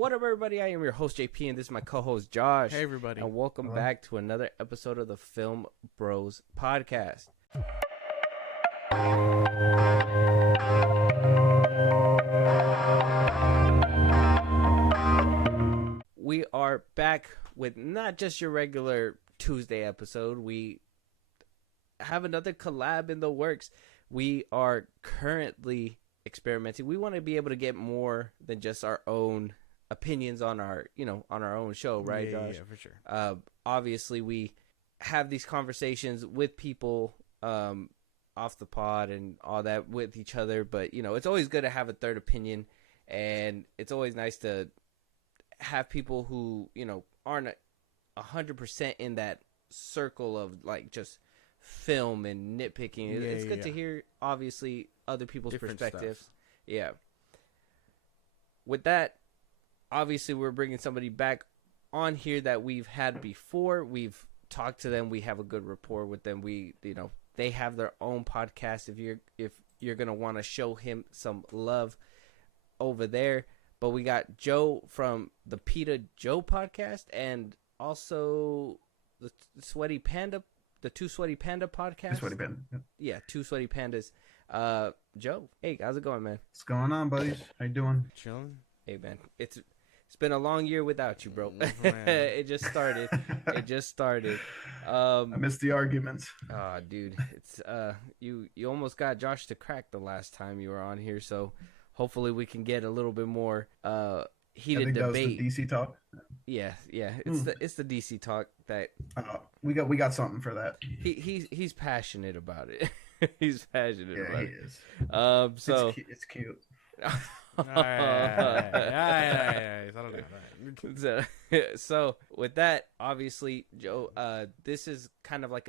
What up, everybody? I am your host, JP, and this is my co-host, Josh. Hey, everybody. And welcome back to another episode of the FIlmbros Podcast. We are back with not just your regular Tuesday episode. We have another collab in the works. We are currently experimenting. We want to be able to get more than just our own opinions on our, on our own show, right, Josh? Yeah, for sure. Obviously, we have these conversations with people off the pod and all that with each other, but, it's always good to have a third opinion, and it's always nice to have people who, aren't 100% in that circle of, like, just film and nitpicking. It's good to hear, obviously, other people's perspectives. Stuff. Yeah. With that, obviously, we're bringing somebody back on here that we've had before. We've talked to them. We have a good rapport with them. They have their own podcast. If you're gonna want to show him some love over there. But we got Joe from the PitaJoe Podcast and also the Sweaty Panda, the Two Sweaty Panda Podcast. Sweaty Panda. Yeah, Two Sweaty Pandas. Joe, hey, how's it going, man? What's going on, buddies? How you doing? Chilling. Hey, man, it's been a long year without you, bro. It just started. I missed the arguments. Oh, dude, it's you almost got Josh to crack the last time you were on here, so hopefully we can get a little bit more heated I think debate. That was the DC talk. Yeah, it's the DC talk that we got something for that. He's passionate about it. He's passionate about it. He is. So it's cute. All right. So with that, obviously, Joe, this is kind of like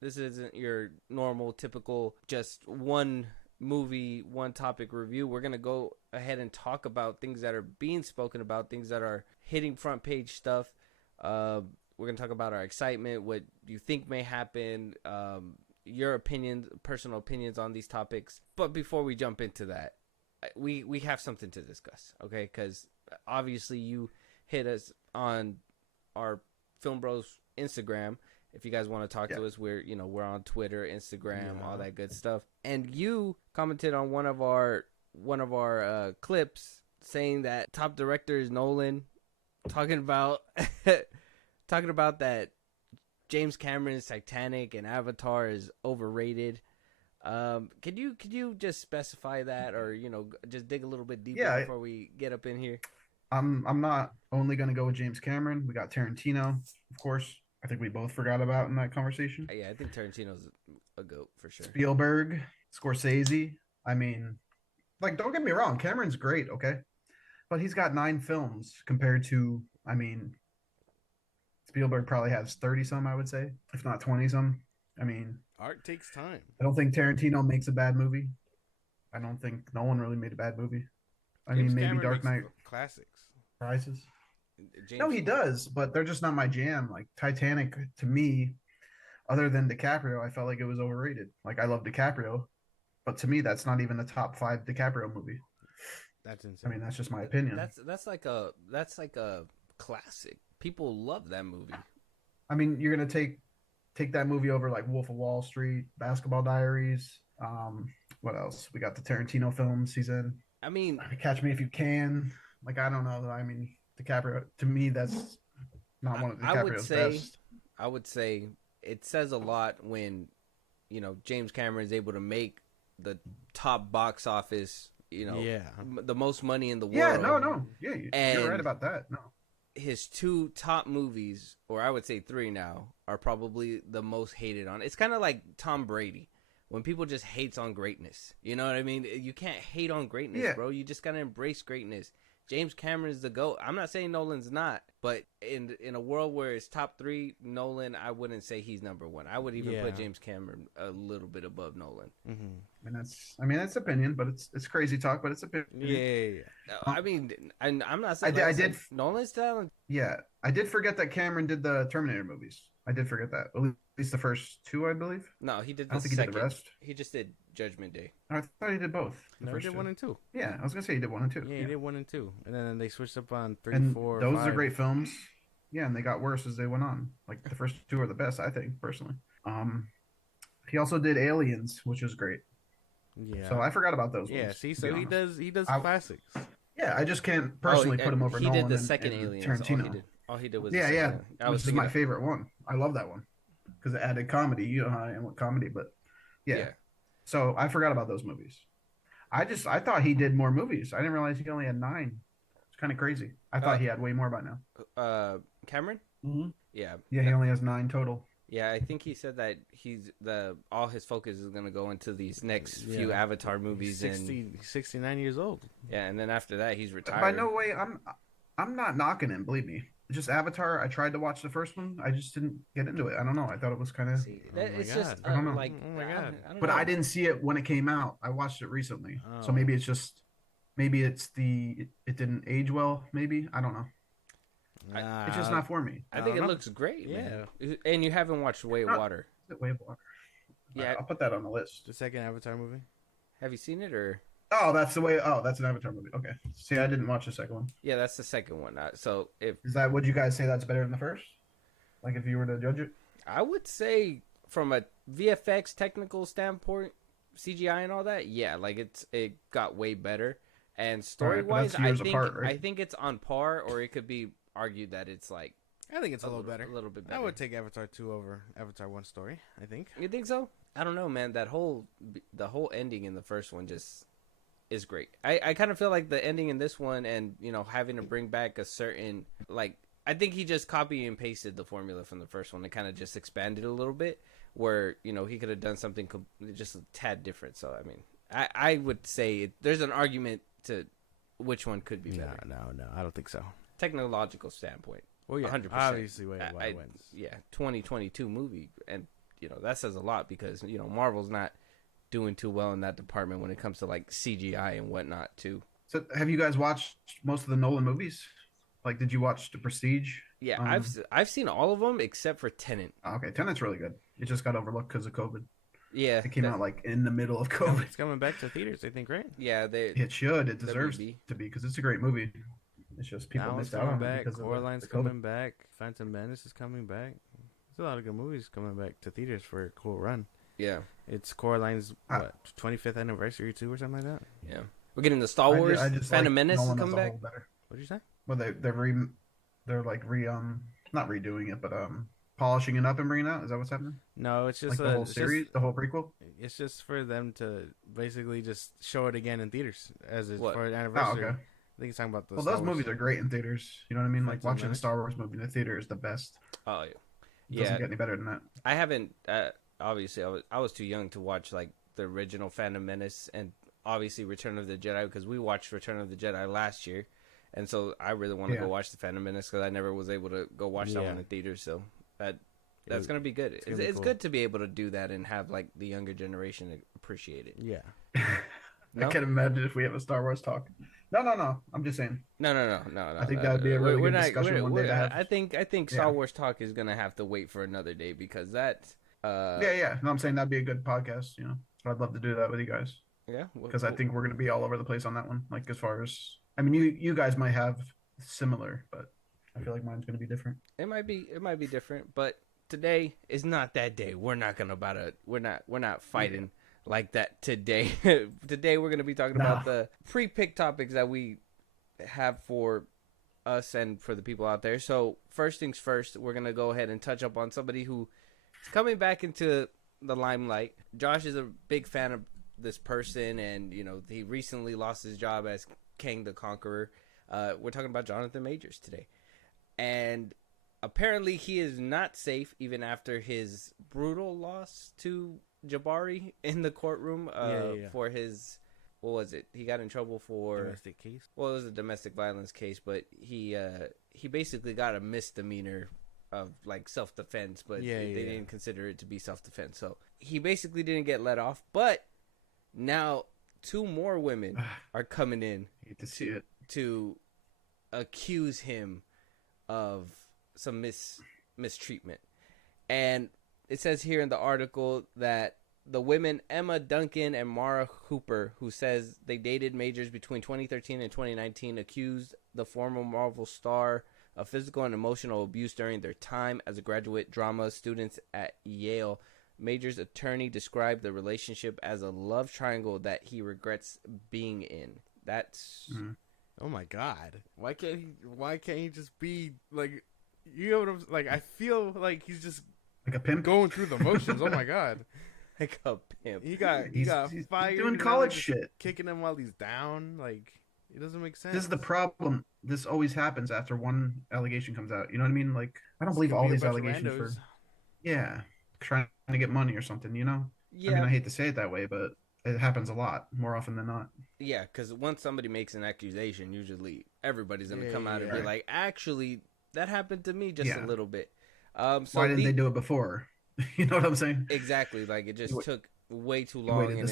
this isn't your normal typical just one movie, one topic review. We're going to go ahead and talk about things that are being spoken about, things that are hitting front page stuff. We're going to talk about our excitement, what you think may happen, your opinions, personal opinions on these topics. But before we jump into that, we have something to discuss, okay? Because obviously you hit us on our FIlmbros Instagram. If you guys want to talk to us, we're on Twitter, Instagram, all that good stuff. And you commented on one of our clips saying that top director is Nolan, talking about that James Cameron's Titanic and Avatar is overrated. Could you just specify that, or just dig a little bit deeper before we get up in here? I'm not only gonna go with James Cameron. We got Tarantino, of course. I think we both forgot about in that conversation. Yeah, I think Tarantino's a goat for sure. Spielberg, Scorsese. I mean, like, don't get me wrong, Cameron's great, okay, but he's got 9 films compared to, Spielberg probably has 30 some, I would say, if not 20 some. Art takes time. I don't think Tarantino makes a bad movie. I don't think Nolan really made a bad movie. Maybe Cameron Dark Knight classics. Rises. James, No, he does, but they're just not my jam. Like Titanic, to me, other than DiCaprio, I felt like it was overrated. Like, I love DiCaprio, but to me, that's not even a top 5 DiCaprio movie. That's insane. That's just my opinion. That's like a classic. People love that movie. You're gonna take that movie over like Wolf of Wall Street, Basketball Diaries. What else? We got the Tarantino films he's in. Catch Me If You Can. Like, I don't know. DiCaprio, to me, that's not one of DiCaprio's best. I would say it says a lot when, James Cameron is able to make the top box office, the most money in the world. Yeah, no. Yeah, you're right about that. No. His 2 top movies, or I would say 3 now, are probably the most hated on. It's kind of like Tom Brady. When people just hates on greatness. You know what I mean? You can't hate on greatness, bro. You just got to embrace greatness. James Cameron's the GOAT. I'm not saying Nolan's not, but in a world where it's top 3, Nolan, I wouldn't say he's number 1. I would even put James Cameron a little bit above Nolan. Mm-hmm. That's opinion, but it's crazy talk, but it's opinion. Yeah. I'm not saying I did Nolan's talent. Yeah, I did forget that Cameron did the Terminator movies. I did forget that. At least the first 2, I believe. No, he did. I don't think he did the rest. He just did Judgment Day. I thought he did both. No, he did 1 and 2. Yeah, I was gonna say he did 1 and 2. Yeah, he did 1 and 2, and then they switched up on 3, And 4, those 5. are great films. Yeah, and they got worse as they went on. Like the first 2 are the best, I think, personally. He also did Aliens, which is great. Yeah. So I forgot about those. Yeah. ones, See, so he does classics. Yeah, I just can't personally put him over he Nolan did the second and Aliens. Tarantino. All he did was Yeah. I was which is my favorite one. I love that one because it added comedy. You know how I am with comedy, but yeah. So I forgot about those movies. I thought he did more movies. I didn't realize he only had 9. It's kind of crazy. I thought he had way more by now. Cameron? Mm-hmm. Yeah. Yeah, he only has 9 total. Yeah, I think he said that all his focus is going to go into these next few Avatar movies. 69 years old. Yeah, and then after that, he's retired. By no way, I'm not knocking him. Believe me. Just Avatar. I tried to watch the first one. I just didn't get into it. I don't know. I thought it was kind of. It's just I don't know. like oh my god. I don't but know. I didn't see it when it came out. I watched it recently, so Oh. maybe it's it didn't age well. Maybe I don't know. It's just not for me. I think it looks great. Yeah. Man. And you haven't watched Way of Water. Is it Way of Water? Yeah. I'll put that on the list. The second Avatar movie. Have you seen it or? Oh, that's that's an Avatar movie. Okay. See, I didn't watch the second one. Yeah, that's the second one. So would you guys say that's better than the first? Like if you were to judge it? I would say from a VFX technical standpoint, CGI and all that, yeah, like it got way better. And story wise, I think it's on par, or it could be argued that it's like I think it's a little better. A little bit better. I would take Avatar 2 over Avatar 1 story, I think. You think so? I don't know, man. The whole ending in the first one just is great. I kind of feel like the ending in this one and, having to bring back a certain, like, I think he just copied and pasted the formula from the first one and kind of just expanded a little bit where, he could have done something just a tad different. So, I mean, I would say there's an argument to which one could be better. No, I don't think so. Technological standpoint. Well, yeah, 100%. obviously Way of Water wins. Yeah, 2022 movie, and that says a lot because Marvel's not doing too well in that department when it comes to like CGI and whatnot too. So, have you guys watched most of the Nolan movies? Like, did you watch The Prestige? Yeah, I've seen all of them except for Tenet. Okay, Tenet's really good. It just got overlooked because of COVID. Yeah, it came out like in the middle of COVID. It's coming back to theaters, I think, right? Yeah, it should. It deserves to be because it's a great movie. It's just people missed out on it because Coraline's coming back. Phantom Menace is coming back. There's a lot of good movies coming back to theaters for a cool run. Yeah, it's Coraline's 25th anniversary too, or something like that. Yeah, we're getting the Star Wars. Phantom Menace is coming back. What'd you say? Well, they're like not redoing it, but polishing it up and bringing it out. Is that what's happening? No, it's just like the whole series, the whole prequel. It's just for them to basically just show it again in theaters as for an anniversary. Oh, okay. I think he's talking about those movies are great in theaters. You know what I mean? Like watching a Star Wars movie in the theater is the best. Oh yeah, It doesn't get any better than that. I haven't. Obviously, I was too young to watch like the original Phantom Menace and obviously Return of the Jedi because we watched Return of the Jedi last year, and so I really want to go watch the Phantom Menace because I never was able to go watch that one in theaters. So that's gonna be good. It's cool. Good to be able to do that and have like the younger generation appreciate it. Yeah. I can't imagine if we have a Star Wars talk. No. I'm just saying. No. I think that would be a really good discussion one day to have. I think Star Wars talk is gonna have to wait for another day because that. Yeah. No, I'm saying that'd be a good podcast. I'd love to do that with you guys. Yeah. Because I think we're gonna be all over the place on that one. Like as far as, I mean, you guys might have similar, but I feel like mine's gonna be different. It might be different, but today is not that day. We're not fighting. Like that today. Today we're going to be talking about the pre-picked topics that we have for us and for the people out there. So first things first, we're going to go ahead and touch up on somebody who is coming back into the limelight. Josh is a big fan of this person, and he recently lost his job as Kang the Conqueror. We're talking about Jonathan Majors today, and apparently he is not safe even after his brutal loss to Jabari in the courtroom for his, what was it? He got in trouble for domestic case. Well, it was a domestic violence case, but he basically got a misdemeanor of like self-defense, but they didn't consider it to be self-defense. So he basically didn't get let off, but now 2 more women are coming in to accuse him of some mistreatment. And it says here in the article that the women Emma Duncan and Mara Hooper, who says they dated Majors between 2013 and 2019, accused the former Marvel star of physical and emotional abuse during their time as a graduate drama students at Yale. Majors' attorney described the relationship as a love triangle that he regrets being in. That's... Oh my God! Why can't he just be like, you know what I'm like? I feel like he's just like a pimp going through the motions. Oh my God! Like a pimp. He got fired. He's doing college shit, kicking him while he's down. Like, it doesn't make sense. This is the problem. This always happens after one allegation comes out. You know what I mean? Like, I don't believe all these allegations for trying to get money or something. You know? Yeah. I mean, I hate to say it that way, but it happens a lot, more often than not. Yeah, because once somebody makes an accusation, usually everybody's going to come out and be like, actually, that happened to me just a little bit. So why didn't they do it before? You know what I'm saying? Exactly. Like, it just took way too long. And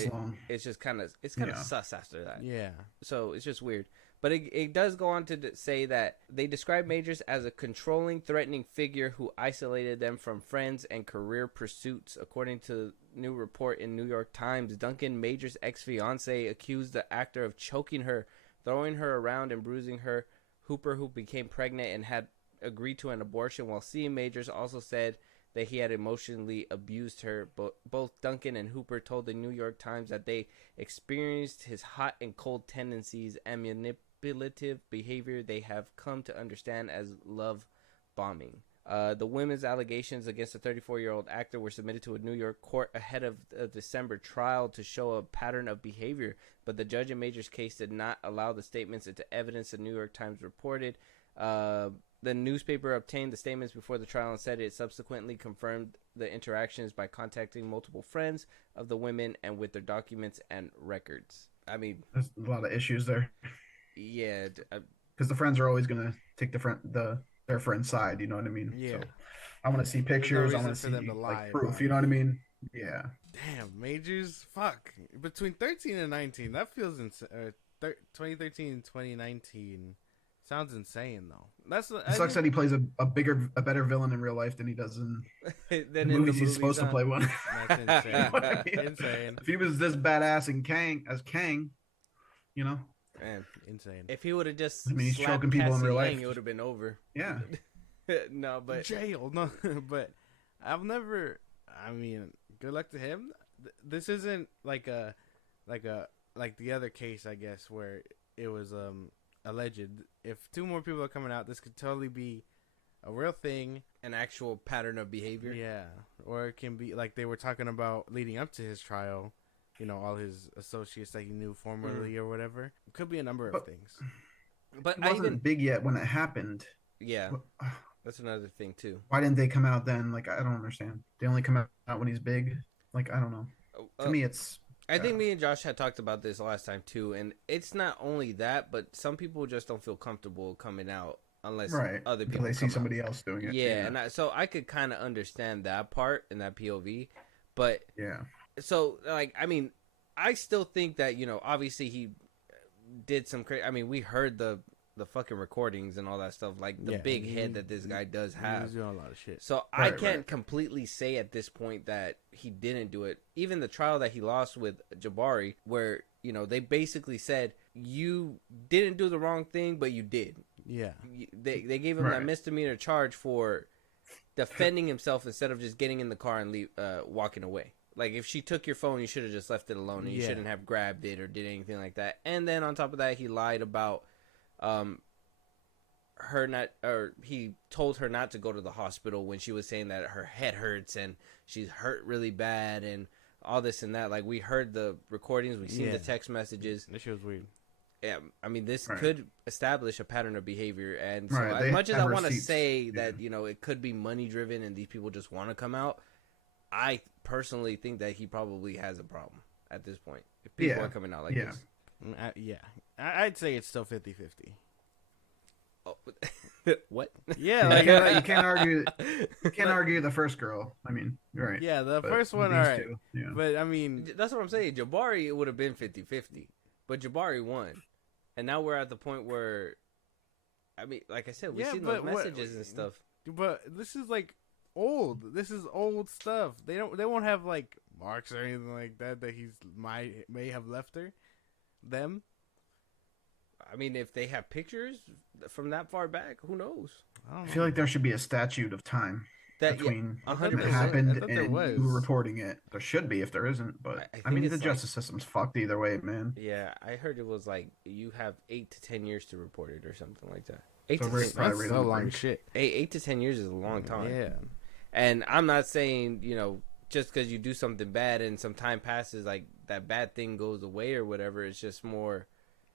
it's just kind of sus after that. Yeah. So it's just weird. But it does go on to say that they describe Majors as a controlling, threatening figure who isolated them from friends and career pursuits. According to a new report in New York Times, Duncan Majors' ex-fiance accused the actor of choking her, throwing her around and bruising her. Hooper, who became pregnant and had agreed to an abortion while seeing Majors, also said that he had emotionally abused her. But both Duncan and Hooper told the New York Times that they experienced his hot and cold tendencies and manipulative behavior they have come to understand as love bombing. The women's allegations against the 34-year-old actor were submitted to a New York court ahead of a December trial to show a pattern of behavior, but the judge in Major's case did not allow the statements into evidence, the New York Times reported. The newspaper obtained the statements before the trial and said it subsequently confirmed the interactions by contacting multiple friends of the women and with their documents and records. I mean, there's a lot of issues there. Yeah, because the friends are always gonna take their friend's side. You know what I mean? Yeah. So I want to see pictures. I want to see like proof. You know what I mean? Yeah. Damn, Majors. Fuck. Between 13 and 19, that feels insane. 2013 and 2019 sounds insane though. It sucks that he plays a better villain in real life than he does in the movies he's supposed to play one. That's insane. You know what I mean? Insane. If he was this badass in Kang, you know. Man, insane. If he would have just he's choking people in real life, it would have been over. Yeah. No, but jail. No, but I've never. I mean, good luck to him. This isn't like the other case, I guess, where it was alleged. If two more people are coming out, this could totally be a real thing, an actual pattern of behavior. Yeah, or it can be like they were talking about leading up to his trial. You know, all his associates that he knew formerly or whatever. It could be a number of things. But it wasn't big yet when it happened. Yeah, that's another thing too. Why didn't they come out then? Like, I don't understand. They only come out when he's big. Like, I don't know. To me, it's... I think me and Josh had talked about this last time too, and it's not only that, but some people just don't feel comfortable coming out unless other people they see somebody else doing it. Yeah, and so I could kind of understand that part and that POV, but yeah. So, like, I mean, I still think that, you know, obviously he did some crazy... I mean, we heard the fucking recordings and all that stuff, like the big head that this guy does have. He's doing a lot of shit. So I can't completely say at this point that he didn't do it. Even the trial that he lost with Jabari, where, you know, they basically said, you didn't do the wrong thing, but you did. Yeah. They gave him that misdemeanor charge for defending himself instead of just getting in the car and walking away. Like, if she took your phone, you should have just left it alone, and you shouldn't have grabbed it or did anything like that. And then on top of that, he lied about he told her not to go to the hospital when she was saying that her head hurts and she's hurt really bad and all this and that. Like, we heard the recordings, we seen the text messages. This shit was weird. Yeah, I mean, this could establish a pattern of behavior. And so as much as I want to say that, you know, it could be money driven and these people just want to come out, I personally think that he probably has a problem at this point. If people are coming out like this. I'd say it's still 50-50. Oh, what? Yeah, like, you can't argue. You can't argue the first girl. I mean, you're right. Yeah, the first one, all right. But I mean, that's what I'm saying. Jabari, it would have been 50-50, but Jabari won, and now we're at the point where, I mean, like I said, we've seen the messages and stuff. But this is like old. This is old stuff. They won't have like marks or anything like that he's may have left them. I mean, if they have pictures from that far back, who knows? I feel like there should be a statute of time between 100%. it happened and you reporting it. There should be if there isn't, but I mean, the justice system's fucked either way, man. Yeah, I heard it was like you have 8 to 10 years to report it or something like that. that's so long shit. 8 to 10 years is a long time. Yeah, and I'm not saying just because you do something bad and some time passes, like that bad thing goes away or whatever. It's just more.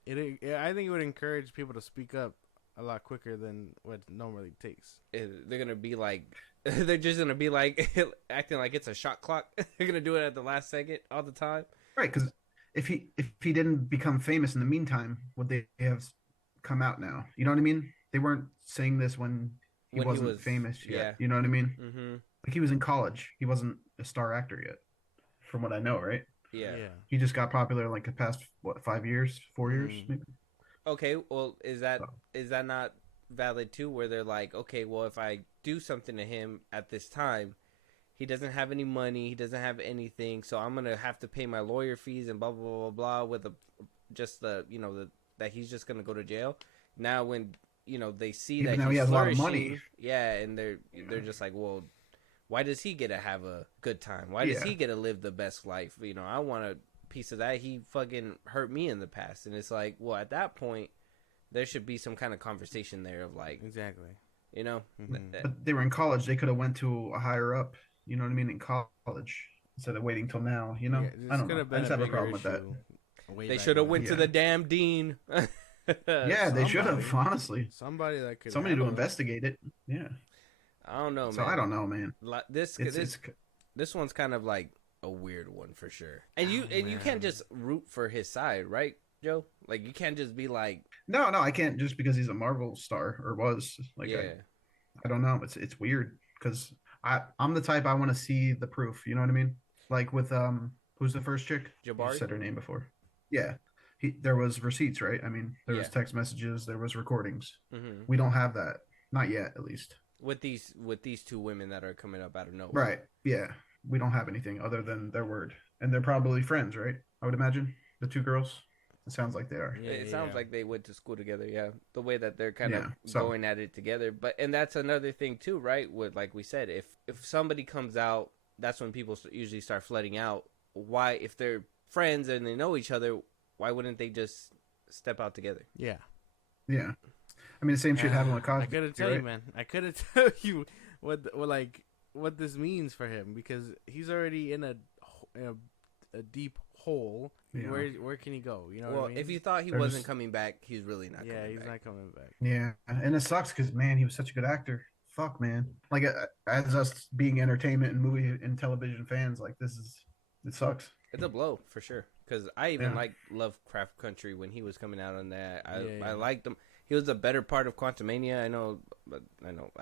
I think it would encourage people to speak up a lot quicker than what normally takes. They're gonna be like, they're just gonna be like acting like it's a shot clock. They're gonna do it at the last second all the time. Right, because if he didn't become famous in the meantime, would they have come out now? You know what I mean? They weren't saying this when he wasn't famous yet. Yeah. You know what I mean? Mm-hmm. Like he was in college. He wasn't a star actor yet, from what I know, right? Yeah. He just got popular like the past 5 years, 4 years, maybe. Okay, well, is that not valid too? Where they're like, okay, well, if I do something to him at this time, he doesn't have any money, he doesn't have anything, so I'm gonna have to pay my lawyer fees and blah blah blah blah with that he's just gonna go to jail. Now when they see even that he has a lot of money, yeah, and they're just like, well, why does he get to have a good time? Why does he get to live the best life? I want a piece of that. He fucking hurt me in the past. And it's like, well, at that point, there should be some kind of conversation there of like... Exactly. Mm-hmm. But they were in college. They could have went to a higher up, you know what I mean, in college, instead of waiting till now, Yeah, I don't know. I just have a problem with that. They should have went to the damn dean. Yeah, they should have, honestly. Somebody to investigate it. Yeah. I don't know, man. So I don't know, man. This one's kind of like a weird one for sure. And you can't just root for his side, right, Joe? Like you can't just be like, no, I can't just because he's a Marvel star or was. Like, yeah. I don't know. It's weird because I'm the type I want to see the proof. You know what I mean? Like with who's the first chick? Jabari. You said her name before. Yeah. There was receipts, right? I mean, there was text messages, there was recordings. Mm-hmm. We don't have that, not yet, at least. With these two women that are coming up out of nowhere, right? Yeah, we don't have anything other than their word, and they're probably friends, right? I would imagine the two girls. It sounds like they are. Yeah, it sounds like they went to school together. Yeah, the way that they're kind of going at it together. And that's another thing too, right? With like we said, if somebody comes out, that's when people usually start flooding out. Why, if they're friends and they know each other, why wouldn't they just step out together? Yeah. Yeah. I mean, the same shit happened with Cosby. I couldn't tell you, man. I couldn't tell you what this means for him because he's already in a deep hole. Yeah. Where can he go? You know what I mean? If you thought he wasn't coming back, he's really not coming back. Yeah, he's not coming back. Yeah, and it sucks because, man, he was such a good actor. Fuck, man. Like, as us being entertainment and movie and television fans, like, it sucks. It's a blow, for sure. Because I even like Lovecraft Country when he was coming out on that. I liked him. He was a better part of Quantumania. I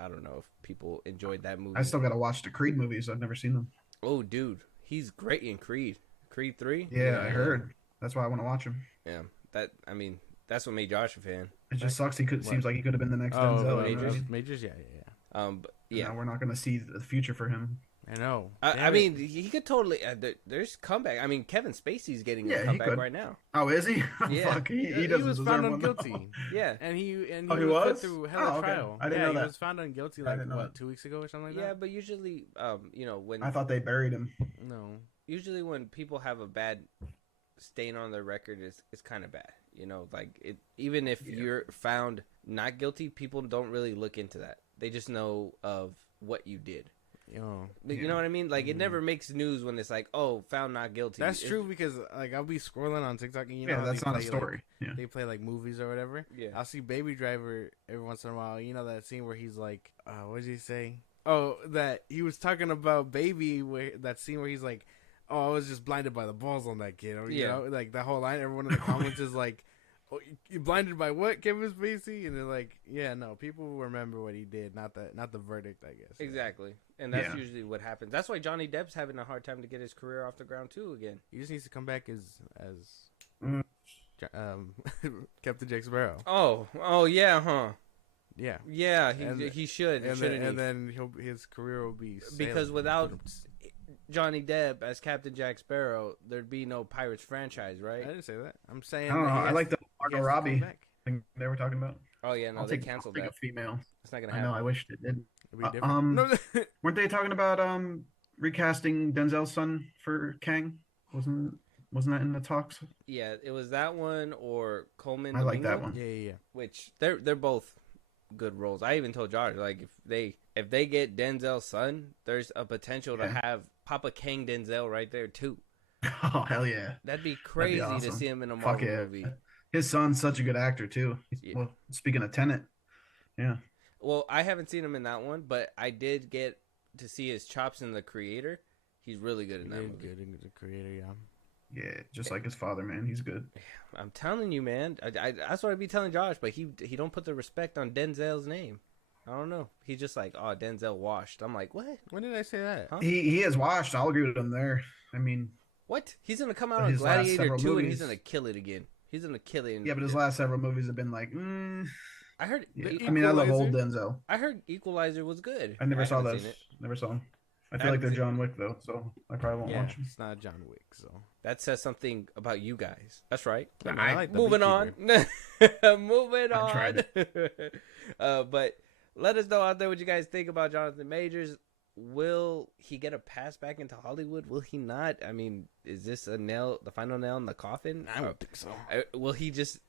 don't know if people enjoyed that movie. I still got to watch the Creed movies. I've never seen them. Oh, dude. He's great in Creed. Creed 3? Yeah, I heard. That's why I want to watch him. Yeah. That's what made Josh a fan. It just sucks. Seems like he could have been the next Denzel. Majors, yeah. But yeah. Now we're not going to see the future for him. I know. I mean, he could totally. There's comeback. I mean, Kevin Spacey's getting a comeback right now. Oh, is he? Yeah, Fuck, he was found on guilty. Yeah, and he was put through hell trial. I didn't know that. He was found on guilty 2 weeks ago or something like that. Yeah, but usually, when I thought they buried him. No. Usually, when people have a bad stain on their record, it's kind of bad. Even if you're found not guilty, people don't really look into that. They just know of what you did. You know what I mean? Like, it never makes news when it's like, oh, found not guilty. That's true because, I'll be scrolling on TikTok and, that's not a story. They play, movies or whatever. Yeah. I'll see Baby Driver every once in a while. You know that scene where he's like, what did he say? Oh, that he was talking about Baby, that scene where he's like, oh, I was just blinded by the balls on that kid. Or, you know, that whole line, everyone in the comments is like, oh, you blinded by what, Kevin Spacey? And they're like, yeah, no, people will remember what he did, not the verdict, I guess. Exactly. And that's usually what happens. That's why Johnny Depp's having a hard time to get his career off the ground too again. He just needs to come back as Captain Jack Sparrow. Oh yeah, huh? Yeah. Yeah, he should. And then his career will be because Johnny Depp as Captain Jack Sparrow, there'd be no Pirates franchise, right? I didn't say that. I'm saying. I don't know. I like the he Margot has to come Robbie back. thing they were talking about. Oh yeah, no, they canceled I'll that. take a female. It's not gonna I happen. know. I wish it did. It'd be different. Weren't they talking about recasting Denzel's son for Kang? Wasn't that in the talks? Yeah, it was that one or Coleman. I like that Domingo, one. Yeah. Which they're both good roles. I even told Josh, like, if they get Denzel's son, there's a potential to have Papa Kang Denzel right there too. Oh hell yeah! That'd be crazy awesome. to see him in a Marvel movie. His son's such a good actor too. Well, speaking of Tenet, yeah. Well, I haven't seen him in that one, but I did get to see his chops in The Creator. He's really good in that movie. Good in The Creator, yeah. Yeah, just like his father, man. He's good. I'm telling you, man. That's what I'd be telling Josh, but he don't put the respect on Denzel's name. I don't know. He's just like, oh, Denzel washed. I'm like, what? When did I say that? Huh? He has washed. I'll agree with him there. I mean, what? He's gonna come out on Gladiator 2 and he's gonna kill it again. He's gonna kill it. Yeah, but his last several movies have been like, I heard. Yeah. I mean, I love old Denzel. I heard Equalizer was good. I never saw those. Never saw them. I feel like they're John Wick though, so I probably won't watch them. It's not John Wick, so that says something about you guys. That's right. I like the moving on. Moving on. Tried it. But let us know out there what you guys think about Jonathan Majors. Will he get a pass back into Hollywood? Will he not? I mean, is this the final nail in the coffin? I don't think so. Will he just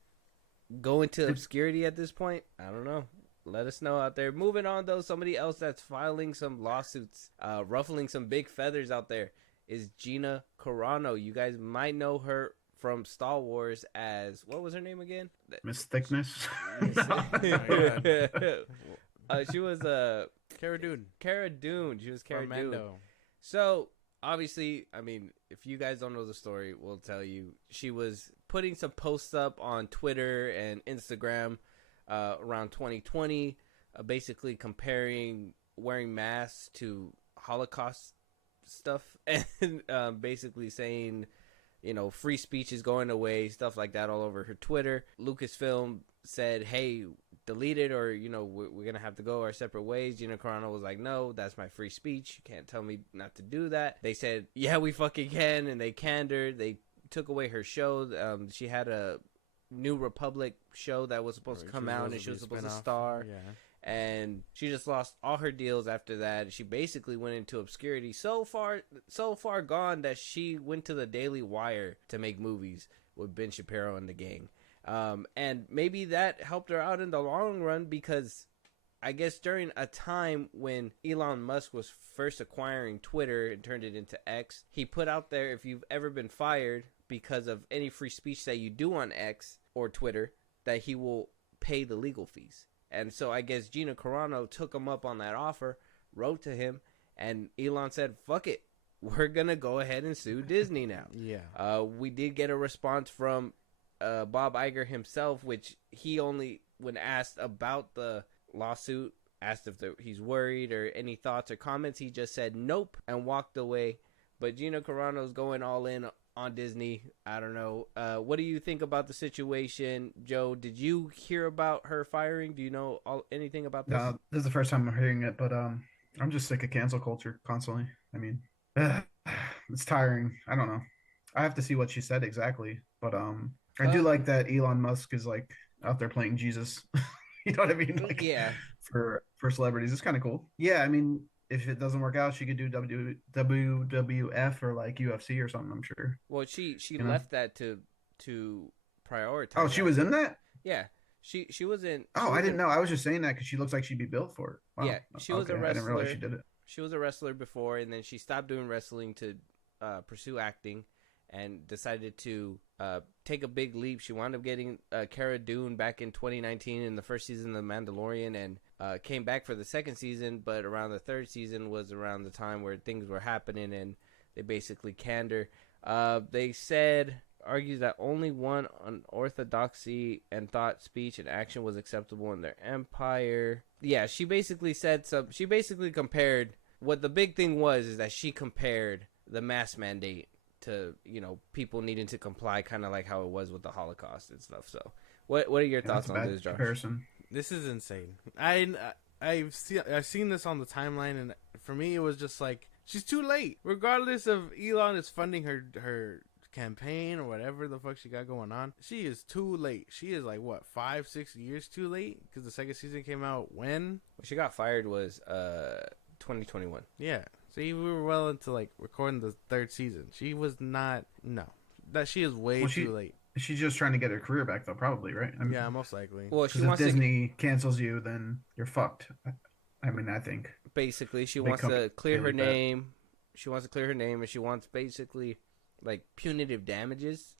go into obscurity at this point? I don't know. Let us know out there. Moving on, though, somebody else that's filing some lawsuits, ruffling some big feathers out there is Gina Carano. You guys might know her from Star Wars as, what was her name again? Miss Thickness. She was Cara Dune. Cara Dune. She was Cara Dune. So, obviously, I mean, if you guys don't know the story, we'll tell you. She was putting some posts up on Twitter and Instagram around 2020, basically comparing wearing masks to Holocaust stuff, and basically saying, you know, free speech is going away, stuff like that all over her Twitter. Lucasfilm said, hey, delete it, or, you know, we're going to have to go our separate ways. Gina Carano was like, no, that's my free speech. You can't tell me not to do that. They said, yeah, we fucking can, and they canned her. They took away her show. She had a New Republic show that was supposed to come out, and she was supposed to star. Yeah. And she just lost all her deals after that. She basically went into obscurity, so far gone that she went to the Daily Wire to make movies with Ben Shapiro and the gang. And maybe that helped her out in the long run, because I guess during a time when Elon Musk was first acquiring Twitter and turned it into X, he put out there, if you've ever been fired because of any free speech that you do on X or Twitter, that he will pay the legal fees. And so I guess Gina Carano took him up on that offer, wrote to him, and Elon said, fuck it, we're going to go ahead and sue Disney now. Yeah. We did get a response from Bob Iger himself, which he only, when asked about the lawsuit, asked if he's worried or any thoughts or comments, he just said nope and walked away. But Gina Carano's going all in on Disney. I don't know. What do you think about the situation, Joe? Did you hear about her firing? Do you know anything about this? No, this is the first time I'm hearing it, but I'm just sick of cancel culture constantly. I mean, it's tiring. I don't know. I have to see what she said exactly, but I do like that Elon Musk is like out there playing Jesus. You know what I mean? Like, yeah. For celebrities, it's kind of cool. Yeah, I mean, if it doesn't work out, she could do WWF or like UFC or something, I'm sure. Well, she left that to prioritize. Oh, she was in that? Yeah. She was in. Oh, I didn't know. I was just saying that because she looks like she'd be built for it. Wow. Yeah, she was a wrestler. I didn't realize she did it. She was a wrestler before, and then she stopped doing wrestling to pursue acting, and decided to take a big leap. She wound up getting Cara Dune back in 2019 in the first season of The Mandalorian, and came back for the second season, but around the third season was around the time where things were happening, and they basically canned her. They argues that only one unorthodoxy and thought, speech, and action was acceptable in their empire. Yeah, she basically compared, what the big thing was is that she compared the mask mandate to, you know, people needing to comply, kind of like how it was with the Holocaust and stuff. So what are your thoughts on this, Josh? Comparison. This is insane. I've seen this on the timeline, and for me it was just like, She's too late. Regardless of Elon is funding her campaign or whatever the fuck she got going on, she is too late. She is like, what, 5-6 years too late? Because the second season came out when? When she got fired was 2021. Yeah. See, we were well into like recording the third season. She was not. No. That she is way too late. She's just trying to get her career back, though, probably, right? I mean, yeah, most likely. Well, if Disney cancels you, then you're fucked. I mean, I think. Basically, she wants to clear her name. She wants to clear her name, and she wants basically like punitive damages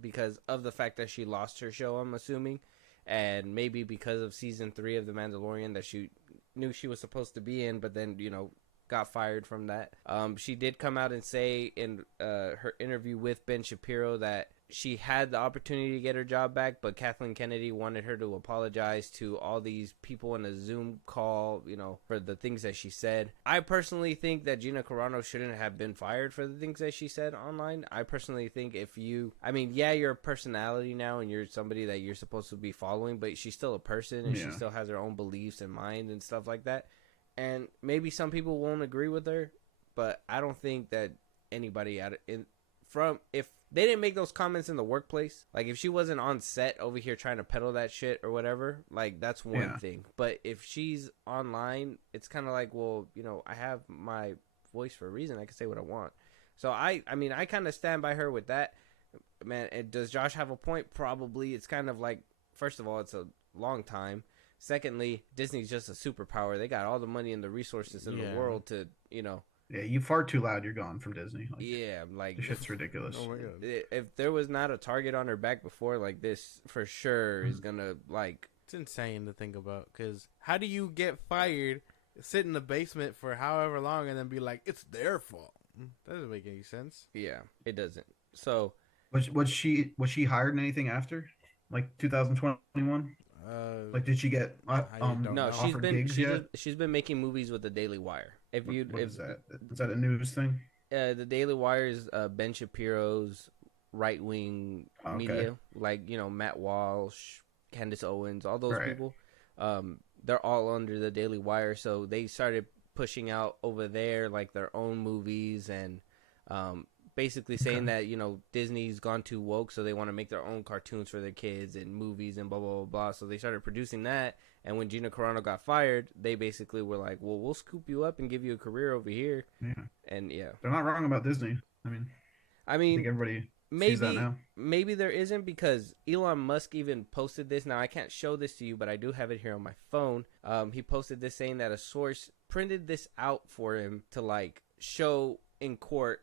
because of the fact that she lost her show, I'm assuming, and maybe because of season 3 of The Mandalorian that she knew she was supposed to be in, but then, you know, got fired from that. She did come out and say in her interview with Ben Shapiro that she had the opportunity to get her job back, but Kathleen Kennedy wanted her to apologize to all these people in a Zoom call, you know, for the things that she said. I personally think that Gina Carano shouldn't have been fired for the things that she said online. I personally think you're a personality now and you're somebody that you're supposed to be following, but she's still a person and she still has her own beliefs and mind and stuff like that. And maybe some people won't agree with her, but I don't think that anybody if they didn't make those comments in the workplace, like if she wasn't on set over here trying to peddle that shit or whatever, like that's one thing. But if she's online, it's kind of like, well, you know, I have my voice for a reason. I can say what I want. So I kind of stand by her with that. Man, does Josh have a point? Probably. It's kind of like, first of all, it's a long time. Secondly, Disney's just a superpower. They got all the money and the resources in the world to, you know. Yeah, you fart too loud, you're gone from Disney. Like this shit's ridiculous. Oh my God. If there was not a target on her back before, like this, for sure is gonna like. It's insane to think about, because how do you get fired, sit in the basement for however long, and then be like, it's their fault? That doesn't make any sense. Yeah, it doesn't. So was she hired in anything after, like 2021? Like, did she get no? She's been making movies with the Daily Wire. What is that? Is that a news thing? The Daily Wire is Ben Shapiro's right wing media, like, you know, Matt Walsh, Candace Owens, all those people. They're all under the Daily Wire, so they started pushing out over there like their own movies and basically saying that, you know, Disney's gone too woke, so they want to make their own cartoons for their kids and movies and blah, blah, blah, blah. So they started producing that. And when Gina Carano got fired, they basically were like, well, we'll scoop you up and give you a career over here. Yeah. And they're not wrong about Disney. I think everybody sees that now. Maybe there isn't, because Elon Musk even posted this. Now, I can't show this to you, but I do have it here on my phone. He posted this saying that a source printed this out for him to like show in court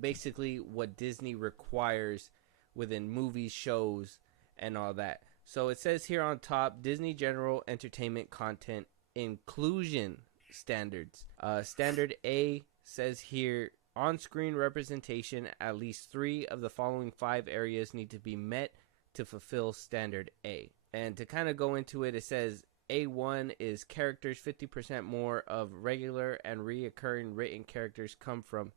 basically what Disney requires within movies, shows, and all that. So it says here on top, Disney General Entertainment Content Inclusion Standards. Standard A says here, on-screen representation, at least 3 of the following 5 areas need to be met to fulfill Standard A. And to kind of go into it, it says A1 is characters 50% more of regular and reoccurring written characters come from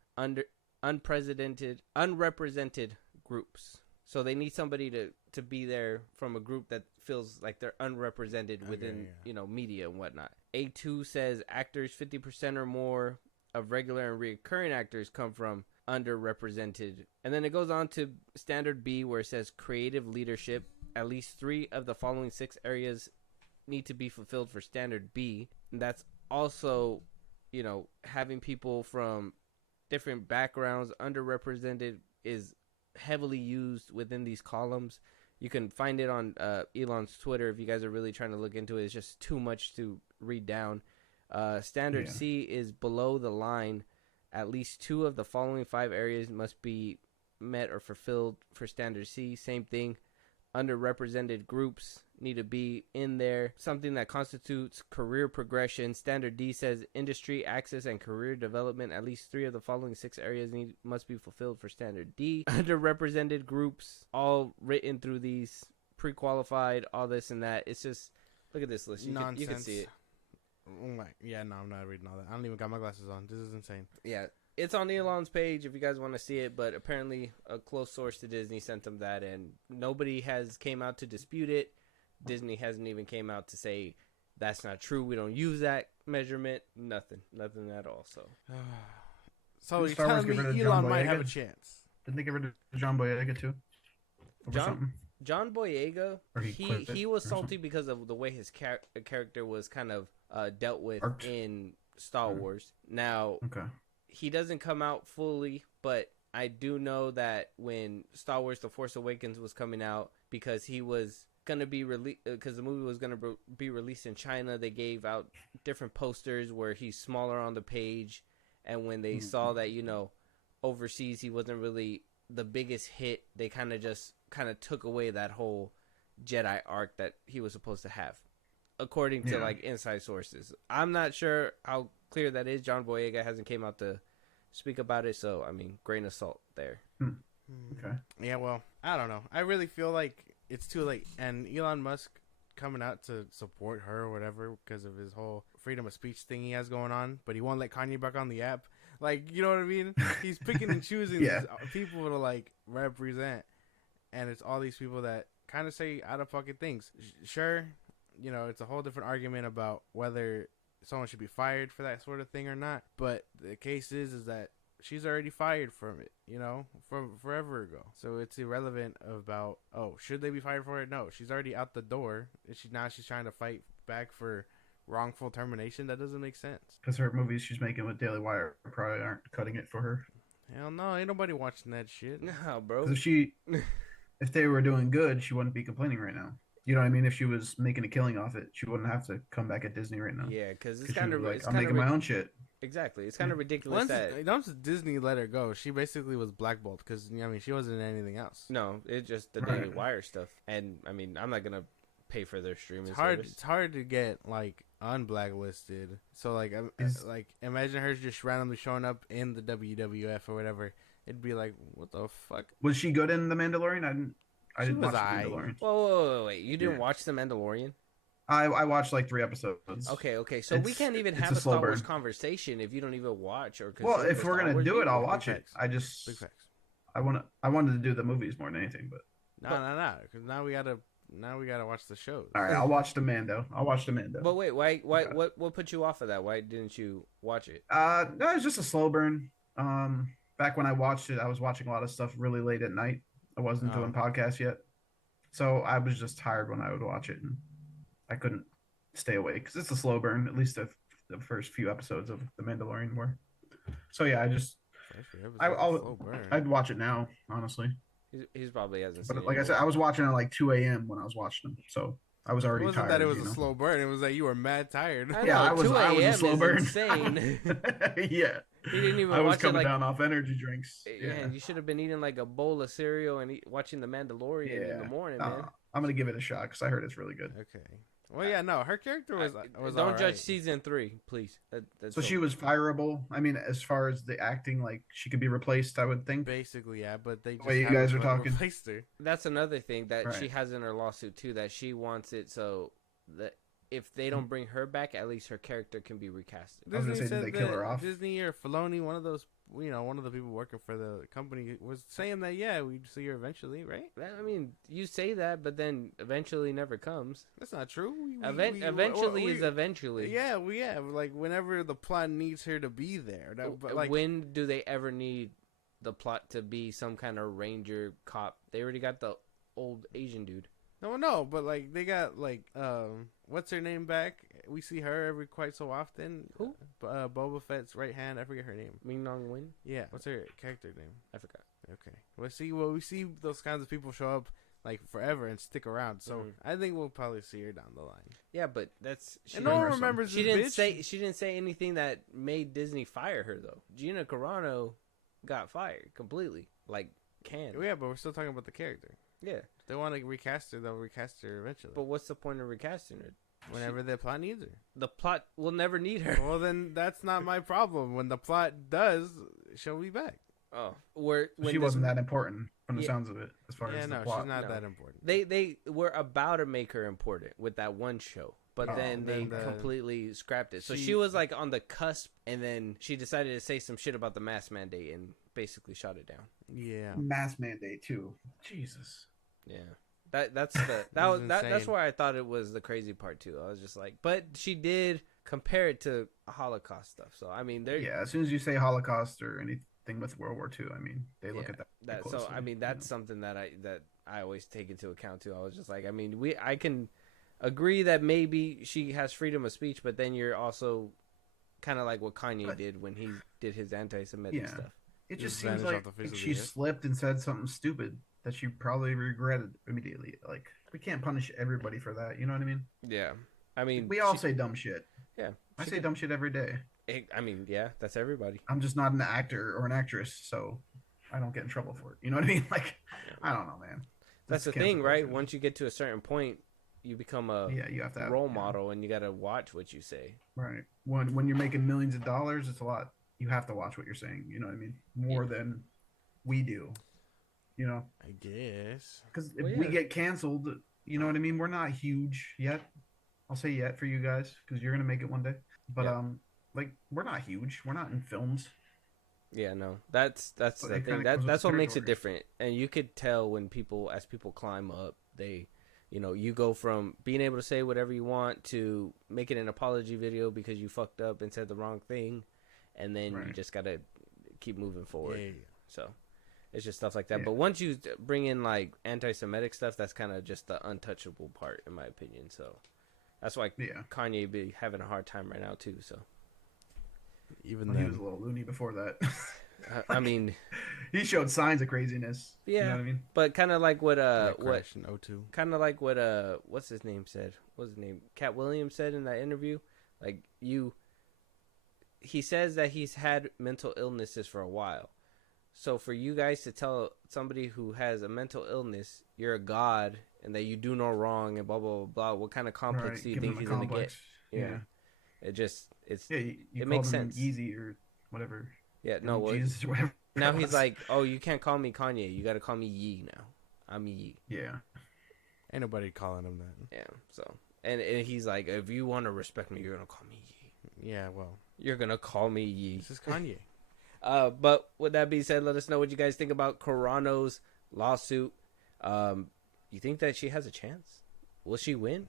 unrepresented groups. So they need somebody to be there from a group that feels like they're unrepresented within, you know, media and whatnot. A2 says actors 50% or more of regular and recurring actors come from underrepresented. And then it goes on to Standard B, where it says creative leadership. At least 3 of the following 6 areas need to be fulfilled for Standard B. And that's also, you know, having people from different backgrounds. Underrepresented is heavily used within these columns. You can find it on Elon's Twitter if you guys are really trying to look into it. It's just too much to read down. Standard C is below the line. At least 2 of the following 5 areas must be met or fulfilled for Standard C. Same thing. Underrepresented groups need to be in there. Something that constitutes career progression. Standard D says industry access and career development. At least 3 of the following 6 areas must be fulfilled for Standard D. Underrepresented groups, all written through these, pre-qualified, all this and that. It's just, look at this list. You can see it. Oh my, I'm not reading all that. I don't even got my glasses on. This is insane. Yeah. It's on Elon's page if you guys want to see it, but apparently a close source to Disney sent them that, and nobody has came out to dispute it. Disney hasn't even came out to say that's not true. We don't use that measurement. Nothing at all. So So you're Star Wars telling get rid me of John Elon might have a Boyega? chance? Didn't they get rid of John Boyega too? Over something? John Boyega, Or he was or salty something? because of the way his character was kind of dealt with Arced. in Star Wars. Now, Okay. he doesn't come out fully, but I do know that when Star Wars The Force Awakens was coming out, because he was going to be released, because the movie was going to be released in China, they gave out different posters where he's smaller on the page, and when they saw that, overseas he wasn't really the biggest hit, they kind of took away that whole Jedi arc that he was supposed to have, according to like inside sources. I'm not sure how clear that is. John Boyega hasn't came out to speak about it, so I mean, grain of salt there. Okay. Yeah, well, I don't know. I really feel like it's too late, and Elon Musk coming out to support her or whatever because of his whole freedom of speech thing he has going on, but he won't let Kanye back on the app. Like, you know what I mean? He's picking and choosing these people to like represent, and it's all these people that kind of say out of pocket things. Sure, it's a whole different argument about whether someone should be fired for that sort of thing or not. But the case is that she's already fired from it, from forever ago. So it's irrelevant about, should they be fired for it? No, she's already out the door. She's trying to fight back for wrongful termination. That doesn't make sense. Because her movies she's making with Daily Wire probably aren't cutting it for her. Hell no, ain't nobody watching that shit. No, bro. If they were doing good, she wouldn't be complaining right now. You know what I mean? If she was making a killing off it, she wouldn't have to come back at Disney right now. Yeah, because it's kind of like, I'm making my own shit. Exactly, it's kind of ridiculous once Disney let her go, she basically was blackballed because she wasn't in anything else. No, it's just the Daily Wire stuff, and I mean, I'm not gonna pay for their streaming service. It's hard to get like unblacklisted. So like, imagine her just randomly showing up in the WWF or whatever. It'd be like, what the fuck? Was she good in The Mandalorian? I didn't watch The Mandalorian. Whoa, wait. You didn't watch The Mandalorian? I watched like 3 episodes. Okay. So we can't even have a Star Wars conversation if you don't even watch or. Well, if we're gonna do it, I'll watch it. Big facts. I wanted to do the movies more than anything, but no, because now we gotta watch the shows. All right, I'll watch the Mando. But wait, why? What put you off of that? Why didn't you watch it? No, it was just a slow burn. Back when I watched it, I was watching a lot of stuff really late at night. I wasn't doing podcasts yet, so I was just tired when I would watch it, and I couldn't stay awake because it's a slow burn. At least the first few episodes of The Mandalorian were. So yeah, I'd watch it now, honestly. He's probably hasn't. But like I said, I was watching at like 2 a.m. when I was watching them, so I was already tired. It wasn't that it was a slow burn. It was that you were mad tired. I was a slow burn. Insane. Yeah. He didn't even. I was watch coming it, down off energy drinks. Yeah, you should have been eating like a bowl of cereal and watching The Mandalorian in the morning, man. I'm gonna give it a shot because I heard it's really good. Okay. Well, yeah, no, her character was. Don't judge season 3, please. So she was fireable. I mean, as far as the acting, like she could be replaced, I would think. Basically, yeah, but they just you guys are talking. Replaced her. That's another thing that she has in her lawsuit too. That she wants it so that if they don't bring her back, at least her character can be recasted. I was gonna say, did they kill her off? Disney or Filoni, one of those, one of the people working for the company was saying that, yeah, we'd see her eventually, right? I mean, you say that, but then eventually never comes. That's not true. Eventually is eventually. Yeah, like whenever the plot needs her to be there. But like, when do they ever need the plot to be some kind of ranger cop? They already got the old Asian dude. No, but like they got like what's her name back? We see her every quite so often. Who? Boba Fett's right hand. I forget her name. Ming-Na Wen? Yeah. What's her character name? I forgot. Okay. We see those kinds of people show up like forever and stick around. So I think we'll probably see her down the line. Yeah, but that's and no one remembers. She didn't say anything that made Disney fire her though. Gina Carano got fired completely. Like Yeah, but we're still talking about the character. Yeah. If they want to recast her, they'll recast her eventually. But what's the point of recasting her? Whenever the plot needs her. The plot will never need her. Well, then that's not my problem. When the plot does, she'll be back. Oh, she wasn't that important from the sounds of it, as far as the plot. She's not that important. They were about to make her important with that one show, but then they completely scrapped it. So she was like on the cusp, and then she decided to say some shit about the mask mandate and basically shot it down. Yeah, mask mandate too. Jesus. Yeah. That's where I thought it was the crazy part too. I was just like, but she did compare it to Holocaust stuff. So I mean, they're as soon as you say Holocaust or anything with World War II, I mean, they look at that closely, so I mean, that's something that I always take into account too. I was just like, I mean, I can agree that maybe she has freedom of speech, but then you're also kind of like what Kanye did when he did his anti-Semitic stuff. It just seems like she slipped and said something stupid that she probably regretted immediately. Like, we can't punish everybody for that. You know what I mean? Yeah. I mean, we all say dumb shit. Yeah. I say dumb shit every day. I mean, yeah, that's everybody. I'm just not an actor or an actress, so I don't get in trouble for it. You know what I mean? Like, I don't know, man. That's the thing, right? Once you get to a certain point, you become a you have to role model, and you got to watch what you say. Right. When you're making millions of dollars, it's a lot. You have to watch what you're saying. You know what I mean? More than we do. You know? I guess. Because if we get canceled, you know what I mean? We're not huge yet. I'll say yet for you guys, because you're gonna make it one day. But like, we're not huge. We're not in films. Yeah, no, that's the thing. That's what makes it different. And you could tell when as people climb up, they, you know, you go from being able to say whatever you want to making an apology video because you fucked up and said the wrong thing, and then you just gotta keep moving forward. Yeah. So it's just stuff like that. But once you bring in like anti-Semitic stuff, that's kind of just the untouchable part, in my opinion. So that's why Kanye be having a hard time right now too. So even then, he was a little loony before that. I mean, he showed signs of craziness. Yeah, you know what I mean? But kind of like what kind of like what what's his name said? What's his name? Cat Williams said in that interview. Like he says that he's had mental illnesses for a while. So for you guys to tell somebody who has a mental illness you're a god and that you do no wrong and blah blah blah blah, what kind of complex do you think he's gonna get? Yeah. It makes sense. Yeezy or whatever. Yeah, no. Well, Jesus or whatever. Now he's like, oh, you can't call me Kanye. You got to call me Yee now. I'm Yee. Yeah. Ain't nobody calling him that. Yeah. So and he's like, if you want to respect me, you're gonna call me Yee. Yeah. Well, you're gonna call me Yee. This is Kanye. But with that being said, let us know what you guys think about Carano's lawsuit. You think that she has a chance? Will she win?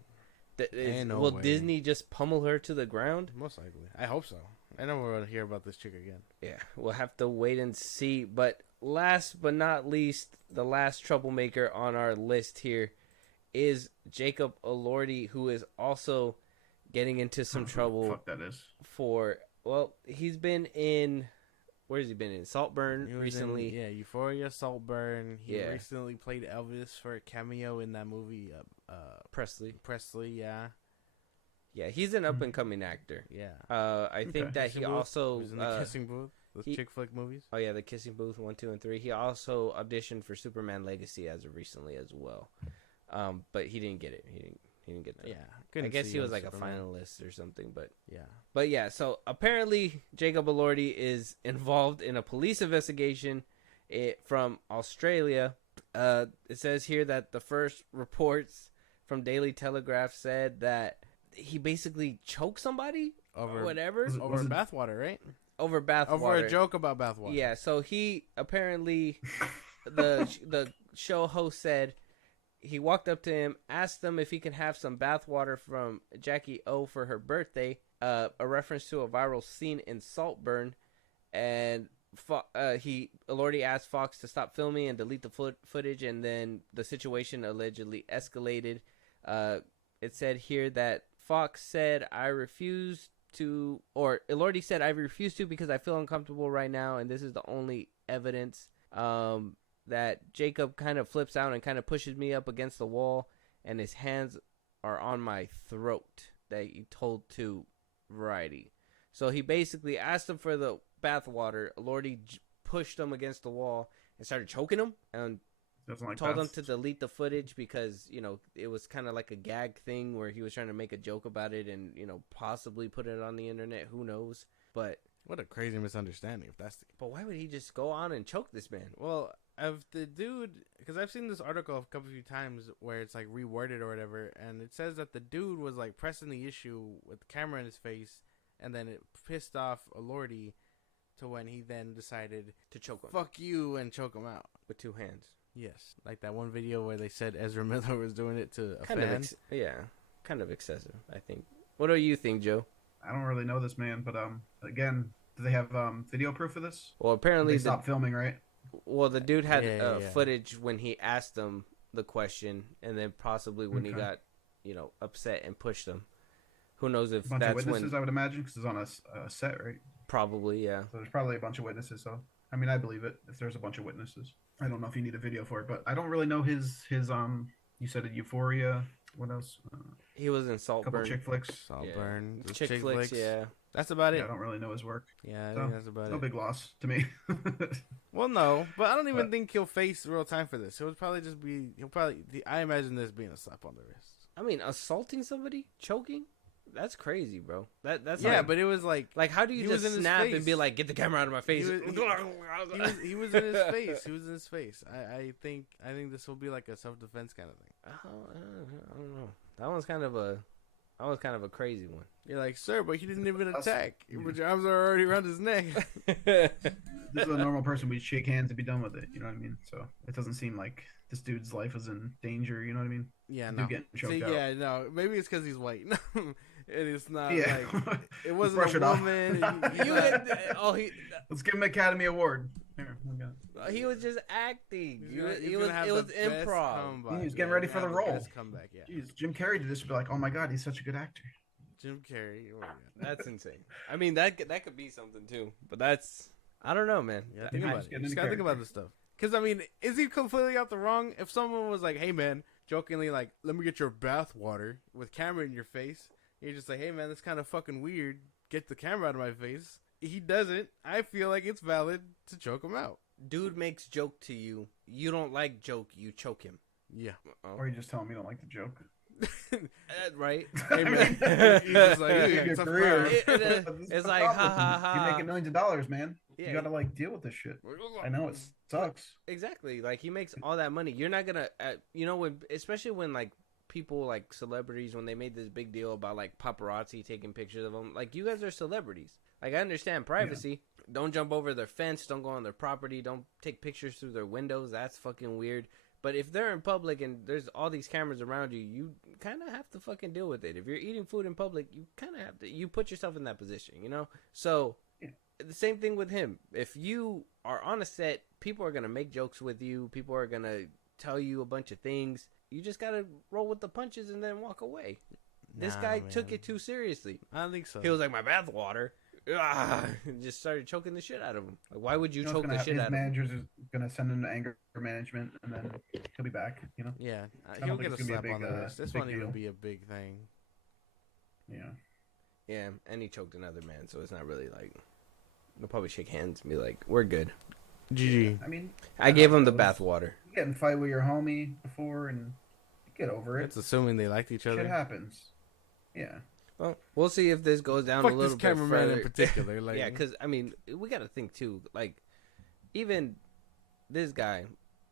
Will Disney just pummel her to the ground? Most likely. I hope so. I never want to hear about this chick again. Yeah, we'll have to wait and see. But last but not least, the last troublemaker on our list here is Jacob Elordi, who is also getting into some trouble. Fuck that is. He's been in... Where has he been in? Saltburn recently. Euphoria, Saltburn. He recently played Elvis for a cameo in that movie. Presley, yeah. Yeah, he's an up-and-coming actor. Yeah. I think that he also... was in the Kissing Booth, those chick flick movies. Oh, yeah, the Kissing Booth 1, 2, and 3. He also auditioned for Superman Legacy as of recently as well. But he didn't get it. He didn't get that. Yeah. I guess he was like Superman. A finalist or something, but... Yeah. But yeah, so apparently Jacob Elordi is involved in a police investigation from Australia. It says here that the first reports from Daily Telegraph said that he basically choked somebody or whatever. Over bathwater, right? Over bathwater. Over a joke about bathwater. Yeah, so he apparently, the show host said, he walked up to him, asked him if he can have some bathwater from Jackie O for her birthday, a reference to a viral scene in Saltburn, and Elordi asked Fox to stop filming and delete the footage, and then the situation allegedly escalated. It said here that Fox said, Elordi said, I refuse to because I feel uncomfortable right now, and this is the only evidence. That Jacob kind of flips out and kind of pushes me up against the wall, and his hands are on my throat, that he told to Variety. So he basically asked him for the bathwater. Elordi pushed him against the wall and started choking him, and told him to delete the footage because, you know, it was kind of like a gag thing where he was trying to make a joke about it and, you know, possibly put it on the internet. Who knows? But what a crazy misunderstanding if that's the... But why would he just go on and choke this man? Well, of the dude, because I've seen this article a few times where it's like reworded or whatever, and it says that the dude was like pressing the issue with the camera in his face, and then it pissed off Elordi to when he then decided to choke him. Fuck you, and choke him out with two hands. Yes, like that one video where they said Ezra Miller was doing it to a fan. Kind of excessive, I think. What do you think, Joe? don't really know this man, but again, do they have video proof of this? Well, apparently they stopped filming, right? Well, the dude had footage when he asked him the question, and then possibly when he got, upset and pushed him. Who knows if bunch that's of witnesses, when? I would imagine, because it's on a set, right? Probably, yeah. So there's probably a bunch of witnesses. So I mean, I believe it if there's a bunch of witnesses. I don't know if you need a video for it, but I don't really know his. You said Euphoria. What else? He was in Couple Saltburn. chick flicks. Saltburn. Yeah. Chick flicks, yeah. That's about it. Yeah, I don't really know his work. Yeah, I So, think that's about no it. big loss to me. Well, no, but I don't even think he'll face real time for this. He'll probably just be. I imagine this being a slap on the wrist. I mean, assaulting somebody, choking, that's crazy, bro. That's yeah, like, but it was like how do you just snap and be like, get the camera out of my face? he was in his face. He was in his face. I think this will be like a self defense kind of thing. I don't know. That one's kind of a crazy one. You're like, sir, but he didn't even attack. But your arms are already around his neck. This is a normal person. We'd shake hands and be done with it. You know what I mean? So it doesn't seem like this dude's life is in danger. You know what I mean? Yeah, Dude no. getting choked out. Yeah, no. Maybe it's because he's white. And it's not Yeah. like it wasn't Brush a it off. woman. Let's give him an Academy Award. Here, we got it. He was just acting. He's It gonna have was the best improv. comeback. He was getting ready for the role. Best comeback, yeah. Jeez, Jim Carrey did this. Be like, oh my god, he's such a good actor. Jim Carrey. Oh my God. That's insane. I mean, that could be something too. But that's, I don't know, man. Yeah, think I about just it. get You just into gotta think character. about this stuff. Because I mean, is he completely out the wrong? If someone was like, "Hey man," jokingly like, "Let me get your bath water," with camera in your face, you're just like, "Hey man, that's kind of fucking weird. Get the camera out of my face." He doesn't. I feel like it's valid to choke him out. Dude makes joke to you. You don't like joke. You choke him. Yeah. Or you just tell him you don't like the joke. Right? Hey man, he's just like, Save "Hey, your tough career. crowd." This is It's the like, ha, problem. ha, ha. You're making millions of dollars, man. Yeah. You gotta like deal with this shit. I know it sucks. Exactly. Like he makes all that money. You're not gonna, when especially when like people like celebrities when they made this big deal about like paparazzi taking pictures of them. Like you guys are celebrities. Like I understand privacy. Yeah. Don't jump over their fence. Don't go on their property. Don't take pictures through their windows. That's fucking weird. But if they're in public and there's all these cameras around you, you kind of have to fucking deal with it. If you're eating food in public, you kind of have to. You put yourself in that position, you know. So. Yeah. The same thing with him. If you are on a set, people are going to make jokes with you. People are going to tell you a bunch of things. You just got to roll with the punches and then walk away. This guy took it too seriously. I don't think so. He was like, my bath water. And just started choking the shit out of him. Like, why would you choke the shit out of him? His managers is going to send him to anger management, and then he'll be back, you know? Yeah. I He'll don't get think a it's gonna slap be a on big, the wrist. This big won't even deal. be a big thing. Yeah. Yeah, and he choked another man, so it's not really like... They'll probably shake hands and be like, we're good. GG. I mean... I gave him the bath water. You get in a fight with your homie before, and you get over it. It's assuming they liked each other. Shit happens. Yeah. Well, we'll see if this goes down Fuck a little this bit cameraman further. in particular. Like, Yeah, because, I mean, we got to think, too. Like, even this guy,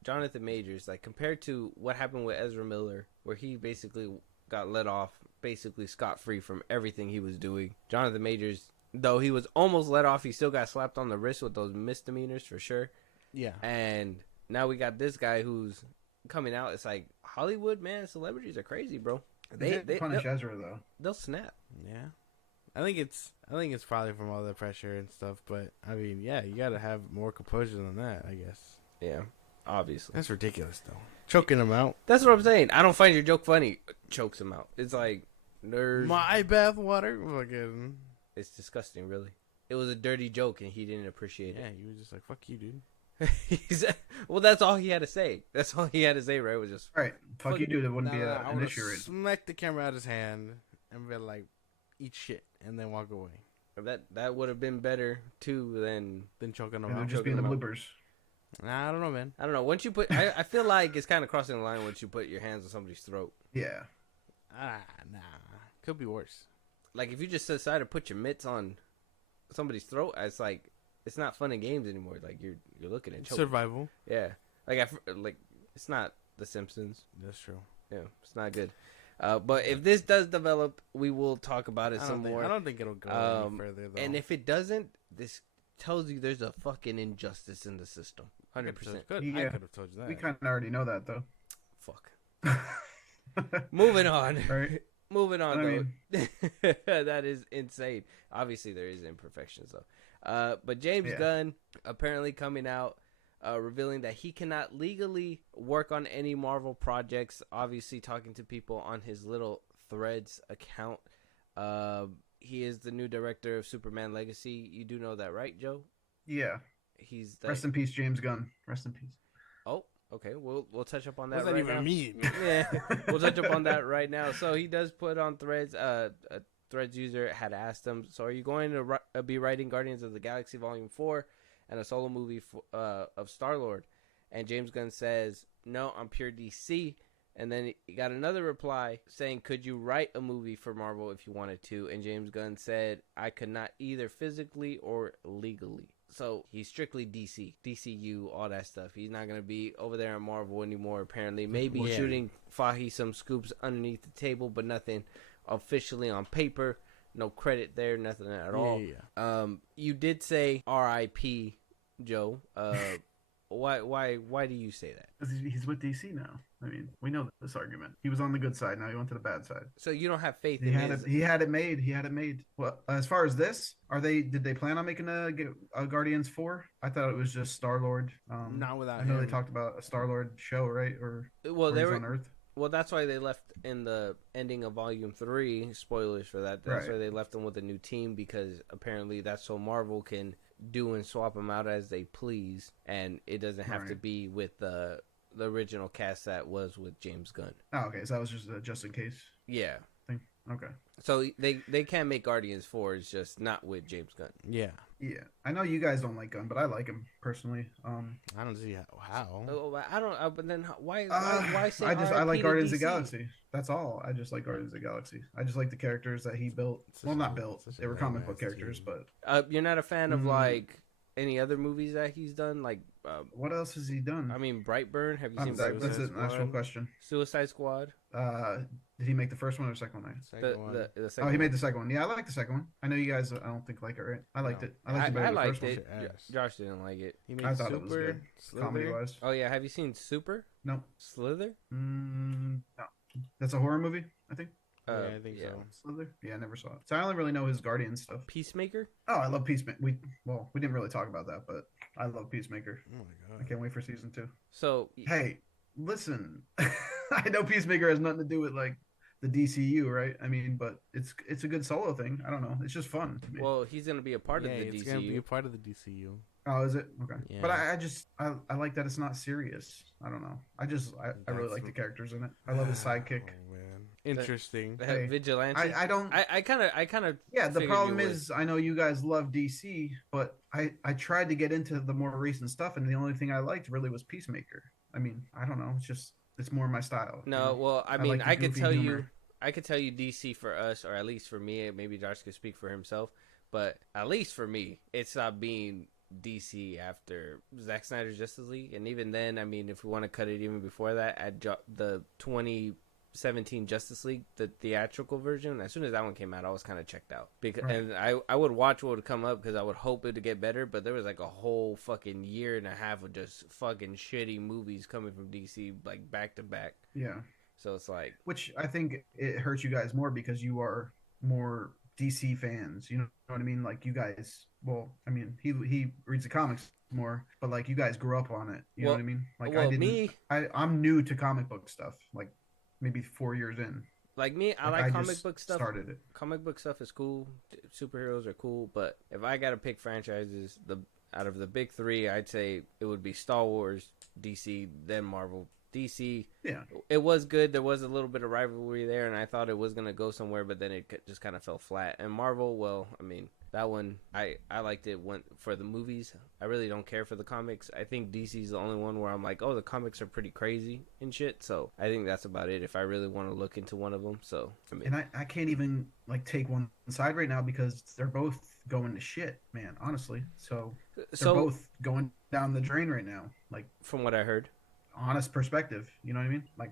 Jonathan Majors, like, compared to what happened with Ezra Miller, where he basically got let off, basically scot-free from everything he was doing. Jonathan Majors, though he was almost let off, he still got slapped on the wrist with those misdemeanors, for sure. Yeah. And now we got this guy who's coming out. It's like, Hollywood, man, celebrities are crazy, bro. They punish Ezra, though. They'll snap. Yeah. I think it's probably from all the pressure and stuff, but I mean, yeah, you gotta have more composure than that, I guess. Yeah, obviously. That's ridiculous, though. Choking him out. That's what I'm saying. I don't find your joke funny. Chokes him out. It's like, nerds. My bath water? Fucking. It's disgusting, really. It was a dirty joke, and he didn't appreciate Yeah, it. you were just like, fuck you, dude. Well, that's all he had to say. That's all he had to say, right? Was just Right. Fuck you, dude. It wouldn't be I an would issue. Right? smack the camera out of his hand and be like, eat shit, and then walk away. that would have been better too than Then choking him It would out. just be in the Choking him bloopers. Nah, I don't know, man. I don't know. Once you put, I feel like it's kind of crossing the line once you put your hands on somebody's throat. Yeah. Nah. Could be worse. Like if you just decide to put your mitts on somebody's throat, it's like it's not fun and games anymore. Like you're looking at choking. Survival. Yeah, like it's not The Simpsons. That's true. Yeah, it's not good. But if this does develop, we will talk about it some more. I don't think it'll go any further, though. And if it doesn't, this tells you there's a fucking injustice in the system. 100%. Good. Yeah. I could have told you that. We kind of already know that, though. Fuck. Moving on. Right. moving on, though. That is insane. Obviously, there is imperfections, though. But James Gunn apparently coming out, revealing that he cannot legally work on any Marvel projects. Obviously, talking to people on his little Threads account. He is the new director of Superman Legacy. You do know that, right, Joe? Yeah. He's Rest in peace, James Gunn. Rest in peace. Oh, okay. We'll touch up on that. What does that even mean? Yeah, we'll touch up on that right now. So he does put on Threads. A Threads user had asked him, "So are you going to be writing Guardians of the Galaxy Volume 4 and a solo movie of Star-Lord?" And James Gunn says, "No, I'm pure DC." And then he got another reply saying, "Could you write a movie for Marvel if you wanted to?" And James Gunn said, "I could not either physically or legally." So he's strictly DC, DCU, all that stuff. He's not going to be over there in Marvel anymore, apparently. Maybe shooting Fahi some scoops underneath the table, but nothing officially on paper. No credit there, nothing at all. Yeah. You did say R.I.P., Joe. Why do you say that? Because he's with DC now. I mean, we know this argument. He was on the good side. Now he went to the bad side. So you don't have faith He in had his... it. He had it made. He had it made. Well, as far as this, did they plan on making a Guardians 4? I thought it was just Star-Lord. Not without I know him. they talked about a Star-Lord show, right? Or they he's were on Earth. Well, that's why they left in the ending of Volume 3. Spoilers for that. That's why they left them with a new team, because apparently that's so Marvel can do and swap them out as they please, and it doesn't have to be with the original cast that was with James Gunn. Oh, okay. So that was just in case Yeah. thing. Okay. So they can make Guardians 4. It's just not with James Gunn. Yeah. Yeah. I know you guys don't like Gunn, but I like him personally. I don't see how. Oh, I don't. But then why say I like RIP to Guardians of DC? the Galaxy. That's all. I just like Guardians of the Galaxy. I just like the characters that he built. Well, not built. They were comic book characters, but you're not a fan of like any other movies that he's done? Like what else has he done? I mean, Brightburn. Have you seen that's Brightburn? an actual question. Suicide Squad. Did he make the first one or the second one? The second he made the second one. Yeah, I like the second one. I know you guys. I don't think like it, right? I liked it. I liked it better than the first it. one. Josh didn't like it. He made I thought Super, it was good, Slither. comedy-wise. Oh yeah, have you seen Super? No. Slither? No. That's a horror movie, I think. Yeah, I think so. Slither? Yeah, I never saw it. So I only really know his Guardian stuff. Peacemaker? Oh, I love Peacemaker. We didn't really talk about that, but I love Peacemaker. Oh my I god. can't wait for season 2. So Hey, listen. I know Peacemaker has nothing to do with like the DCU, right? I mean, but it's a good solo thing. I don't know. It's just fun to me. well, he's gonna be a part of the It's gonna be DCU. a part of the DCU. Oh, is it? Okay. Yeah. But I like that it's not serious. I don't know. I really like the characters in it. I love his sidekick. Oh man, interesting. Hey, Vigilante. I don't. I kind of. Yeah, the figured problem you would. is I know you guys love DC, but I tried to get into the more recent stuff, and the only thing I liked really was Peacemaker. I mean, I don't know. It's more my style. No, you know? well, I mean, like the I could goofy tell humor. you. I could tell you DC for us, or at least for me. Maybe Josh could speak for himself, but at least for me, it stopped being DC after Zack Snyder's Justice League, and even then, I mean, if we want to cut it even before that, at the 2017 Justice League, the theatrical version, as soon as that one came out, I was kind of checked out because, and I would watch what would come up because I would hope it to get better, but there was like a whole fucking year and a half of just fucking shitty movies coming from DC like back to back. Yeah. So it's like, Which I think it hurts you guys more because you are more DC fans. You know what I mean? Like you guys. Well, I mean, he reads the comics more, but like you guys grew up on it. You know what I mean? Like well, I didn't. I'm new to comic book stuff. Like maybe 4 years in. Like me, I like comic book stuff. Started it. Comic book stuff is cool. Superheroes are cool, but if I gotta pick franchises, out of the big three, I'd say it would be Star Wars, DC, then Marvel. DC, yeah, it was good. There was a little bit of rivalry there, and I thought it was gonna go somewhere, but then it just kind of fell flat. And Marvel, well, I mean, that one I liked it for the movies. I really don't care for the comics. I think DC's the only one where I'm like, oh, the comics are pretty crazy and shit. So I think that's about it. If I really want to look into one of them, so I mean, and I can't even like take one side right now because they're both going to shit, man. Honestly, so they're both going down the drain right now. Like from what I heard. Honest perspective, you know what I mean? Like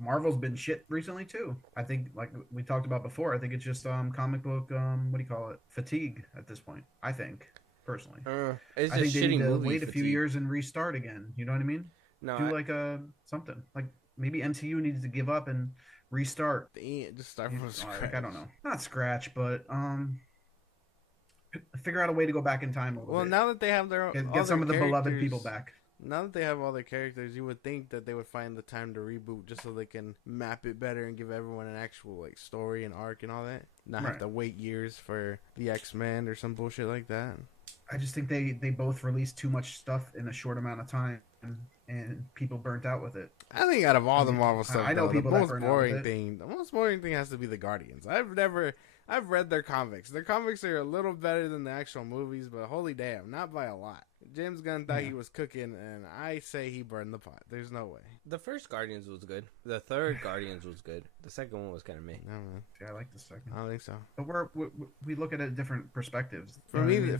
Marvel's been shit recently too. I think, like we talked about before, I think it's just comic book what do you call it, fatigue at this point. I think personally, it's I think just they need to movie wait fatigue. a few years and restart again. You know what I mean? No, do like something like maybe MCU needs to give up and restart. Just start from scratch. Like, I don't know, not scratch, but figure out a way to go back in time a little bit. Now that they have get some of the beloved people back. Now that they have all their characters, you would think that they would find the time to reboot just so they can map it better and give everyone an actual like story and arc and all that. Not have to wait years for the X-Men or some bullshit like that. I just think they both released too much stuff in a short amount of time, and people burnt out with it. I think out of all the Marvel stuff, I know the people most that boring thing. The most boring thing has to be the Guardians. I've read their comics. Their comics are a little better than the actual movies, but holy damn, not by a lot. James Gunn thought he was cooking, and I say he burned the pot. There's no way. The first Guardians was good. The third Guardians was good. The second one was kind of meh. No, man. Yeah, I like the second. I don't think so. But we look at it different perspectives. For me, the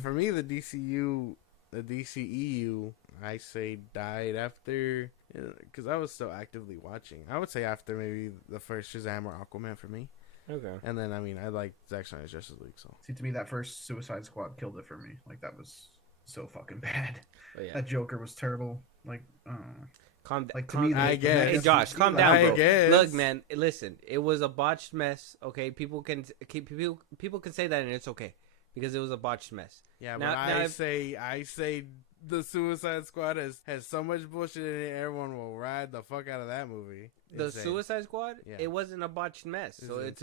DCEU, I say died after, because I was still actively watching. I would say after maybe the first Shazam or Aquaman for me. Okay. And then, I mean, I like Zack Snyder's Justice League. So see, to me, that first Suicide Squad killed it for me. Like, that was so fucking bad. Oh, yeah. That Joker was terrible. Like, calm down. Like, to me, I guess. Hey, Josh, calm down, bro. I guess. Look, man, listen. It was a botched mess. Okay, people can say that, and it's okay because it was a botched mess. Yeah, but I say the Suicide Squad has so much bullshit in it. Everyone will ride the fuck out of that movie. The Suicide Squad, yeah. It wasn't a botched mess, so it's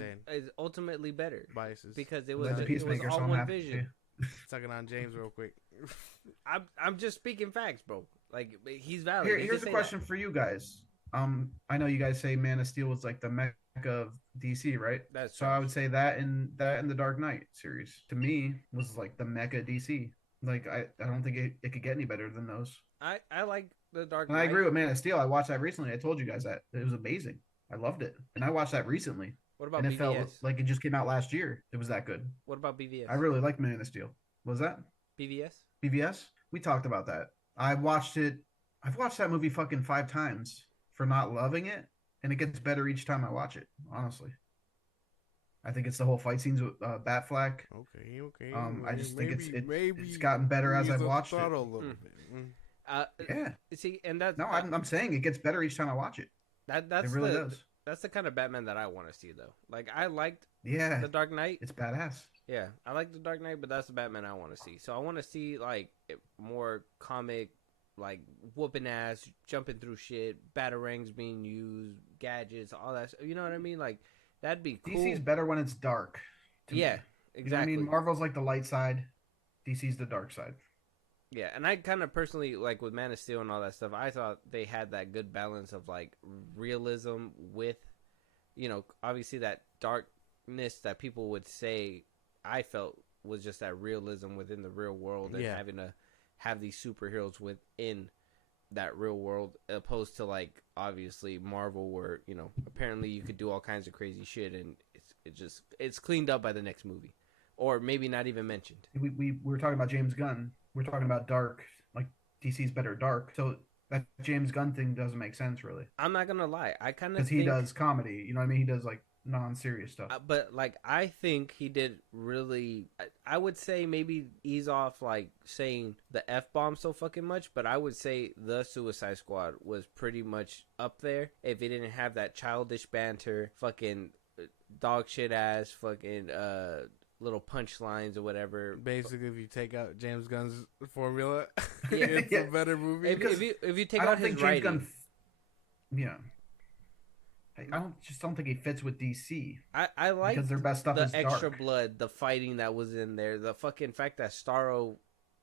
ultimately better biases because it was Peacemaker, all one vision. Sucking on James real quick. I'm just speaking facts, bro. Like, he's valid. Here's a question for you guys. I know you guys say Man of Steel was like the mecca of DC, right? That's so. I would say that in the Dark Knight series to me was like the mecca DC. Like, I don't think it could get any better than those. I like the Dark Knight. And I agree with Man of Steel. I watched that recently. I told you guys that it was amazing. I loved it, and I watched that recently. What about and it BVS? felt like it just came out last year. It was that good. What about BVS? I really liked Man of Steel. What was that BVS? BVS? We talked about that. I watched it. I've watched that movie fucking 5 times for not loving it, and it gets better each time I watch it. Honestly, I think it's the whole fight scenes with Batfleck. Okay. I just think it's gotten better as I've watched it. A little bit. Yeah. See, and that's I'm saying it gets better each time I watch it. That's it really does. That's the kind of Batman that I want to see, though. Like, I liked the Dark Knight. It's badass. Yeah, I like the Dark Knight, but that's the Batman I want to see. So I want to see like more comic, like whooping ass, jumping through shit, batarangs being used, gadgets, all that. You know what I mean? Like, that'd be cool. DC's better when it's dark. Yeah, exactly. You know what I mean, Marvel's like the light side, DC's the dark side. Yeah, and I kind of personally, like with Man of Steel and all that stuff, I thought they had that good balance of like realism with, obviously that darkness that people would say I felt was just that realism within the real world and having to have these superheroes within that real world, opposed to like obviously Marvel where, apparently you could do all kinds of crazy shit and it's cleaned up by the next movie. Or maybe not even mentioned. We were talking about James Gunn. We're talking about dark, like DC's better dark. So that James Gunn thing doesn't make sense, really. I'm not gonna lie. I kind of because he does comedy. You know what I mean? He does like non-serious stuff. But like, I think he did really. I would say maybe ease off like saying the F-bomb so fucking much. But I would say the Suicide Squad was pretty much up there if it didn't have that childish banter, fucking dog shit ass, fucking little punchlines or whatever. Basically, if you take out James Gunn's formula, it's a better movie. If you take out his writing, I don't think he fits with DC. I like because their best stuff the is extra dark. blood, the fighting that was in there, the fucking fact that Starro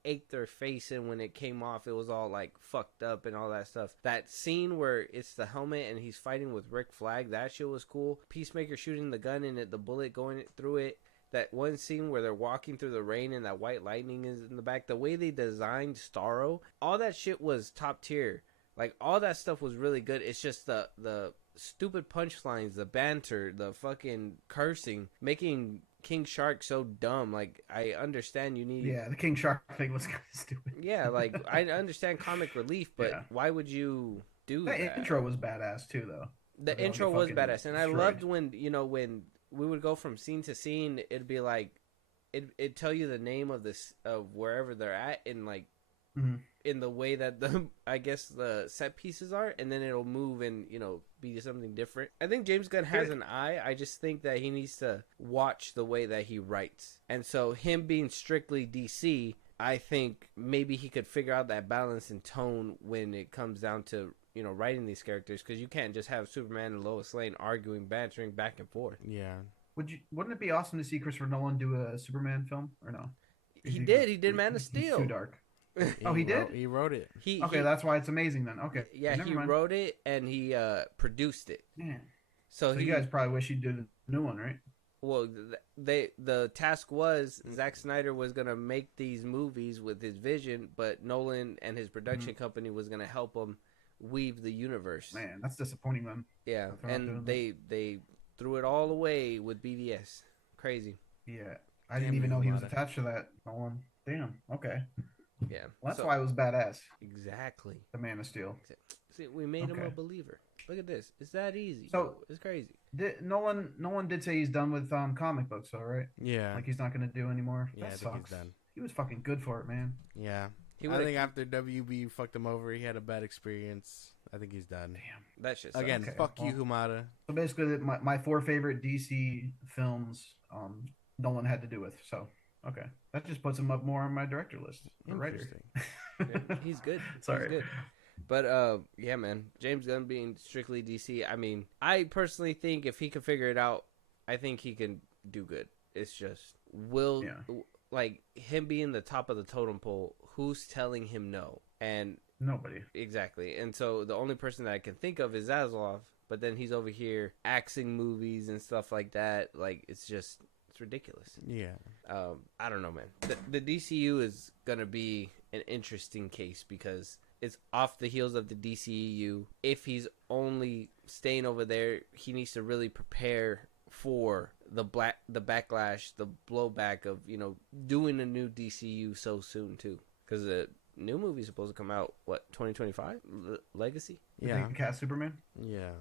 ate their face and when it came off, it was all like fucked up and all that stuff. That scene where it's the helmet and he's fighting with Rick Flag, that shit was cool. Peacemaker shooting the gun and the bullet going through it. That one scene where they're walking through the rain and that white lightning is in the back. The way they designed Starro, all that shit was top tier. Like, all that stuff was really good. It's just the stupid punchlines, the banter, the fucking cursing, making King Shark so dumb. Like, I understand you need... Yeah, the King Shark thing was kind of stupid. Yeah, like, I understand comic relief, but why would you do that? That intro was badass, too, though. The intro was badass, and I loved when, when we would go from scene to scene, it'd be like, it'd tell you the name of this, of wherever they're at, and like, in the way that the I guess the set pieces are, and then it'll move and be something different. I think James Gunn has an eye. I just think that he needs to watch the way that he writes, and so him being strictly DC, I think maybe he could figure out that balance and tone when it comes down to writing these characters, because you can't just have Superman and Lois Lane arguing, bantering back and forth. Yeah. Wouldn't it be awesome to see Christopher Nolan do a Superman film or no? He did Man of Steel. Too dark. He did? He wrote it. That's why it's amazing then. Okay. Yeah, he wrote it and he produced it. Yeah. So you guys probably wish he did a new one, right? Well, the task was Zack Snyder was going to make these movies with his vision, but Nolan and his production company was going to help him weave the universe. Man, that's disappointing then. Yeah, and they threw it all away with BVS. Crazy. Yeah. I didn't even know he was attached to that. Nolan. Damn. Okay. Yeah. Well, that's why it was badass. Exactly. The Man of Steel. See, we made him a believer. Look at this. It's that easy. So it's crazy. Nolan did say he's done with comic books, though, right? Yeah. Like he's not going to do anymore. Yeah, that I think sucks. he's done. He was fucking good for it, man. Yeah. I think after WB fucked him over, he had a bad experience. I think he's done. Damn. That shit sucks. Again, fuck you, Humada. So basically, my 4 favorite DC films, Nolan had to do with. So, okay. That just puts him up more on my director list. Writer. Yeah, he's good. Sorry. He's good. But, yeah, man. James Gunn being strictly DC, I mean, I personally think if he could figure it out, I think he can do good. It's just, like, him being the top of the totem pole, who's telling him no? And nobody. Exactly. And so the only person that I can think of is Zaslav, but then he's over here axing movies and stuff like that. Like, it's ridiculous. Yeah. I don't know, man. The DCU is going to be an interesting case because it's off the heels of the DCEU. If he's only staying over there, he needs to really prepare for the backlash, the blowback of, doing a new DCU so soon too. Because the new movie's supposed to come out, 2025? Legacy? Yeah. They cast Superman? Yeah.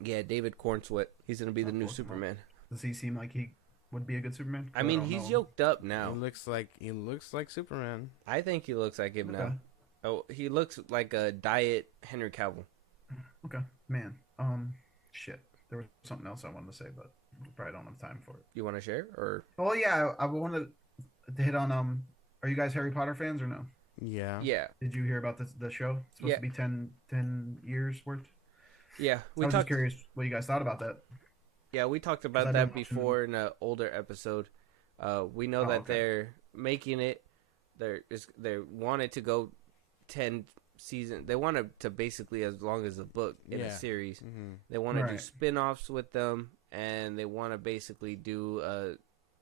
Yeah, David Cornsweet. He's going to be the new Superman. Does he seem like he would be a good Superman? I mean, he's yoked up now. He looks like Superman. I think he looks like him now. Oh, he looks like a diet Henry Cavill. Okay. Man. Shit. There was something else I wanted to say, but we probably don't have time for it. You want to share? Or? Oh, yeah. I wanted to hit on, are you guys Harry Potter fans or no? Yeah. Yeah. Did you hear about the show? It's supposed to be 10 years worth? Yeah. I was just curious what you guys thought about that. Yeah, we talked about that before in an older episode. We know that they're making it. They wanted to go 10 seasons. They wanted to basically as long as a book in a series. Mm-hmm. They want to do spin-offs with them, and they want to basically do a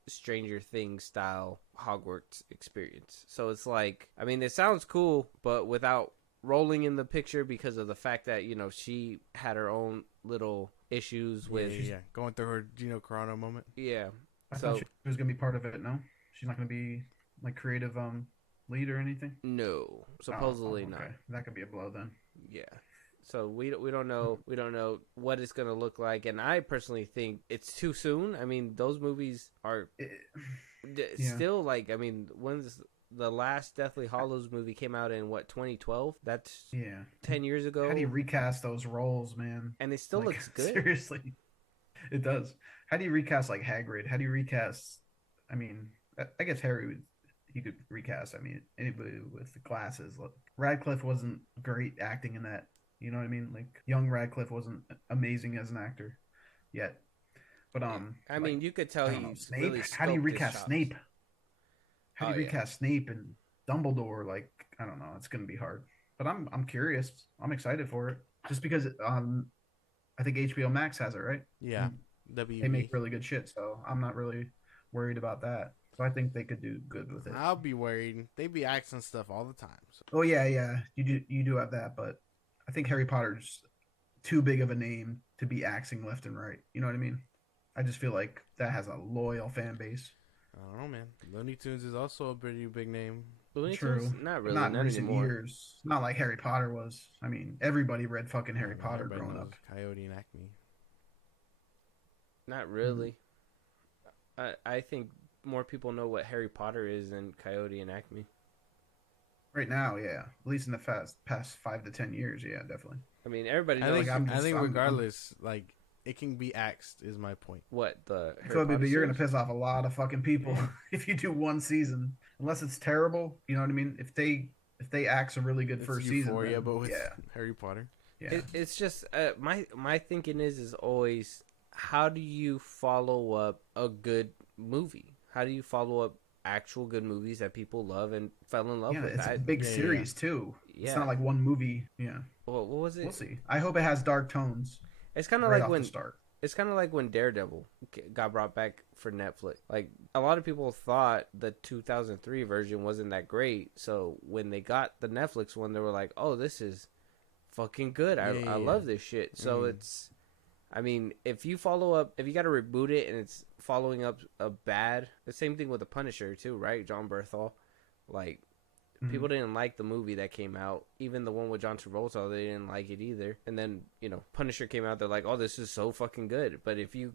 Stranger Things style Hogwarts experience. So it's like, I mean, it sounds cool, but without rolling in the picture because of the fact that, she had her own little issues with going through her Gina Carano moment. Yeah. I thought she was gonna be part of it. No, she's not gonna be like creative lead or anything. No, supposedly not. That could be a blow then. Yeah. So we don't know what it's gonna look like, and I personally think it's too soon. I mean, those movies are still like, I mean, when's the last Deathly Hallows movie came out in 2012? That's 10 years ago. How do you recast those roles, man? And it still looks good. Seriously, it does. How do you recast like Hagrid? How do you recast? I mean, I guess Harry you could recast. I mean, anybody with the glasses. Look, Radcliffe wasn't great acting in that. You know what I mean? Like young Radcliffe wasn't amazing as an actor yet. But I mean, you could tell he's Snape. Really how do you recast Snape? How do you recast Snape and Dumbledore? Like, I don't know. It's gonna be hard. But I'm curious. I'm excited for it. Just because I think HBO Max has it, right? Yeah. They make really good shit, so I'm not really worried about that. So I think they could do good with it. I'll be worried. They be axing stuff all the time. So. Oh yeah. You do have that, but I think Harry Potter's too big of a name to be axing left and right. You know what I mean? I just feel like that has a loyal fan base. I don't know, man. Looney Tunes is also a pretty big name. Looney True. Tunes? Not really. Not in recent anymore. years. Not like Harry Potter was. I mean, everybody read fucking Harry Potter growing up. Coyote and Acme. Not really. I think more people know what Harry Potter is than Coyote and Acme. Right now, yeah. At least in the past 5 to 10 years, yeah, definitely. I mean, everybody I knows. think Like, I think regardless, like it can be axed. Is my point. What the I Harry feel, but Potter you're gonna series? piss off a lot of fucking people Yeah. if you do one season, unless it's terrible. You know what I mean? If they axe a really good It's first Euphoria, season, but with yeah, Harry Potter. yeah. It's just my thinking is always, how do you follow up a good movie? How do you follow up actual good movies that people love and fell in love Yeah, with? it's a big Yeah, yeah, series too. It's Yeah. not like one movie. Yeah, What was it? we'll see. I hope it has dark tones It's kind of right like off the when start. it's kind of like when Daredevil got brought back for Netflix. Like, a lot of people thought the 2003 version wasn't that great, so when they got the Netflix one, they were like, "Oh, this is fucking good. I love this shit." So it's, I mean, if you follow up, if you got to reboot it and it's following up a bad, the same thing with the Punisher too, right? John Berthal, like, people didn't like the movie that came out. Even the one with John Travolta, they didn't like it either. And then, Punisher came out. They're like, "Oh, this is so fucking good." But if you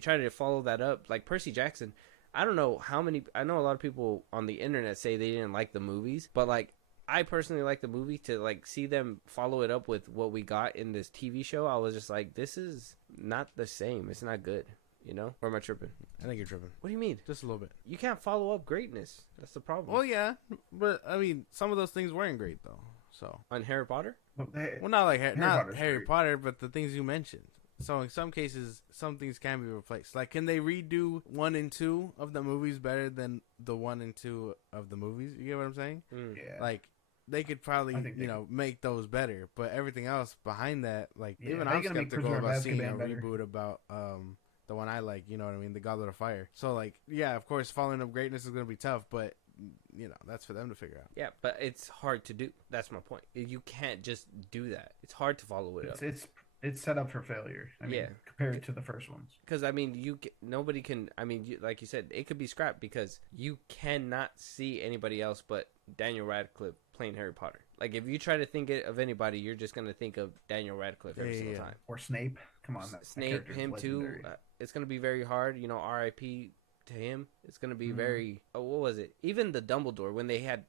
try to follow that up, like Percy Jackson, I don't know how many. I know a lot of people on the internet say they didn't like the movies, but like, I personally like the movie. To like see them follow it up with what we got in this TV show, I was just like, this is not the same. It's not good. Or am I tripping? I think you're tripping. What do you mean? Just a little bit. You can't follow up greatness. That's the problem. Well, yeah, but I mean, some of those things weren't great though. So, On Harry Potter? well, not like not Potter's Harry great. Potter, but the things you mentioned. So in some cases, some things can be replaced. Like, can they redo 1 and 2 of the movies better than the 1 and 2 of the movies? You get what I'm saying? Yeah, Like, they could probably, I think they could. make those better. But everything else behind that, like, Yeah, even how I'm you gonna make skeptical Prisoner of about seeing a Azkaban better? reboot about the one I like. You know what I mean? The Goblet of Fire. So like, yeah, of course, following up greatness is gonna be tough, but that's for them to figure out. Yeah, but it's hard to do. That's my point. You can't just do that. It's hard to follow it up. It's set up for failure. I mean, Yeah. compared to the first ones. Because, I mean, nobody can. I mean, like you said, it could be scrapped because you cannot see anybody else but Daniel Radcliffe playing Harry Potter. Like, if you try to think of anybody, you're just going to think of Daniel Radcliffe every single time. Or Snape. Come on, that Snape, character's him legendary. too. It's going to be very hard. R.I.P. to him. It's going to be very. Oh, what was it? Even the Dumbledore, when they had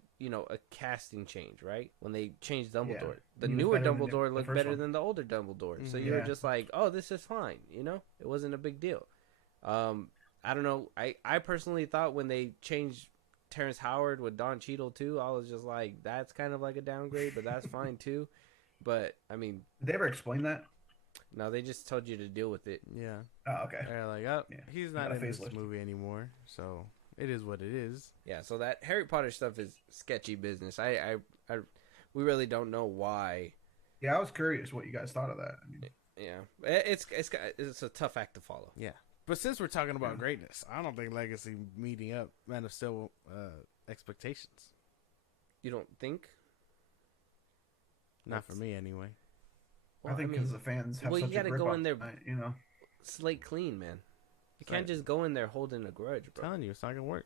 a casting change, right? When they changed Dumbledore, the He was newer better than Dumbledore the looked first better one. than the older Dumbledore. So you were just like, "Oh, this is fine." It wasn't a big deal. I don't know. I personally thought when they changed Terrence Howard with Don Cheadle too, I was just like, that's kind of like a downgrade, but that's fine too. But I mean, Did they ever explain that? no, they just told you to deal with it. Yeah. Oh, okay. They're like, Yeah. he's Got not a in this facelift. movie anymore, so it is what it is. Yeah, so that Harry Potter stuff is sketchy business. We really don't know why. Yeah, I was curious what you guys thought of that. I mean, Yeah, it's a tough act to follow. Yeah. But since we're talking about greatness, I don't think Legacy meeting up Man of Steel expectations. You don't think? Not for me, anyway. I think because the fans have well, such you gotta a grip go on in there, it, slate clean, man. You can't just go in there holding a grudge, I'm bro. telling you, it's not gonna work.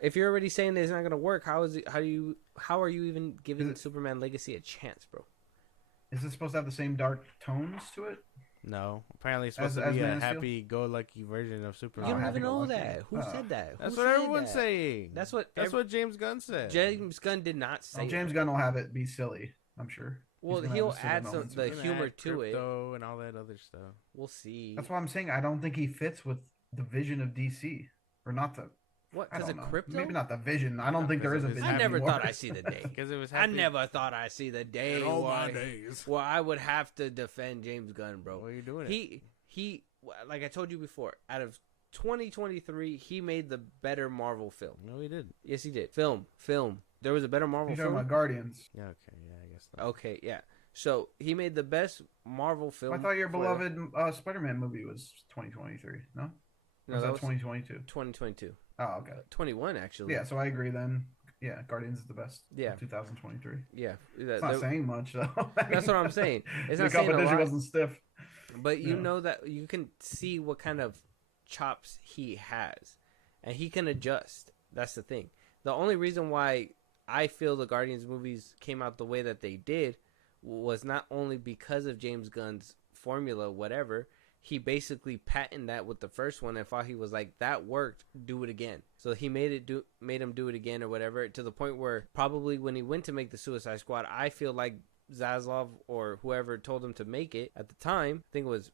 If you're already saying that it's not gonna work, how are you even giving Superman Legacy a chance, bro? Is it supposed to have the same dark tones to it? No, apparently it's supposed As to be Man a of Steel? happy-go-lucky version of Superman. You don't even know happy-go-lucky. that. Who Oh. said that? That's Who what said everyone's that? saying. That's what James Gunn said. James Gunn did not say. Well, James Gunn will have it be silly, I'm sure. Well, He's gonna he'll have silly add some moments. the He's gonna humor add to it. crypto and all that other stuff. We'll see. That's why I'm saying I don't think he fits with the vision of DC, or not the. What? I Because don't of know. crypto? Maybe not the vision. I don't think there is a because vision. I never anymore. thought I see the day. Because it was I happy. never thought I see the day. In all my where- days. Well, I would have to defend James Gunn, bro. What are you doing? It? He, like I told you before, out of 2023, he made the better Marvel film. No, he didn't. Yes, he did. Film. There was a better Marvel You're talking film. about Guardians. Yeah, okay, yeah, I guess not. Okay, yeah. So he made the best Marvel film. I thought your for- beloved Spider-Man movie was 2023. No, or No, was that that was 2022? 2022. Oh, okay. 21 actually. Yeah, so I agree then. Yeah, Guardians is the best. Yeah. of 2023. Yeah. It's not saying much though. That's what I'm saying. It's the not saying a competition lot. wasn't stiff. But you Yeah. know that you can see what kind of chops he has, and he can adjust. That's the thing. The only reason why I feel the Guardians movies came out the way that they did was not only because of James Gunn's formula, whatever. he basically patented that with the first one and thought he was like, that worked, do it again. So he made him do it again or whatever, to the point where probably when he went to make the Suicide Squad, I feel like Zaslav or whoever told him to make it at the time, I think it was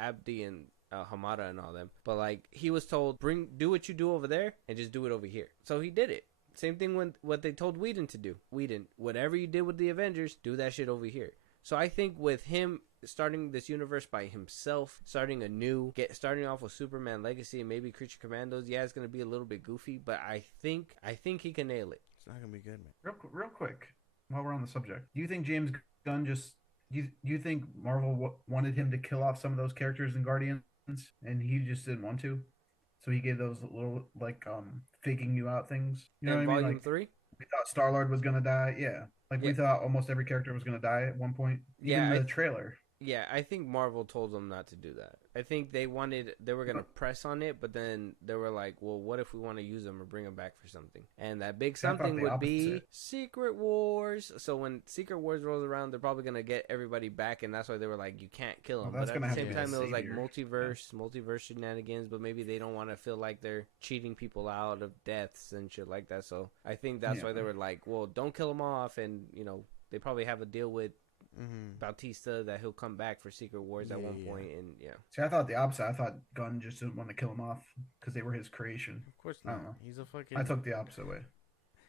Abdi and Hamada and all them, but like he was told, do what you do over there and just do it over here. So he did it. Same thing when what they told Whedon to do. Whedon, whatever you did with the Avengers, do that shit over here. So I think with him starting this universe by himself, starting off with Superman Legacy and maybe Creature Commandos, yeah, it's gonna be a little bit goofy, but I think he can nail it. It's not gonna be good, man. Real quick, while we're on the subject, do you think James Gunn do you think Marvel wanted him to kill off some of those characters in Guardians, and he just didn't want to? So he gave those little like faking you out things. You know what I mean? Volume Like, 3? we thought Star-Lord was gonna die. Yeah. We thought almost every character was gonna die at one point. Even the trailer. Yeah, I think Marvel told them not to do that. I think they were going to press on it, but then they were like, well, what if we want to use them or bring them back for something? And that big something would be Secret Wars. So when Secret Wars rolls around, they're probably going to get everybody back, and that's why they were like, you can't kill them. But at the same time, it was like multiverse shenanigans, but maybe they don't want to feel like they're cheating people out of deaths and shit like that. So I think that's why they were like, well, don't kill them off, and, you know, they probably have a deal with Bautista that he'll come back for Secret Wars at one point, and See, I thought the opposite. I thought Gunn just didn't want to kill him off because they were his creation. Of course not. I don't know. He's a fucking. I took the opposite way.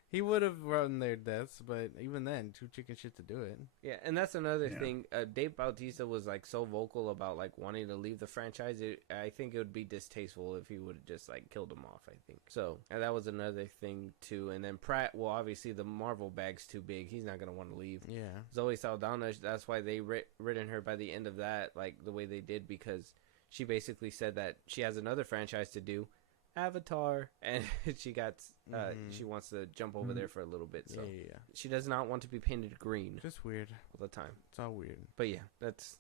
He would have run their deaths, but even then, too chicken shit to do it. Yeah, and that's another thing. Dave Bautista was like so vocal about like wanting to leave the franchise. I think it would be distasteful if he would have just like killed him off. I think so, and that was another thing too. And then Pratt, well, obviously the Marvel bag's too big. He's not gonna want to leave. Yeah, Zoe Saldana. That's why they written her by the end of that, like the way they did, because she basically said that she has another franchise to do. Avatar, and she wants to jump over there for a little bit, so she does not want to be painted green. Just weird all the time. It's all weird, but yeah, it's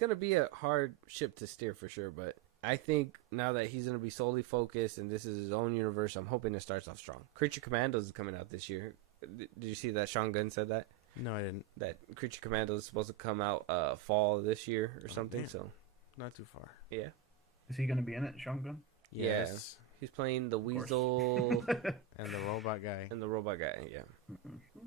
gonna be a hard ship to steer for sure. But I think now that he's gonna be solely focused and this is his own universe, I'm hoping it starts off strong. Creature Commandos is coming out this year. Did you see that Sean Gunn said that? No, I didn't. That Creature Commandos is supposed to come out fall this year or something. Man. So not too far. Yeah. Is he gonna be in it, Sean Gunn? Yes. Yeah. He's playing the Weasel and the robot guy. Yeah.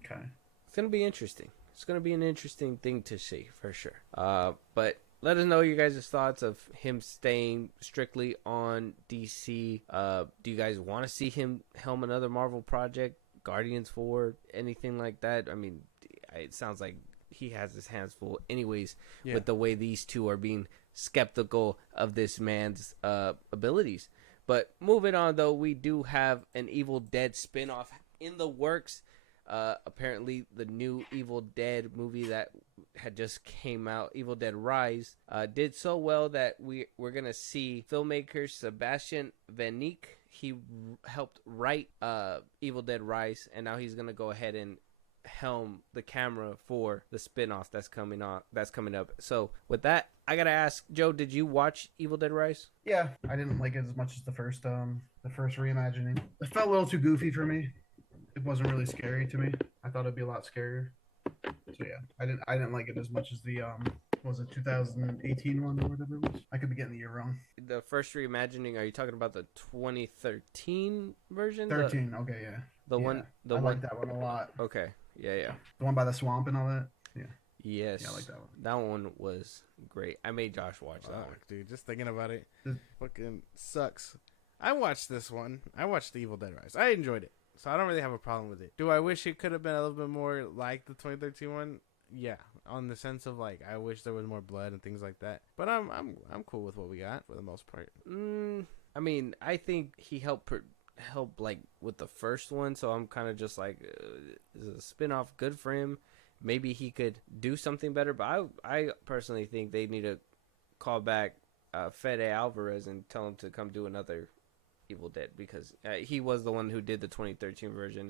Okay. It's going to be interesting. It's going to be an interesting thing to see, for sure. But let us know your guys' thoughts of him staying strictly on DC. Do you guys want to see him helm another Marvel project? Guardians 4? Anything like that? I mean, it sounds like he has his hands full anyways with the way these two are being skeptical of this man's abilities. But moving on, though, we do have an Evil Dead spinoff in the works. Apparently, the new Evil Dead movie that had just came out, Evil Dead Rise, did so well that we're going to see filmmaker Sebastian Van Eyck. He helped write Evil Dead Rise, and now he's going to go ahead and helm the camera for the spinoff that's coming up. So with that, I gotta ask, Joe, did you watch Evil Dead Rise? Yeah, I didn't like it as much as the first reimagining. It felt a little too goofy for me. It wasn't really scary to me. I thought it'd be a lot scarier. So yeah, I didn't like it as much as the was it 2018 one or whatever it was? I could be getting the year wrong. The first reimagining, are you talking about the 2013 version? 13, okay, yeah. I like that one a lot. Okay, yeah. The one by the swamp and all that? Yeah. Yes. Yeah, I like that one. That one was great. I made Josh watch that one. Dude, just thinking about it fucking sucks. I watched this one. I watched the Evil Dead Rise. I enjoyed it. So I don't really have a problem with it. Do I wish it could have been a little bit more like the 2013 one? Yeah, on the sense of like I wish there was more blood and things like that. But I'm cool with what we got for the most part. I mean, I think he helped like with the first one, so I'm kind of just like, is a spinoff good for him? Maybe he could do something better. But I personally think they need to call back Fede Alvarez and tell him to come do another Evil Dead, because he was the one who did the 2013 version.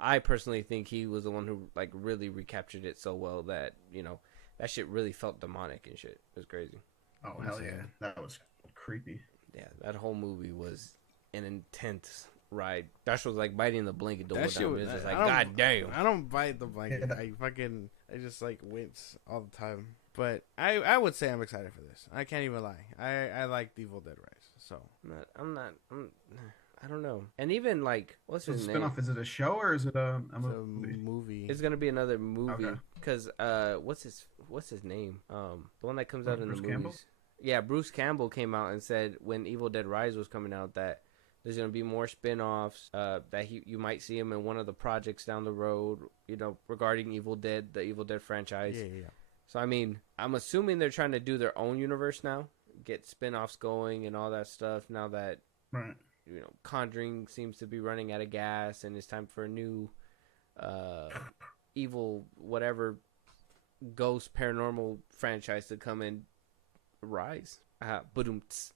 I personally think he was the one who like really recaptured it so well that, you know, that shit really felt demonic and shit. It was crazy. Oh, hell yeah. That was creepy. Yeah, that whole movie was an intense ride. Josh was like biting the blanket the whole time. It's just like, God damn. I don't bite the blanket. I just like wince all the time. But I would say I'm excited for this. I can't even lie. I liked Evil Dead Rise. So I don't know. And even like, what's his name? Spinoff? Is it a show or is it a movie? It's gonna be another movie. Okay. Because what's his name? The one that comes out in Bruce the Campbell? movies. Yeah, Bruce Campbell came out and said when Evil Dead Rise was coming out that there's gonna be more spin-offs. That you might see him in one of the projects down the road. You know, regarding the Evil Dead franchise. Yeah. So I mean, I'm assuming they're trying to do their own universe now, get spin-offs going and all that stuff. Now that right. You know, Conjuring seems to be running out of gas, and it's time for a new evil whatever ghost paranormal franchise to come and rise.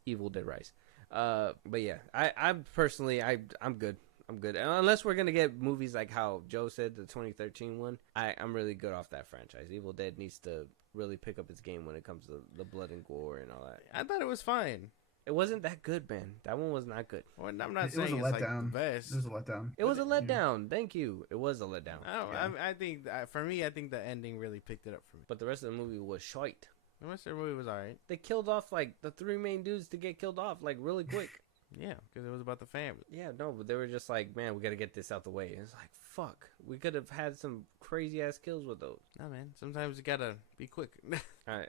Evil Dead Rise. But yeah, I'm good. I'm good. Unless we're gonna get movies like how Joe said, the 2013 one. I'm really good off that franchise. Evil Dead needs to really pick up its game when it comes to the blood and gore and all that. I thought it was fine. It wasn't that good, man. That one was not good. Well, I'm not saying it's like the best. It was a letdown. It was a letdown. Thank you. It was a letdown. I think for me, I think the ending really picked it up for me. But the rest of the movie was shite. The rest of the movie was alright. They killed off like the 3 main dudes to get killed off like really quick. Yeah, because it was about the family. Yeah, no, but they were just like, man, we got to get this out the way. And it's like, fuck, we could have had some crazy ass kills with those. No, man. Sometimes you gotta be quick. I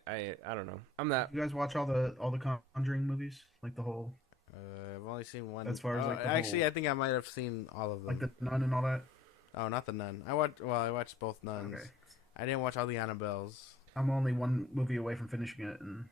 don't know. I'm not. You guys watch all the Conjuring movies, like the whole. I've only seen one. As far as like the actually, whole, I think I might have seen all of them. like the Nun and all that. Oh, not the Nun. I watched both Nuns. Okay. I didn't watch all the Annabelles. I'm only one movie away from finishing it, and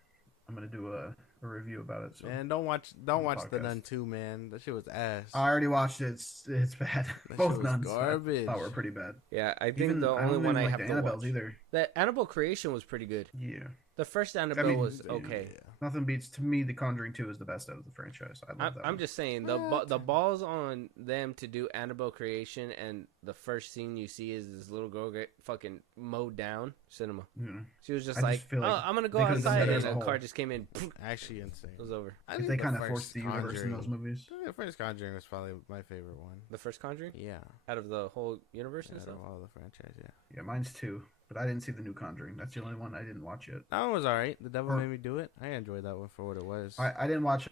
I'm gonna do a review about it. So. And don't watch the Nun 2, man. That shit was ass. I already watched it. It's bad. Both Nuns garbage. I were pretty bad. Yeah, I think the only one I have to Annabelle's watch. either. The Annabelle Creation was pretty good. Yeah. The first Annabelle was okay. Yeah. Nothing beats, to me, The Conjuring 2 is the best out of the franchise. I love that I'm one. just saying the balls on them to do Annabelle Creation, and the first scene you see is this little girl get fucking mowed down. Cinema. Yeah. She was just I like, just feel like I'm gonna go they could've done outside, better and as a a whole. car just came in. Actually insane. It was over. I If think they the kind of first forced the universe in Conjuring- those movies. The first Conjuring was probably my favorite one. The first Conjuring Yeah. out of the whole universe and Out stuff. of all the franchise, yeah. Yeah, mine's 2. But I didn't see the new Conjuring. That's the only one I didn't watch yet. That one was alright. The Devil Made Me Do It. I enjoyed that one for what it was. I didn't watch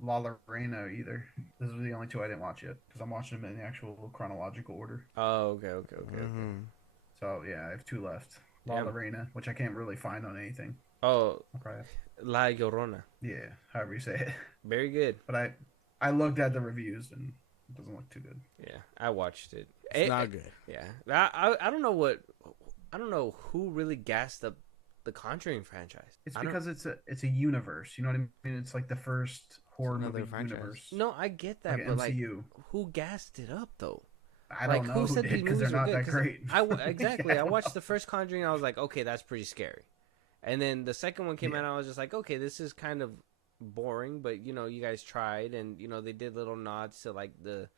La La Reina either. This is the only 2 I didn't watch yet. Because I'm watching them in the actual chronological order. Oh, okay. Mhm. So, yeah, I have 2 left. La Yeah. La Reina, which I can't really find on anything. Oh, I'll probably have- La Llorona. yeah, however you say it. Very good. But I looked at the reviews, and it doesn't look too good. Yeah, I watched it. It's not good. Yeah, I don't know what. I don't know who really gassed up the Conjuring franchise. It's because it's a universe. You know what I mean? It's like the first horror It's another movie franchise. universe. No, I get that, Like but like, MCU. who gassed it up though? I don't know who did because they're not that great. Exactly. Yeah. I watched the first Conjuring. I was like, okay, that's pretty scary. And then the second one came out. I was just like, okay, this is kind of boring, but you know, you guys tried, and you know, they did little nods to like the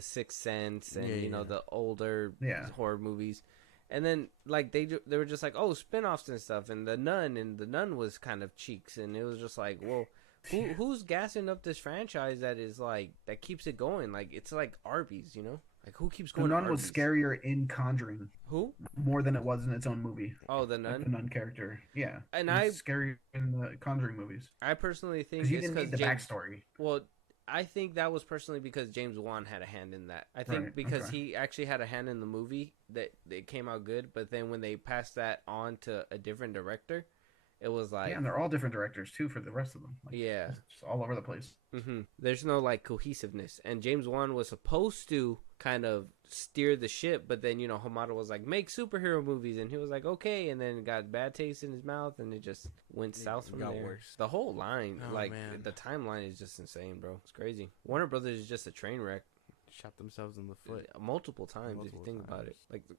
Sixth Sense and you know the older horror movies. And then like they were just like, oh, spin-offs and stuff, and the Nun was kind of cheeks, and it was just like, well, who's gassing up this franchise that is like that keeps it going? Like it's like Arby's, you know? Like who keeps going? The Nun was scarier in Conjuring. Who? More than it was in its own movie. Oh, the Nun. Like the Nun character, yeah. And scary in the Conjuring movies. I personally think because you didn't need the backstory. Well, I think that was personally because James Wan had a hand in that. I think because he actually had a hand in the movie that it came out good, but then when they passed that on to a different director, it was like and they're all different directors too for the rest of them. Like, it's just all over the place. Mm-hmm. There's no like cohesiveness, and James Wan was supposed to kind of steer the ship, but then you know Hamada was like, make superhero movies, and he was like, okay, and then got bad taste in his mouth, and it just went south from there. Worse. The whole line, man. the timeline is just insane, bro. It's crazy. Warner Brothers is just a train wreck. Shot themselves in the foot multiple times if you think about it.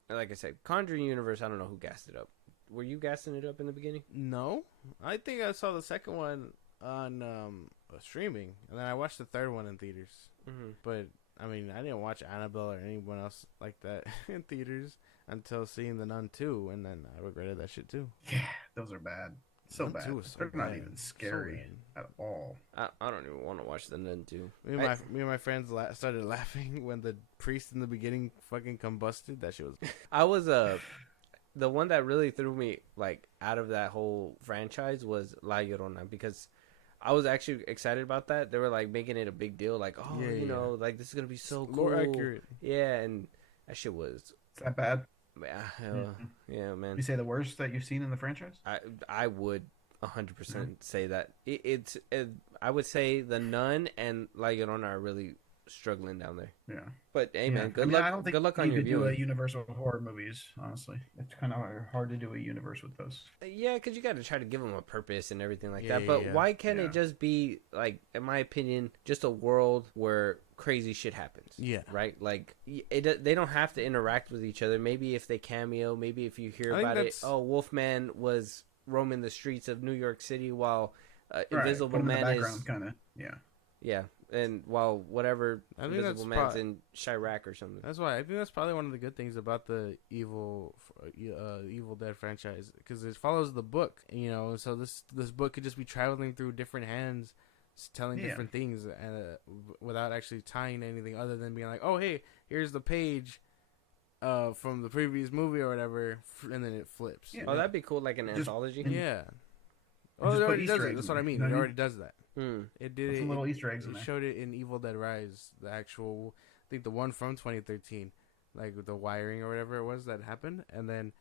Like I said, Conjuring universe. I don't know who gassed it up. Were you gassing it up in the beginning? No, I think I saw the second one on streaming, and then I watched the third one in theaters. Mm-hmm. But I mean, I didn't watch Annabelle or anyone else like that in theaters until seeing the Nun 2, and then I regretted that shit too. Yeah, those are bad. So Nun bad. 2 was so They're not bad. even scary at all. I don't even want to watch the Nun 2. Me and my friends started laughing when the priest in the beginning fucking combusted. That shit was. I was the one that really threw me like out of that whole franchise was La Llorona, because I was actually excited about that. They were like making it a big deal, like, oh, Yeah, you yeah. know, like this is gonna be so It's cool. more accurate. Yeah, and that shit was, Is that bad? yeah, man. You say the worst that you've seen in the franchise? I would 100% say that I would say The Nun and La Llorona are really struggling down there. Yeah. But hey, Yeah. man, good luck. I don't think Good luck you on your could do a viewing. Universal horror movies. Honestly, it's kind of hard to do a universe with those. Yeah, because you got to try to give them a purpose and everything like Yeah, that. But yeah. why can't Yeah. it just be like, in my opinion, just a world where crazy shit happens? Yeah. Right. Like they don't have to interact with each other. Maybe if they cameo, maybe if you hear I think about it. that's- Oh, Wolfman was roaming the streets of New York City while Right. Invisible Put 'em in the Man background, is kind of. Yeah. yeah, and while whatever I think Invisible that's Man's pro- in Chirac or something. That's why I think that's probably one of the good things about the Evil Dead franchise, because it follows the book, you know. So this book could just be traveling through different hands, telling Yeah. different things, without actually tying anything other than being like, oh hey, here's the page from the previous movie or whatever, and then it flips. Yeah. Oh, that'd be cool, like an Just- anthology. Yeah. And Oh, just it put already Easter does it. eggs That's in what I there. mean. You know It what I already does that. Mm. It did Put it. some little Easter eggs in It there. showed it in Evil Dead Rise, the actual, I think the one from 2013, like with the wiring or whatever it was that happened, and then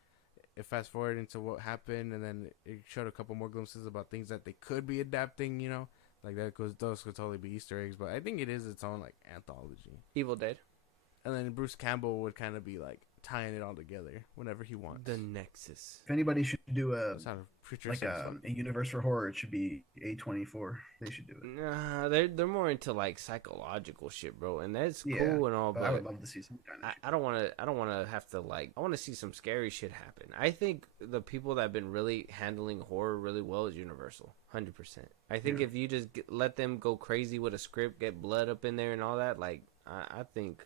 it fast forwarded into what happened, and then it showed a couple more glimpses about things that they could be adapting, you know, like that. Those could totally be Easter eggs, but I think it is its own like anthology. Evil Dead. And then Bruce Campbell would kind of be like tying it all together whenever he wants. The Nexus. If anybody should do a Sound pretty like a universe for horror, it should be A24. They should do it. Nah, they're more into like psychological shit, bro, and that's Yeah, cool and all. But But I would love to see some kind of. I don't want to have to like. I want to see some scary shit happen. I think the people that have been really handling horror really well is Universal, 100%. I think Yeah. if you just let them go crazy with a script, get blood up in there and all that, like I think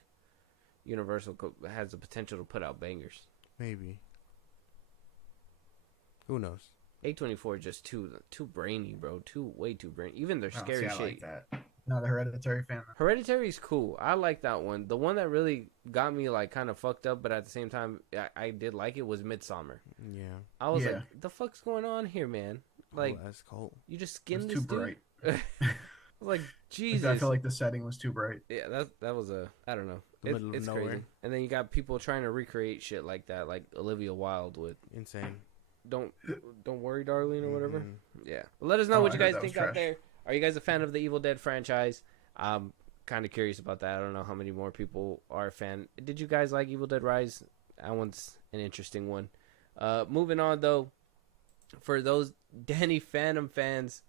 Universal has the potential to put out bangers. maybe. Who knows? A24 is just too brainy, bro. Way too brainy. Even their Oh, scary see, I shit. like that. Not a Hereditary fan. Hereditary's cool. I like that one. The one that really got me like kind of fucked up, but at the same time I did like it, was Midsummer. Yeah. I was Yeah. like, the fuck's going on here, man? Like, Oh, that's cold. you just It skinned was this too bright. dude? Like, Jesus. I felt like the setting was too bright. Yeah, that was I don't know. The middle of It's nowhere. crazy. And then you got people trying to recreate shit like that, like Olivia Wilde with Insane. Don't Worry, Darling, or whatever. Mhm. Yeah. Let us know Oh, what I you heard guys that was think out trash. there. Are you guys a fan of the Evil Dead franchise? I'm kind of curious about that. I don't know how many more people are a fan. Did you guys like Evil Dead Rise? That one's an interesting one. Moving on, though, for those Danny Phantom fans,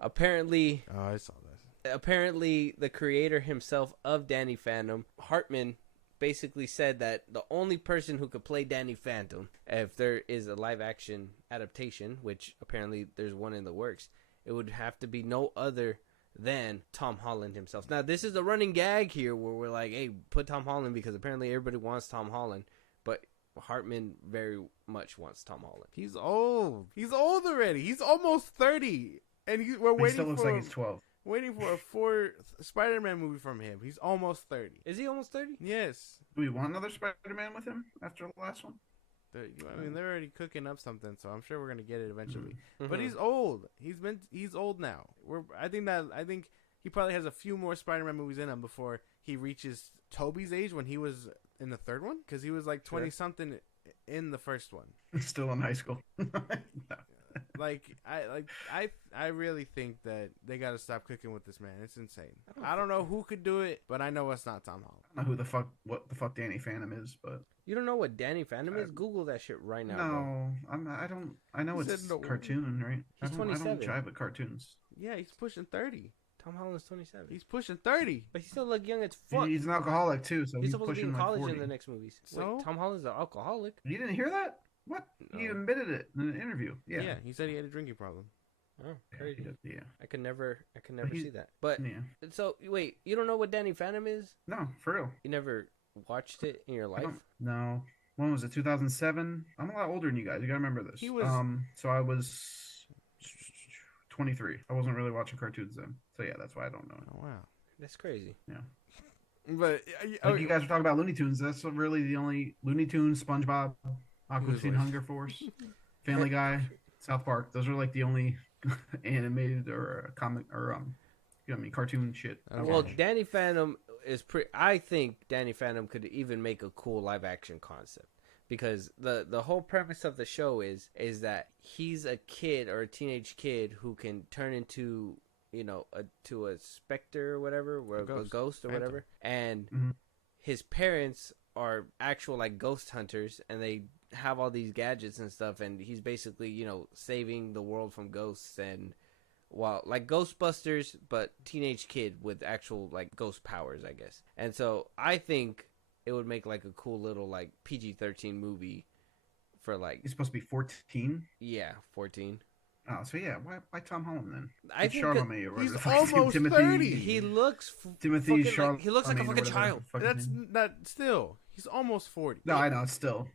apparently Oh, I saw that. the creator himself of Danny Phantom, Hartman, basically said that the only person who could play Danny Phantom, if there is a live action adaptation, which apparently there's one in the works, it would have to be no other than Tom Holland himself. Now, this is a running gag here where we're like, hey, put Tom Holland, because apparently everybody wants Tom Holland, but Hartman very much wants Tom Holland. He's old. He's old already. He's almost 30. And we're He still waiting looks for like he's 12. a fourth Spider-Man movie from him. He's almost 30. Is he almost 30? Yes. Do we want another Spider-Man with him after the last one? I mean, they're already cooking up something, so I'm sure we're gonna get it eventually. Mm-hmm. But he's old. He's old now. I think he probably has a few more Spider-Man movies in him before he reaches Tobey's age when he was in the third one, because he was like 20 something in the first one. Still in high school. No. I really think that they gotta stop cooking with this man. It's insane. I don't know who could do it, but I know it's not Tom Holland. I don't know what the fuck Danny Phantom is, but You don't know what Danny Phantom is? Google that shit right now, bro. no, I'm not, I don't. I know He it's said no. cartoon, right? He's I 27. don't jive with cartoons. Yeah, he's pushing 30. Tom Holland's 27. He's pushing 30. But he still look young as fuck. He's an alcoholic too, so He's he's supposed to be pushing in like college 40. in the next movies. So? Wait, Tom Holland's an alcoholic? You didn't hear that? What? He No. admitted it in an interview. Yeah. He said he had a drinking problem. Oh, crazy. Yeah. I could never he- see that. But, Yeah. so, wait, you don't know what Danny Phantom is? No, for real. You never watched it in your I life? don't- No. When was it? 2007. I'm a lot older than you guys. You gotta remember this. He was- So I was 23. I wasn't really watching cartoons then. So yeah, that's why I don't know. Oh, wow. That's crazy. But Like you guys were talking about Looney Tunes. That's really the only Looney Tunes, SpongeBob, Aqua Teen Hunger Force, Family Guy, South Park. Those are like the only animated or comic or cartoon shit. Well, Danny Phantom is pretty. I think Danny Phantom could even make a cool live action concept. Because the whole premise of the show is that he's a kid or a teenage kid who can turn into, to a specter or whatever, or a ghost or whatever. And his parents are actual like ghost hunters, and they have all these gadgets and stuff. And he's basically, saving the world from ghosts and like Ghostbusters, but teenage kid with actual like ghost powers, I guess. And so I think it would make like a cool little like PG-13 movie for like. He's supposed to be 14. Yeah, 14. Oh, so yeah, why Tom Holland then? I think he's almost 30. He looks Timothy like, he looks like a fucking child. That's not still. He's almost 40. No, I know. Still,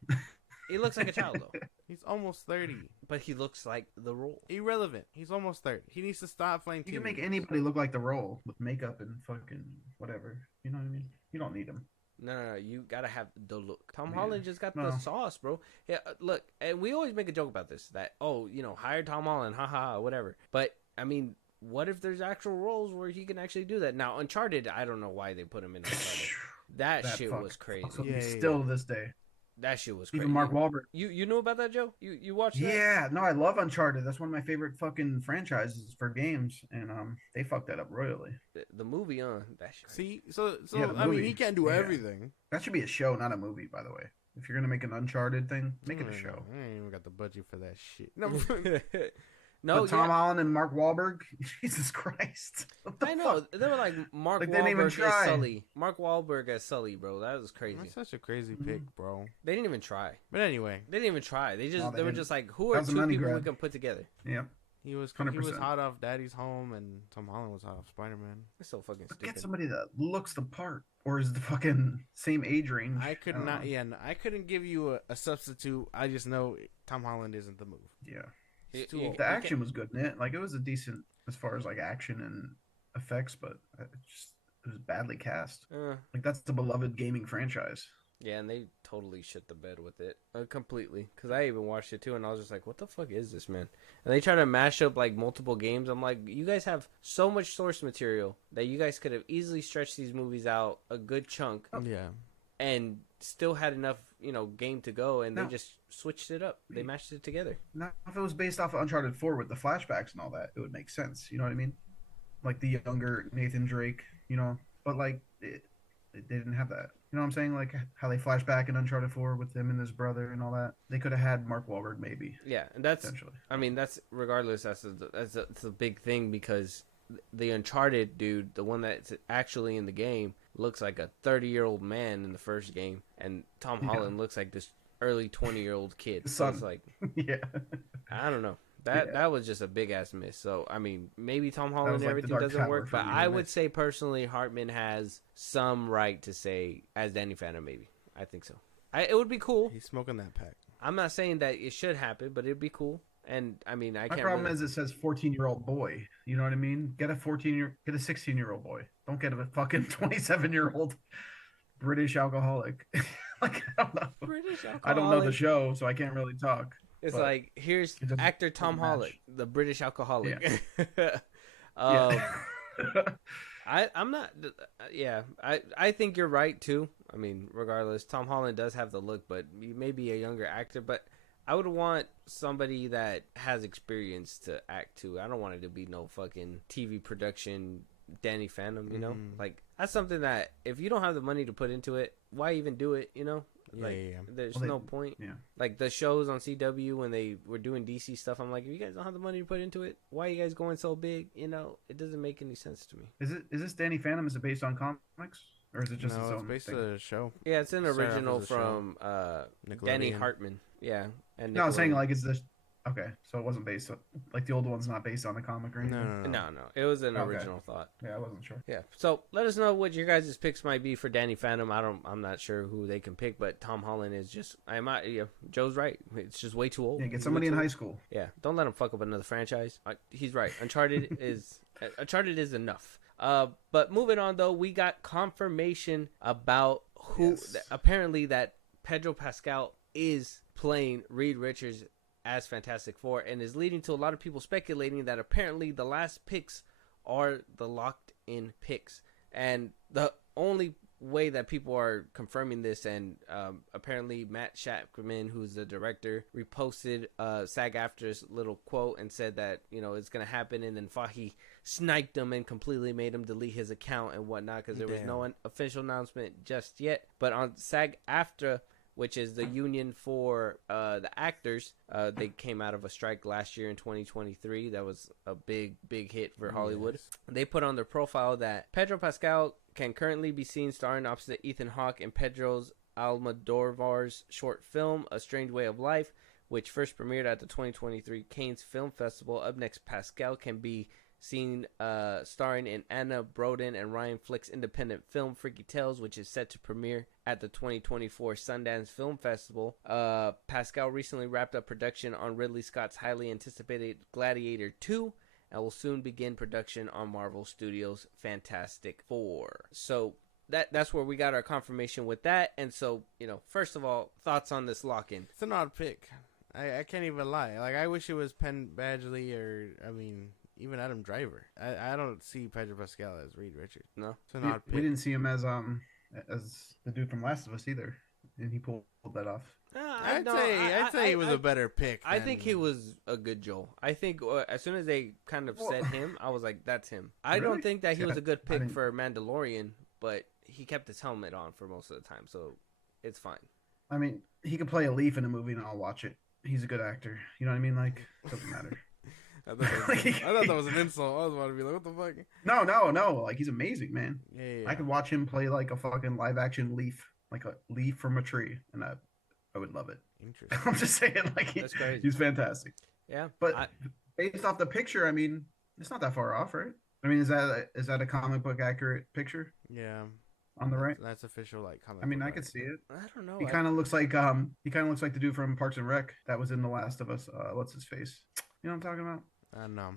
he looks like a child though. He's almost 30, but he looks like the role. Irrelevant. He's almost 30. He needs to stop playing. You can make anybody look like the role with makeup and fucking whatever. You know what I mean? You don't need him. No, you gotta have the look. Tom Holland just got the sauce, bro. Yeah, look, and we always make a joke about this, that, hire Tom Holland, haha, whatever. But, I mean, what if there's actual roles where he can actually do that? Now, Uncharted, I don't know why they put him in Uncharted. That shit was crazy. Still to this day. That shit was crazy. Even Mark Wahlberg. You knew about that, Joe? You watched that? Yeah, no, I love Uncharted. That's one of my favorite fucking franchises for games, and they fucked that up royally. The movie, that shit. See, so yeah, I mean, he can't do everything. That should be a show, not a movie, by the way. If you're gonna make an Uncharted thing, make it a show. I ain't even got the budget for that shit. No, but Tom Holland and Mark Wahlberg, Jesus Christ! I know they were like Mark Wahlberg as Sully. Mark Wahlberg as Sully, bro. That was crazy. That's such a crazy pick, bro. They didn't even try. But anyway, they didn't even try. They were just like, who are two people we can put together? Yeah. He was 100%. Hot off Daddy's Home, and Tom Holland was hot off Spider-Man. It's so fucking stupid. Get somebody that looks the part, or is the fucking same age range. I couldn't give you a substitute. I just know Tom Holland isn't the move. Yeah. The action was good in it. Like, it was a decent as far as like action and effects, but it was badly cast. Like, that's the beloved gaming franchise. Yeah, and they totally shit the bed with it completely. Because I even watched it too, and I was just like, "What the fuck is this, man?" And they try to mash up like multiple games. I'm like, you guys have so much source material that you guys could have easily stretched these movies out a good chunk. Yeah. And still had enough, game to go, and they just switched it up. They mashed it together. Now, if it was based off of Uncharted 4 with the flashbacks and all that, it would make sense. You know what I mean? Like the younger Nathan Drake, but like they didn't have that. You know what I'm saying? Like how they flash back in Uncharted 4 with him and his brother and all that. They could have had Mark Wahlberg maybe. Yeah, and that's regardless. That's a big thing because the Uncharted dude, the one that's actually in the game, looks like a 30-year-old man in the first game, and Tom Holland looks like this early 20-year-old kid. So it's like, I don't know. That was just a big ass miss. So I mean, maybe Tom Holland and everything doesn't work, but I would say personally, Hartman has some right to say as Danny Phantom. Maybe I think so. It would be cool. He's smoking that pack. I'm not saying that it should happen, but it'd be cool. And I mean, my problem is it says 14-year-old boy. You know what I mean? Get a 16-year-old boy. Don't get a fucking 27-year-old British alcoholic. Like, I don't know. British alcoholic. I don't know the show, so I can't really talk. It's like, here's actor Tom Holland, the British alcoholic. Yeah. I'm not. Yeah, I think you're right too. I mean, regardless, Tom Holland does have the look, but he may be a younger actor. But I would want somebody that has experience to act too. I don't want it to be no fucking TV production Danny Phantom. Like that's something that if you don't have the money to put into it, why even do it? There's no point. Yeah. Like the shows on CW when they were doing DC stuff, I'm like, if you guys don't have the money to put into it, why are you guys going so big? It doesn't make any sense to me. Is this Danny Phantom? Is it based on comics or is it just its own it's based thing? on a show? Yeah, it's an original from Danny Hartman. Yeah, and no, I was saying like it's this. Okay, so it wasn't based on, like the old one's not based on the comic or anything? No. It was an original thought. Yeah, I wasn't sure. Yeah, so let us know what your guys' picks might be for Danny Phantom. I'm not sure who they can pick, but Tom Holland is just, Joe's right. It's just way too old. Yeah, get somebody in high school. Yeah, don't let him fuck up another franchise. He's right. Uncharted is enough. But moving on though, we got confirmation about who apparently that Pedro Pascal is playing Reed Richards as Fantastic Four, and is leading to a lot of people speculating that apparently the last picks are the locked-in picks. And the only way that people are confirming this, and apparently Matt Shakman, who's the director, reposted SAG-AFTRA's little quote and said that, you know, it's going to happen, and then Fahey sniped him and completely made him delete his account and whatnot because there was no official announcement just yet. But on SAG-AFTRA, which is the union for the actors, they came out of a strike last year in 2023. That was a big hit for Hollywood. Yes. They put on their profile that Pedro Pascal can currently be seen starring opposite Ethan Hawke in Pedro's Almodovar's short film, A Strange Way of Life, which first premiered at the 2023 Cannes Film Festival. Up next, Pascal can be seen starring in Anna Broden and Ryan Flick's independent film Freaky Tales, which is set to premiere at the 2024 Sundance Film Festival. Pascal recently wrapped up production on Ridley Scott's highly anticipated Gladiator 2 and will soon begin production on Marvel Studios' Fantastic Four. So that's where we got our confirmation with that. And so, you know, first of all, thoughts on this lock-in? It's an odd pick. I can't even lie. Like, I wish it was Penn Badgley or, I mean, even Adam Driver. I don't see Pedro Pascal as Reed Richards. No, it's an odd pick. We didn't see him as the dude from Last of Us either, and he pulled that off. I'd say he was a better pick. I think he was a good Joel. I think as soon as they kind of said him, I was like, that's him. I don't think that he was a good pick for Mandalorian, but he kept his helmet on for most of the time, so it's fine. I mean, he could play a leaf in a movie and I'll watch it. He's a good actor. You know what I mean? Like, it doesn't matter. I thought that was an insult. I was about to be like, what the fuck? No. Like, he's amazing, man. Yeah. I could watch him play like a fucking live action leaf, like a leaf from a tree, and I would love it. Interesting. I'm just saying, like, he's fantastic. Yeah. But based off the picture, I mean, it's not that far off, right? I mean, is that a comic book accurate picture? Yeah. On the right. That's official, like comic. I mean, I could see it. I don't know. He kind of looks like the dude from Parks and Rec that was in The Last of Us. What's his face? You know what I'm talking about? No.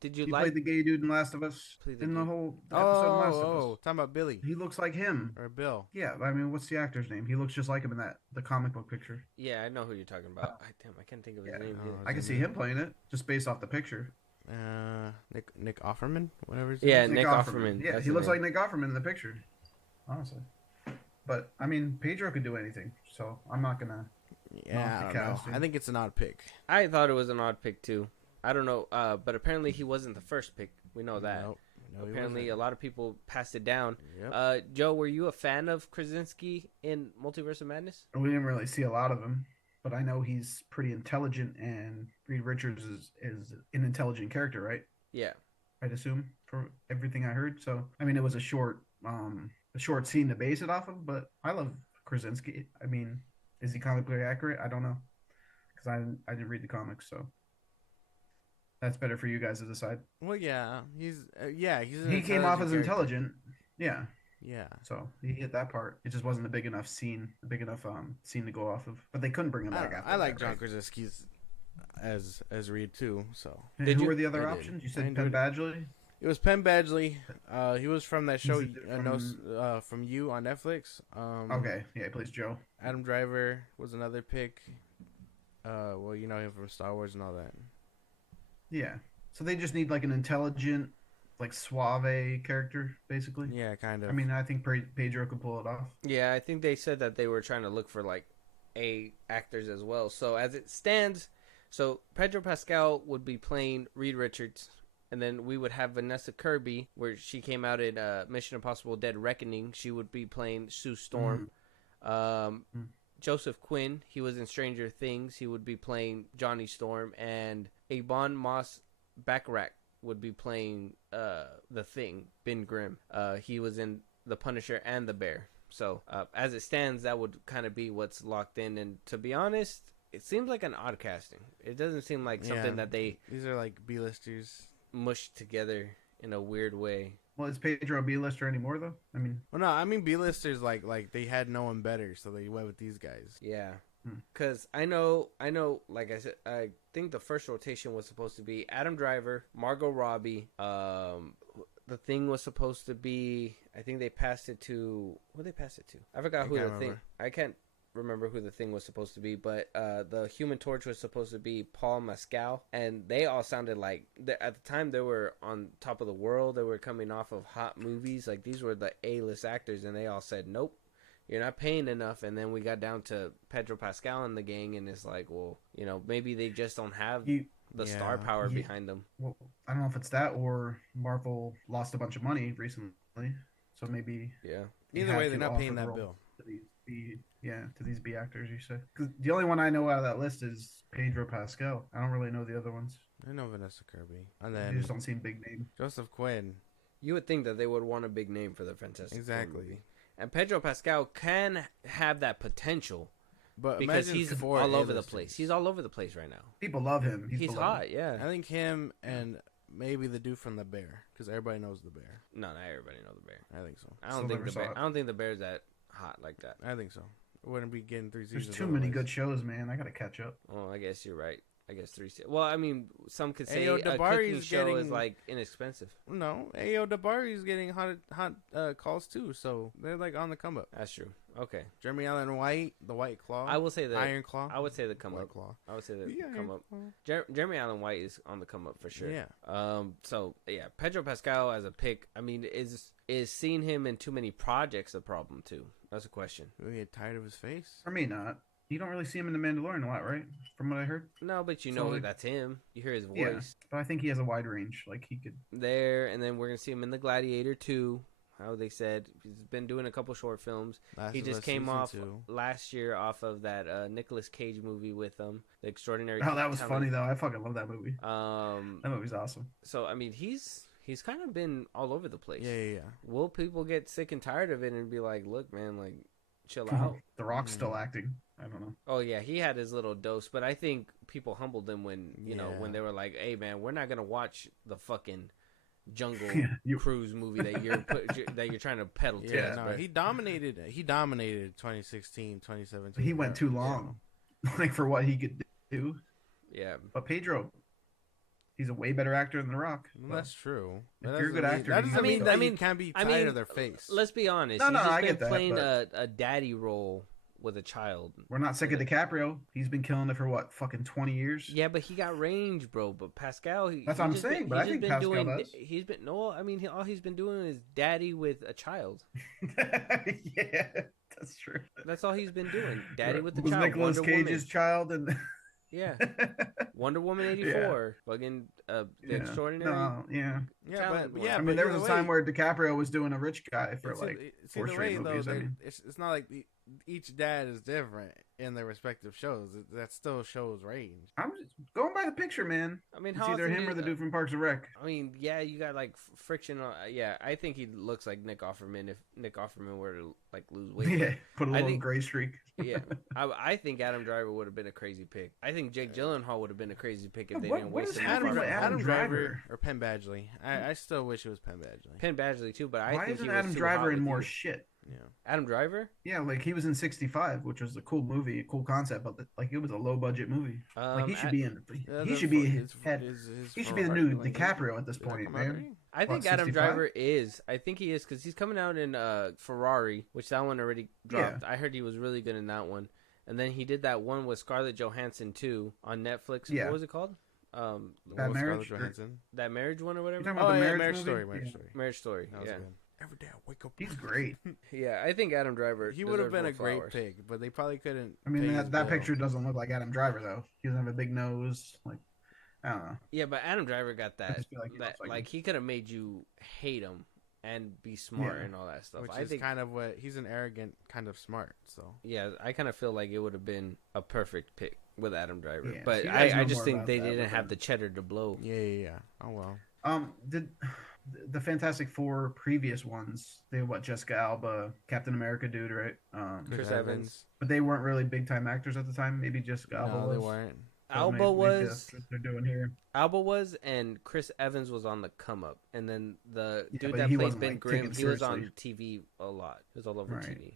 Did you he like played the gay dude in Last of Us in the whole episode of Last of Us? Talking about Billy. He looks like him. Or Bill. Yeah, I mean, what's the actor's name? He looks just like him in the comic book picture. Yeah, I know who you're talking about. I can't think of his name. I can see him playing it just based off the picture. Nick Offerman, whatever his name. Yeah, Nick Nick Offerman. Yeah, he looks like Nick Offerman in the picture. Honestly. But I mean, Pedro could do anything, so I'm not gonna. Yeah, I don't know. I think it's an odd pick. I thought it was an odd pick too. I don't know, but apparently he wasn't the first pick. We know that. No, apparently, a lot of people passed it down. Yep. Joe, were you a fan of Krasinski in Multiverse of Madness? We didn't really see a lot of him, but I know he's pretty intelligent, and Reed Richards is an intelligent character, right? Yeah, I'd assume from everything I heard. So I mean, it was a short scene to base it off of, but I love Krasinski. I mean, is he comic book accurate? I don't know, because I didn't read the comics, so that's better for you guys to decide. Well, yeah, he came off as intelligent. Yeah. So he hit that part. It just wasn't a big enough scene to go off of. But they couldn't bring him back after. I like John Krasinski's as Reed too. So who were the other options? You said Penn Badgley. It was Penn Badgley. He was from that show from You on Netflix. Okay, yeah, he plays Joe. Adam Driver was another pick. Well, you know him from Star Wars and all that. Yeah, so they just need like an intelligent, like suave character, basically. Yeah, kind of. I mean, I think Pedro could pull it off. Yeah, I think they said that they were trying to look for like actors as well. So as it stands, so Pedro Pascal would be playing Reed Richards. And then we would have Vanessa Kirby, where she came out in Mission Impossible Dead Reckoning. She would be playing Sue Storm. Joseph Quinn, he was in Stranger Things. He would be playing Johnny Storm. And Ebon Moss-Bachrach would be playing The Thing, Ben Grimm. He was in The Punisher and The Bear. So as it stands, that would kind of be what's locked in. And to be honest, it seems like an odd casting. It doesn't seem like something that they... These are like B-listers mushed together in a weird way. Well, is Pedro a B-lister anymore, though? I mean... Well, no, I mean B-listers, like they had no one better, so they went with these guys. Yeah. Because I know, like I said, I think the first rotation was supposed to be Adam Driver, Margot Robbie. The Thing was supposed to be... I think they passed it to... Who they passed it to? I forgot who the Thing... I can't remember who the Thing was supposed to be, but the Human Torch was supposed to be Paul Mescal, and they all sounded like at the time they were on top of the world. They were coming off of hot movies, like these were the A-list actors, and they all said nope. You're not paying enough. And then we got down to Pedro Pascal and the gang, and it's like, well, maybe they just don't have the star power behind them. Well, I don't know if it's that or Marvel lost a bunch of money recently, so maybe. Yeah. Either way, they're not paying that bill. To these B actors, you say? Because the only one I know out of that list is Pedro Pascal. I don't really know the other ones. I know Vanessa Kirby, and then you just don't seem big name. Joseph Quinn. You would think that they would want a big name for the Fantastic Exactly. Four movie. And Pedro Pascal can have that potential, but because he's all over the place. He's all over the place right now. People love him. He's hot, yeah. I think him and maybe the dude from The Bear, because everybody knows The Bear. No, not everybody knows The Bear. I think so. I don't think the Bear's that hot like that. I think so. It wouldn't be getting 3 seasons. There's too many good shows, man. I gotta catch up. Well, I guess you're right. I guess 3 seasons. Well, I mean, some could say Ayo, a cooking show is like inexpensive. No, Ayo Dabari's getting hot calls too, so they're like on the come up. That's true. Okay. Jeremy Allen White, the White Claw. I will say the Iron Claw. I would say the come White up. Claw. I would say the come up. Claw. Jeremy Allen White is on the come up for sure. Yeah. So yeah, Pedro Pascal as a pick. I mean, is seeing him in too many projects a problem too? That's a question. We get tired of his face. For me, not. You don't really see him in The Mandalorian a lot, right? From what I heard. No, but that's him. You hear his voice. Yeah, but I think he has a wide range. Like he could there, and then we're gonna see him in The Gladiator 2. How they said he's been doing a couple short films. He just came off last year off of that Nicolas Cage movie with The Extraordinary. Oh, that was funny though. I fucking love that movie. That movie's awesome. So I mean, he's kind of been all over the place. Yeah. Will people get sick and tired of it and be like, look, man, like chill out? The Rock's still acting. I don't know. Oh yeah, he had his little dose, but I think people humbled him when when they were like, "Hey man, we're not gonna watch the fucking Jungle Cruise movie that you're trying to peddle to." Yeah, no, he dominated 2016, 2017. He went too long, like for what he could do. Yeah, but Pedro, he's a way better actor than The Rock. Well, that's true. If you're a good actor, that doesn't mean you can't be tired of their face. Let's be honest. No, I get that. Playing a daddy role with a child. We're not sick of DiCaprio. He's been killing it for what, fucking 20 years? Yeah, but he got range, bro. But Pascal, that's what I'm saying. But I think Pascal does. He's been all he's been doing is daddy with a child. Yeah, that's true. That's all he's been doing. Daddy with the was child. Nicolas Cage's child and. Yeah, Wonder Woman 84, fucking The Extraordinary. Yeah. I mean, there was a time where DiCaprio was doing a rich guy for like 4 straight movies. It's not like each dad is different in their respective shows. That still shows range. I'm just going by the picture, man. I mean, it's either him or the dude from Parks and Rec. I mean, yeah, you got like friction. I think he looks like Nick Offerman if Nick Offerman were to like lose weight. Yeah, put a little gray streak. Yeah, I think Adam Driver would have been a crazy pick. I think Jake Gyllenhaal would have been a crazy pick if they didn't waste him. Adam Driver or Penn Badgley. I still wish it was Penn Badgley. Penn Badgley too, but why isn't Adam Driver in more shit? Yeah, Adam Driver. Yeah, like he was in 65, which was a cool movie, a cool concept, but like it was a low budget movie. Like he should be in. He should be the new DiCaprio at this point, man. I think Adam Driver is. I think he is because he's coming out in Ferrari, which that one already dropped. Yeah. I heard he was really good in that one, and then he did that one with Scarlett Johansson too on Netflix. Yeah. What was it called? That marriage, that marriage one or whatever. You're talking about Marriage Story. Marriage Story. Yeah. Every day I wake up. He's great. Yeah, I think Adam Driver. He would have been a great pick, but they probably couldn't. I mean, that picture doesn't look like Adam Driver though. He doesn't have a big nose. Like, I don't know. Yeah, but Adam Driver got that. Like he could have made you hate him and be smart and all that stuff. Which is kind of what he's an arrogant kind of smart. So yeah, I kind of feel like it would have been a perfect pick with Adam Driver. Yeah, but I just think they didn't have the cheddar to blow. Yeah. Oh well. Did the Fantastic Four previous ones? They what? Jessica Alba, Captain America, dude, right? Chris Evans. But they weren't really big time actors at the time. Maybe Jessica Alba was. They weren't. Alba was. They're doing here. Alba was, and Chris Evans was on the come up, and then the dude that plays Ben Grimm, he was on TV a lot. He was all over TV.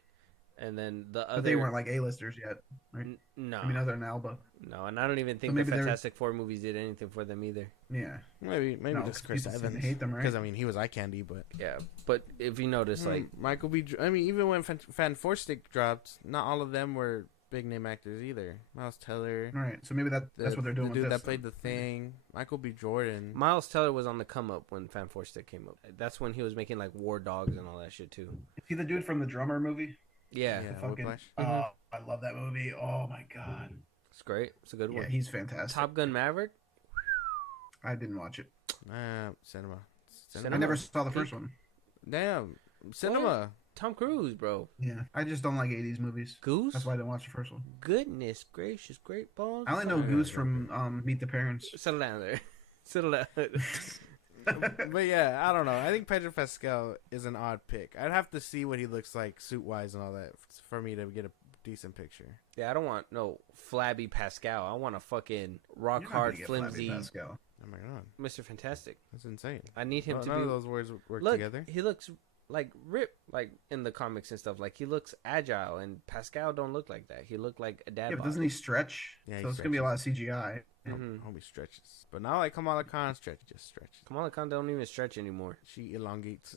And then the other. But they weren't like A-listers yet, right? No. I mean, other than Alba. No, and I don't even think the Fantastic Four movies did anything for them either. Yeah. Maybe just Chris Evans. Hate them, right? Because, I mean, he was eye candy, but... Yeah, but if you notice, like... Michael B... I mean, even when Fan Four Stick dropped, not all of them were big-name actors either. Miles Teller... Right, so maybe that's what they're doing with this. The dude that played The Thing. Michael B. Jordan. Miles Teller was on the come-up when Fan Four Stick came up. That's when he was making, like, War Dogs and all that shit, too. Is he the dude from the Drummer movie? Yeah. Oh, I love that movie. Oh, my God. It's great. It's a good one. Yeah, he's fantastic. Top Gun Maverick? I didn't watch it. Cinema. I never saw the first one. Damn. Cinema. What? Tom Cruise, bro. Yeah. I just don't like 80s movies. Goose? That's why I didn't watch the first one. Goodness gracious. Great balls. I only know Goose from Meet the Parents. Settle down there. Settle down. But yeah, I don't know. I think Pedro Pascal is an odd pick. I'd have to see what he looks like suit-wise and all that for me to get a decent picture. Yeah, I don't want no flabby Pascal. I want a fucking rock hard, flimsy Pascal. Oh my God, Mr. Fantastic. that's insane. I need him to none be. of those words work Look, together. he looks like ripped, like in the comics and stuff. Like he looks agile, and Pascal don't look like that. He looked like a dad. Yeah, but bod. doesn't he stretch? Yeah, so it's gonna be a lot of CGI. Hope he stretches, but not like Kamala Khan just stretches. Kamala Khan don't even stretch anymore. She elongates.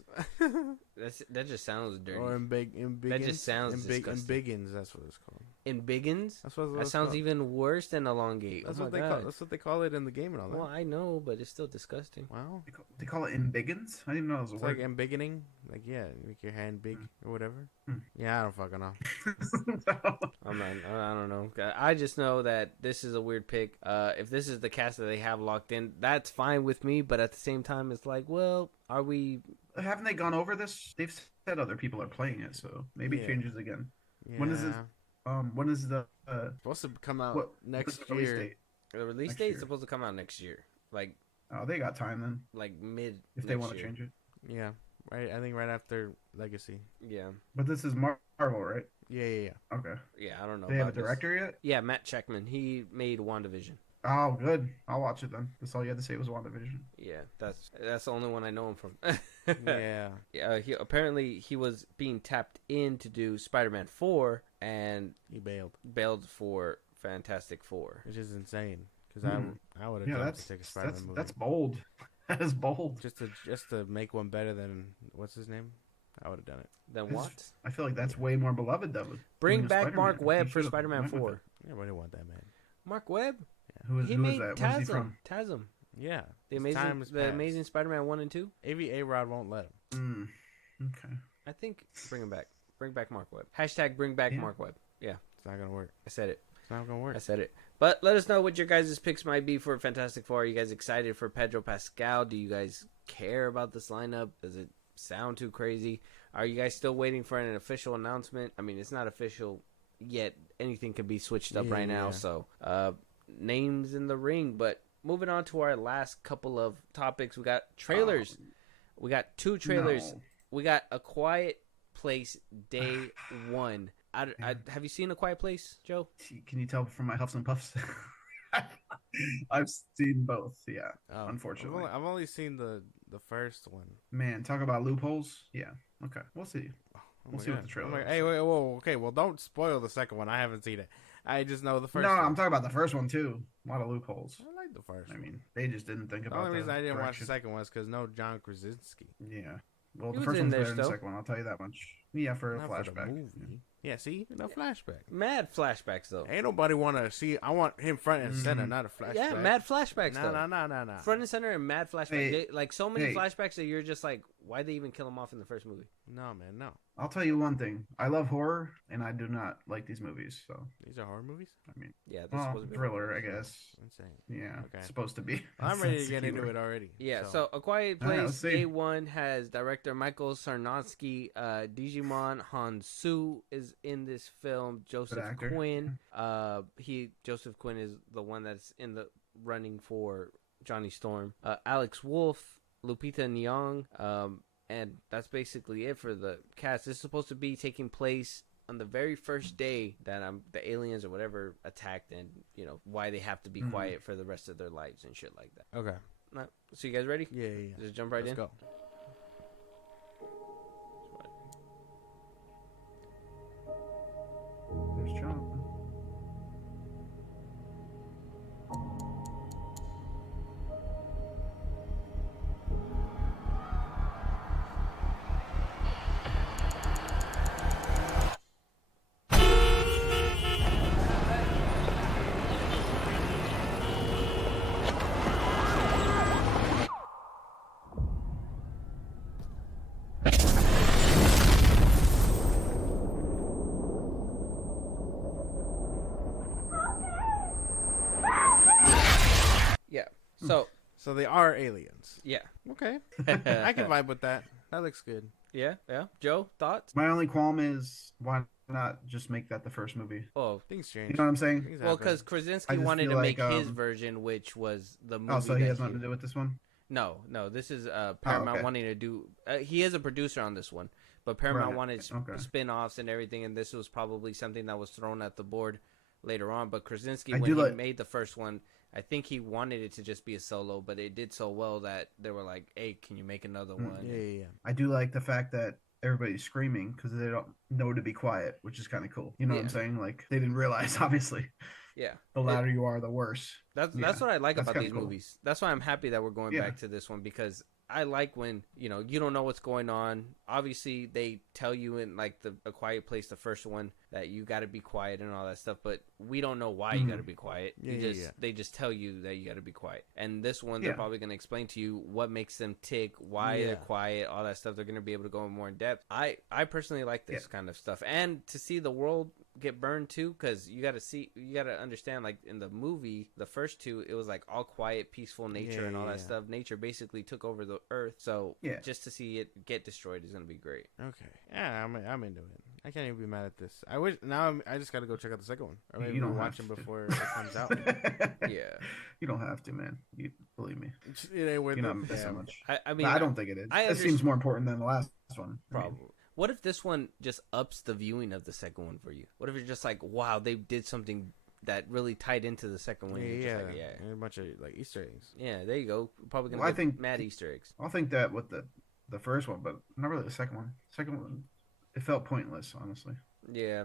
That just sounds dirty. Or in Biggins. That just sounds disgusting. In Biggins, that's what it's called. In Biggins? That's what that sounds called. even worse than elongate. That's oh what my they God. call. That's what they call it in the game and all that. Well, I know, but it's still disgusting. Wow. They call it embiggens? I didn't know it was a It's word. like embiggening. Like, yeah, make your hand big or whatever. Yeah, I don't fucking know. I don't know. I just know that this is a weird pick. If this is the cast that they have locked in, that's fine with me. But at the same time, it's like, well, are we... Haven't they gone over this? They've said other people are playing it, so maybe it changes again. Yeah. When is this? When is the... supposed to come out next year. The release date is supposed to come out next year. Like... Oh, they got time then. Like mid... If they want to change it. Yeah. Right. I think right after Legacy. Yeah. But this is Marvel, right? Yeah. Okay. Yeah, I don't know. They have a director yet? Yeah, Matt Checkman. He made WandaVision. Oh, good. I'll watch it then. That's all you had to say was WandaVision. Yeah, that's the only one I know him from. Yeah. Yeah. He was being tapped in to do Spider-Man 4, and he bailed for Fantastic Four, which is insane. Because I would have jumped to take a Spider-Man movie. That's bold. That is bold. Just to make one better than what's his name. I would have done it. Then what? I feel like that's way more beloved though. Bring back Mark Webb for Spider-Man 4. Everybody want that man. Mark Webb? Yeah. Who is that? Where's he from? TASM. Yeah. The Amazing Spider-Man 1 and 2. A-Rod won't let him. Okay. I think bring him back. Bring back Mark Webb. # bring back Mark Webb. Yeah. It's not gonna work. I said it. It's not gonna work. I said it. But let us know what your guys' picks might be for Fantastic Four. Are you guys excited for Pedro Pascal? Do you guys care about this lineup? Does it sound too crazy? Are you guys still waiting for an official announcement? I mean, it's not official yet. Anything could be switched up right now. So, names in the ring. But moving on to our last couple of topics, we got trailers. We got 2 trailers. No. We got A Quiet Place Day 1. Have you seen A Quiet Place, Joe? Can you tell from my huffs and puffs? I've seen both. Yeah, unfortunately, I've only seen the first one. Man, talk about loopholes. Yeah. Okay, we'll see. We'll see what the trailer. Hey, wait, whoa, okay. Well, don't spoil the second one. I haven't seen it. I just know the first. No, one. I'm talking about the first one too. A lot of loopholes. I like the first. I mean, they just didn't think about. The only reason I didn't watch direction. the second one is because no John Krasinski. Yeah. Well, He the was first in one's there better than the still. second one. I'll tell you that much. Yeah, for Not a for the flashback. movie. Yeah, see, no flashback. Mad flashbacks though. Ain't nobody want to see. I want him front and center, not a flashback. Yeah, mad flashbacks though. No. Front and center and mad flashbacks. Hey, Like so many hey. flashbacks that you're just like, why'd they even kill him off in the first movie? No, man, no. I'll tell you one thing. I love horror, and I do not like these movies. So, These are horror movies. I mean, Yeah, this supposed to be thriller, I guess. Insane. Yeah, Okay. it's supposed to be. I'm ready to That's get the into keyword. it already. Yeah, so A Quiet All right, Place let's see. Day 1 has director Michael Sarnowski, Digimon Hansu is in this film, Joseph actor. Quinn. Joseph Quinn is the one that's in the running for Johnny Storm. Alex Wolff, Lupita Nyong, and that's basically it for the cast. This is supposed to be taking place on the very first day that the aliens or whatever attacked, and you know why they have to be quiet for the rest of their lives and shit like that. Okay. So you guys ready? Yeah. Just jump right in. Let's go. show. So they are aliens. Yeah. Okay. I can vibe with that. That looks good. Yeah. Joe, thoughts? My only qualm is why not just make that the first movie? Oh, things change. You know what I'm saying? Things well, happen. because Krasinski wanted to make his version, which was the movie. Oh, so he has nothing to do with this one? No. This is Paramount wanting to do. He is a producer on this one, but Paramount wanted spin-offs and everything, and this was probably something that was thrown at the board later on. But Krasinski, when he made the first one, I think he wanted it to just be a solo, but it did so well that they were like, "Hey, can you make another one?" Yeah. I do like the fact that everybody's screaming because they don't know to be quiet, which is kind of cool. You know what I'm saying? Like they didn't realize, obviously. Yeah. The louder you are, the worse. That's what I like about these movies. That's why I'm happy that we're going back to this one, because I like when, you don't know what's going on. Obviously, they tell you in like A Quiet Place, the first one, that you got to be quiet and all that stuff, but we don't know why you got to be quiet. They just tell you that you got to be quiet. And this one, they're probably going to explain to you what makes them tick, why they're quiet, all that stuff. They're going to be able to go more in depth. I personally like this kind of stuff, and to see the world get burned too, because you got to understand, like in the movie, the first two, it was like all quiet, peaceful nature and all that stuff. Nature basically took over the earth, so just to see it get destroyed is gonna be great. Okay, yeah, I'm into it. I can't even be mad at this. I just gotta go check out the second one, or maybe we'll watch them before it comes out. Yeah, you don't have to, man. You believe me. It ain't worth it so much. I mean, I don't think it is. It seems more important than the last one. Probably. What if this one just ups the viewing of the second one for you? What if it's just like, wow, they did something that really tied into the second one? And a bunch of like Easter eggs. Yeah, there you go. Probably gonna get mad Easter eggs. I think that with the first one, but not really the second one. Second one, it felt pointless, honestly. Yeah,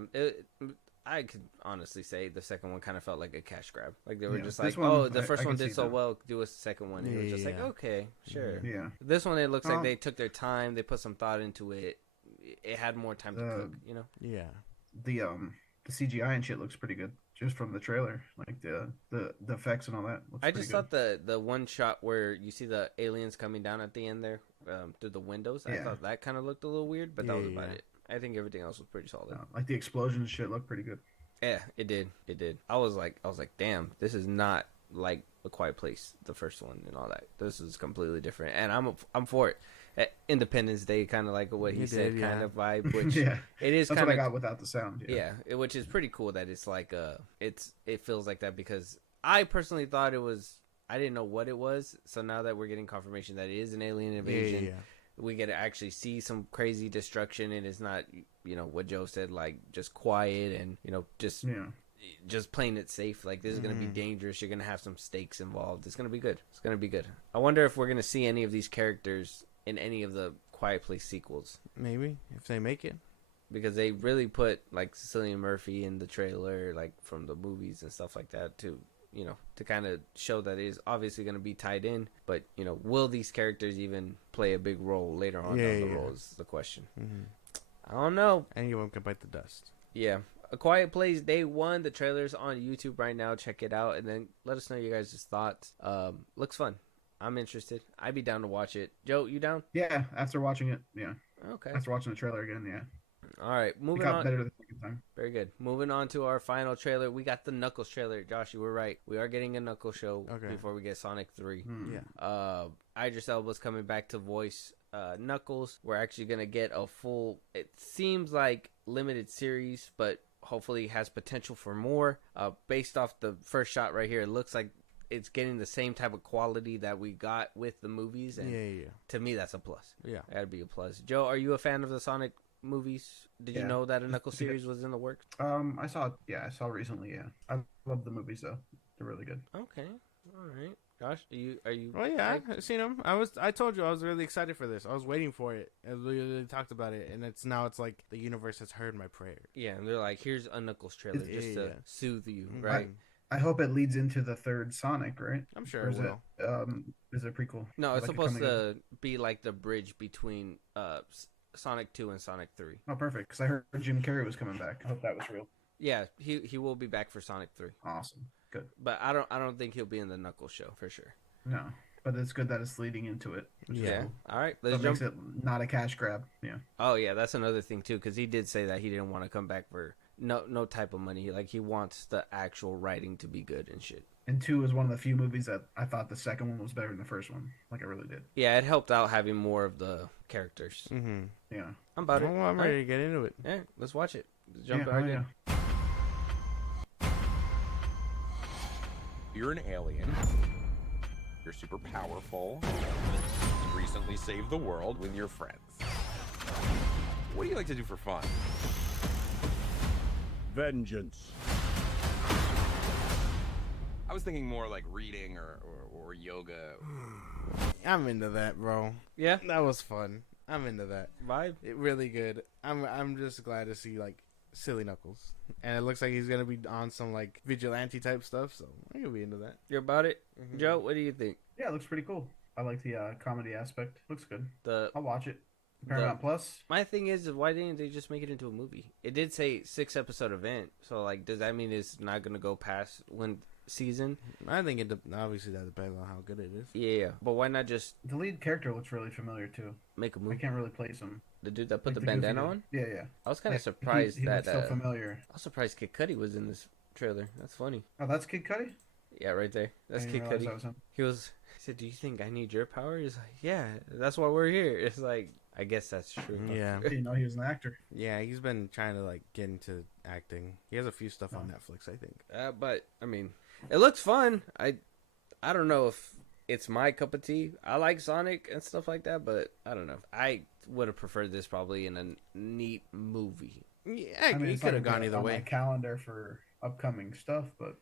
I could honestly say the second one kind of felt like a cash grab. Like they were just like, the first one did so well, do a second one. And it was just like, okay, sure. Yeah. This one, it looks like they took their time. They put some thought into it. It had more time to cook, Yeah. The CGI and shit looks pretty good just from the trailer, like the effects and all that. I just thought the one shot where you see the aliens coming down at the end there through the windows. I thought that kind of looked a little weird, but that was about it. I think everything else was pretty solid. Like the explosions and shit looked pretty good. Yeah, it did. I was like, damn, this is not like A Quiet Place, the first one, and all that. This is completely different, and I'm for it. Independence Day, kind of like what he said, kind of vibe, which it is. That's kind what I got without the sound. Which is pretty cool that it's like it feels like that, because I personally thought it was. I didn't know what it was, so now that we're getting confirmation that it is an alien invasion, we get to actually see some crazy destruction, and it's not what Joe said, like just quiet and just playing it safe. Like this is gonna be dangerous. You're gonna have some stakes involved. It's gonna be good. I wonder if we're gonna see any of these characters in any of the Quiet Place sequels. Maybe if they make it, because they really put like Cillian Murphy in the trailer, like from the movies and stuff like that, to kind of show that it is obviously going to be tied in. But will these characters even play a big role later on down the road is the question. I don't know. Any of them can bite the dust. Yeah. A Quiet Place Day 1. The trailer's on YouTube right now. Check it out, and then let us know your guys' thoughts. Looks fun. I'm interested. I'd be down to watch it. Joe, you down? Yeah, after watching it, Okay. After watching the trailer again, All right, moving on. on. Better the second time. Very good. Moving on to our final trailer. We got the Knuckles trailer. Josh, you were right. We are getting a Knuckles show before we get Sonic 3. Idris Elba's coming back to voice Knuckles. We're actually going to get a full, it seems like limited series, but hopefully has potential for more. Based off the first shot right here, it looks like it's getting the same type of quality that we got with the movies, and to me that's a plus. That'd be a plus. Joe, are you a fan of the Sonic movies? Did you know that a Knuckles series was in the works? I saw recently. I love the movies though; they're really good. Okay, all right, Josh, are you? Oh yeah, I've seen him. I told you I was really excited for this. I was waiting for it. I really talked about it, and it's like the universe has heard my prayer. Yeah, and they're like, here's a Knuckles trailer just to soothe you, right? I hope it leads into the third Sonic, right? I'm sure it will. Is it a prequel? No, it's supposed to be like the bridge between Sonic 2 and Sonic 3. Oh, perfect. Because I heard Jim Carrey was coming back. I hope that was real. Yeah, he will be back for Sonic 3. Awesome. Good. But I don't think he'll be in the Knuckles show for sure. No, but it's good that it's leading into it. Yeah. Cool. All right. That makes it not a cash grab. Yeah. Oh yeah, that's another thing too, because he did say that he didn't want to come back for no type of money. Like he wants the actual writing to be good and shit. And 2 is one of the few movies that I thought the second one was better than the first one. Like I really did. Yeah, it helped out having more of the characters. Mm-hmm. Yeah. I'm about it. I'm ready to get into it. Yeah, let's watch it. Let's jump right in. You're an alien. You're super powerful. You recently saved the world with your friends. What do you like to do for fun? Vengeance. I was thinking more like reading or yoga. I'm into that, bro. Yeah, that was fun. I'm into that vibe. It really good. I'm just glad to see like silly Knuckles, and it looks like he's gonna be on some like vigilante type stuff. So I could be into that. You're about it, Joe. What do you think? Yeah, it looks pretty cool. I like the comedy aspect. Looks good. I'll watch it. Paramount Plus. My thing is, why didn't they just make it into a movie? It did say 6-episode event, so like, does that mean it's not gonna go past one season? I think it obviously that depends on how good it is. Yeah, but why not just the lead character looks really familiar too. Make a movie. I can't really place him. The dude that put the bandana on? Yeah. I was kind of surprised he that looks so familiar. I was surprised Kid Cudi was in this trailer. That's funny. Oh, that's Kid Cudi? Yeah, right there. That's Kid Cudi. He said, "Do you think I need your power?" He's like, "Yeah, that's why we're here." It's like, I guess that's true. Yeah. I didn't know he was an actor. Yeah, he's been trying to like get into acting. He has a few stuff on Netflix, I think. But I mean, it looks fun. I don't know if it's my cup of tea. I like Sonic and stuff like that, but I don't know. I would have preferred this probably in a neat movie. Yeah, it could have gone either way. My calendar for upcoming stuff, but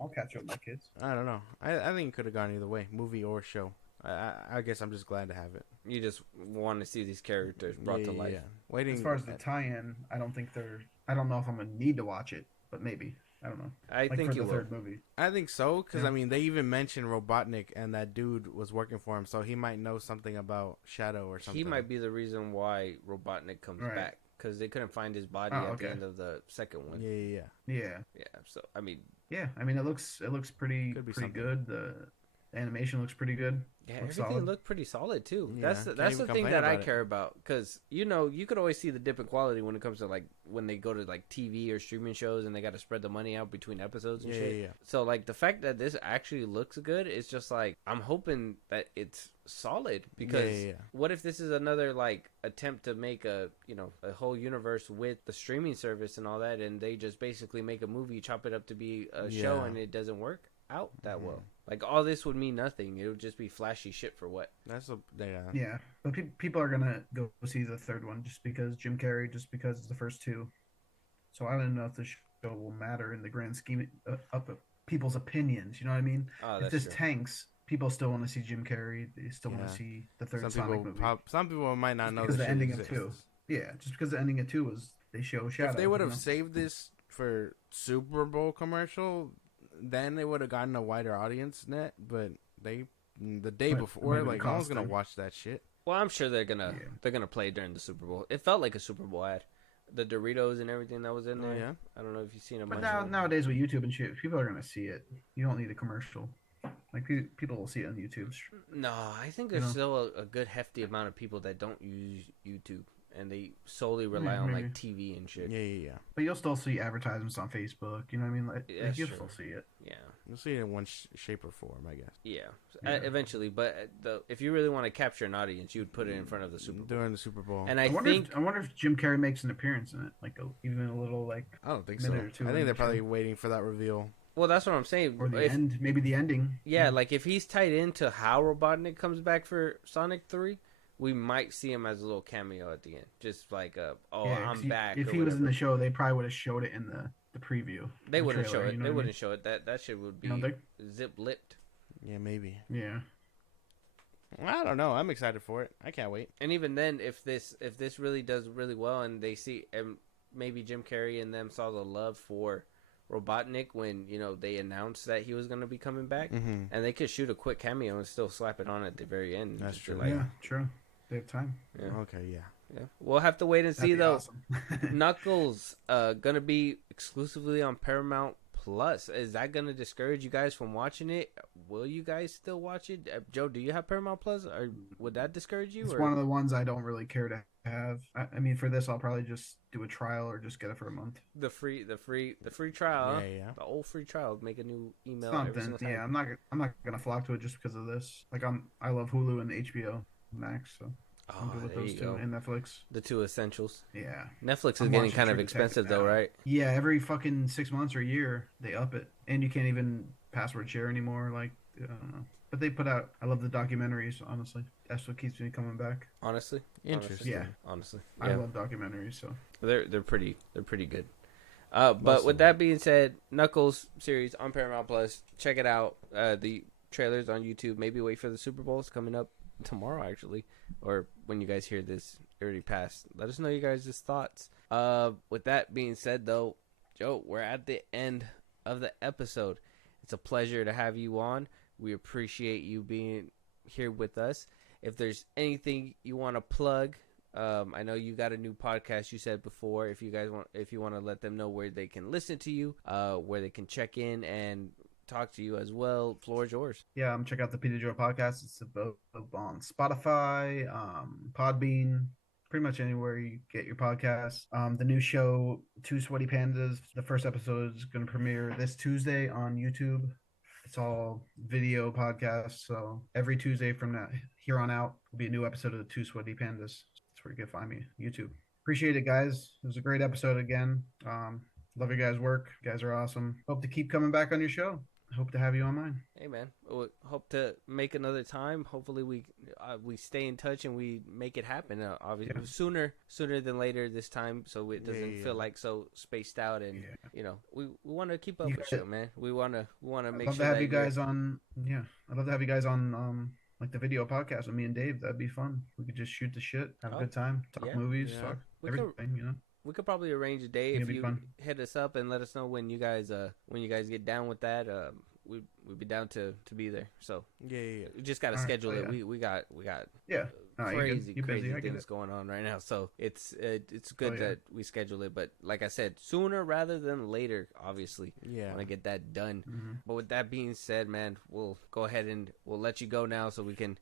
I'll catch up with my kids. I don't know. I think it could have gone either way, movie or show. I guess I'm just glad to have it. You just want to see these characters brought to life. Yeah. Waiting. As far as the tie-in, I don't know if I'm gonna need to watch it, but maybe. I don't know. I think for the third movie. I think so, because I mean, they even mentioned Robotnik, and that dude was working for him, so he might know something about Shadow or something. He might be the reason why Robotnik comes back, because they couldn't find his body at the end of the second one. Yeah. So I mean, it looks pretty good. The animation looks pretty good. Yeah, everything looked pretty solid too. Yeah, that's the thing that I care about, because you could always see the dip in quality when it comes to like when they go to like TV or streaming shows and they got to spread the money out between episodes and shit. Yeah. So like the fact that this actually looks good, it's just like I'm hoping that it's solid, because what if this is another like attempt to make a whole universe with the streaming service and all that, and they just basically make a movie, chop it up to be a show, and it doesn't work out that well. Like all this would mean nothing. It would just be flashy shit for what? Yeah, but people are gonna go see the third one just because Jim Carrey, just because it's the first two. So I don't know if the show will matter in the grand scheme of people's opinions. You know what I mean? If this tanks, people still want to see Jim Carrey. They still want to see the third Sonic movie. Some people might not know because the ending of 2. Yeah, just because the ending of 2 was they show Shadow. If they would have saved this for Super Bowl commercial, then they would have gotten a wider audience net, but the day before, like, no one's gonna watch that shit. Well, I'm sure they're gonna play during the Super Bowl. It felt like a Super Bowl ad. The Doritos and everything that was in there. Yeah. I don't know if you've seen it. But nowadays with YouTube and shit, people are gonna see it. You don't need a commercial. Like people will see it on YouTube. No, I think there's still a good hefty amount of people that don't use YouTube, and they solely rely on like TV and shit. Yeah. But you'll still see advertisements on Facebook. You know what I mean? Like you'll still see it. Yeah. You'll see it in one shape or form, I guess. Yeah. Eventually, but if you really want to capture an audience, you would put it in front of the Super Bowl. During the Super Bowl. And I wonder if Jim Carrey makes an appearance in it, like even a little like. I don't think so. I think they're probably waiting for that reveal. Well, that's what I'm saying. Or the end, maybe the ending. Yeah, like if he's tied into how Robotnik comes back for Sonic 3, we might see him as a little cameo at the end. Just like, I'm back. If he was in the show, they probably would have showed it in the preview. They wouldn't show it. They wouldn't show it. That shit would be zip-lipped. Yeah, maybe. Yeah. I don't know. I'm excited for it. I can't wait. And even then, if this really does really well, and they see, and maybe Jim Carrey and them saw the love for Robotnik when they announced that he was going to be coming back, and they could shoot a quick cameo and still slap it on at the very end. That's true. Yeah, true. They have time. Yeah. Okay, yeah. Yeah, we'll have to wait and see though. Awesome. Knuckles gonna be exclusively on Paramount Plus. Is that gonna discourage you guys from watching it? Will you guys still watch it? Joe, do you have Paramount Plus, or would that discourage you? It's one of the ones I don't really care to have. I mean, for this, I'll probably just do a trial or just get it for a month. The free trial. Huh? Yeah. The old free trial. Make a new email every Something. single time. Yeah, I'm not gonna flock to it just because of this. Like I love Hulu and HBO Max, so I'm good with there those you two, go. and Netflix. The two essentials. Yeah. Netflix is I'm getting watching kind of True expensive Detective though, now. right? Yeah, every fucking 6 months or a year they up it, and you can't even password share anymore. Like I don't know, but they put out. I love the documentaries. Honestly, that's what keeps me coming back. Honestly, Interesting. Yeah. Honestly, I love documentaries. So they're pretty good. But with that being said, Knuckles series on Paramount Plus. Check it out. The trailers on YouTube. Maybe wait for the Super Bowl. It's coming up tomorrow, actually, or when you guys hear this, it already passed. Let us know you guys' thoughts. With that being said, though, Joe, we're at the end of the episode. It's a pleasure to have you on. We appreciate you being here with us. If there's anything you want to plug, I know you got a new podcast you said before. If you want to let them know where they can listen to you, where they can check in and talk to you as well, floor is yours. yeah, check out the PitaJoe Podcast. It's both on Spotify, Podbean, pretty much anywhere you get your podcasts. The new show, Two Sweaty Pandas, the first episode is going to premiere this Tuesday on YouTube. It's all video podcasts, so every Tuesday from here on out will be a new episode of the Two Sweaty Pandas. That's where you can find me, YouTube. Appreciate it, guys. It was a great episode again. Love your guys' work. You guys are awesome. Hope to keep coming back on your show. Hope to have you on mine. Hey man, we'll hope to make another time. Hopefully we stay in touch and we make it happen. Obviously sooner than later this time, so it doesn't feel like so spaced out. And we want to keep up with you, man. We want to make I'd love sure to have that you guys on. Yeah, I'd love to have you guys on like the video podcast with me and Dave. That'd be fun. We could just shoot the shit, have a good time, talk movies, talk everything. We could probably arrange a day if you fun. hit us up and let us know when you guys get down with that. We'd be down to be there. So Yeah. we just gotta schedule it. We got crazy things going on right now. So it's good that we schedule it. But like I said, sooner rather than later. Obviously, want to get that done. Mm-hmm. But with that being said, man, we'll go ahead and we'll let you go now so we can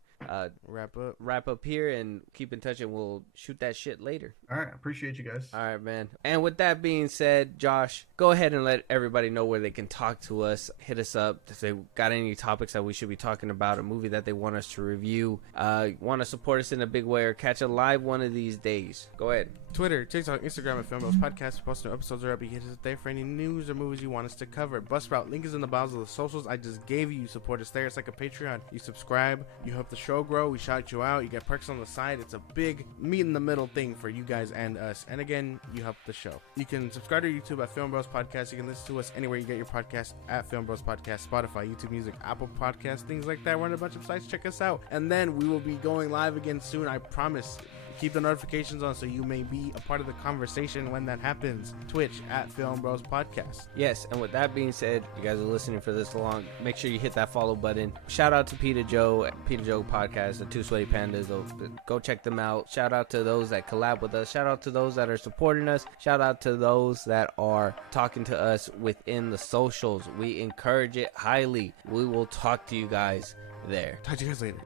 wrap up here and keep in touch, and we'll shoot that shit later. All right, appreciate you guys. All right, man. And with that being said, Josh, go ahead and let everybody know where they can talk to us. Hit us up if they got any topics that we should be talking about, a movie that they want us to review, want to support us in a big way, or catch a live one of these days. Go ahead. Twitter, TikTok, Instagram at FIlmbros Podcast. Post new episodes are up. You hit us there for any news or movies you want us to cover. Buzzsprout, link is in the bios of the socials I just gave you. You support us there. It's like a Patreon. You subscribe. You help the show grow. We shout you out. You get perks on the side. It's a big meet in the middle thing for you guys and us. And again, you help the show. You can subscribe to YouTube at FIlmbros Podcast. You can listen to us anywhere you get your podcast at FIlmbros Podcast, Spotify, YouTube Music, Apple Podcasts, things like that. We're on a bunch of sites. Check us out. And then we will be going live again soon. I promise. Keep the notifications on so you may be a part of the conversation when that happens. Twitch at FIlmbros Podcast. Yes, and with that being said, you guys are listening for this long. Make sure you hit that follow button. Shout out to PitaJoe Podcast, the Two Sweaty Pandas. Go check them out. Shout out to those that collab with us. Shout out to those that are supporting us. Shout out to those that are talking to us within the socials. We encourage it highly. We will talk to you guys there. Talk to you guys later.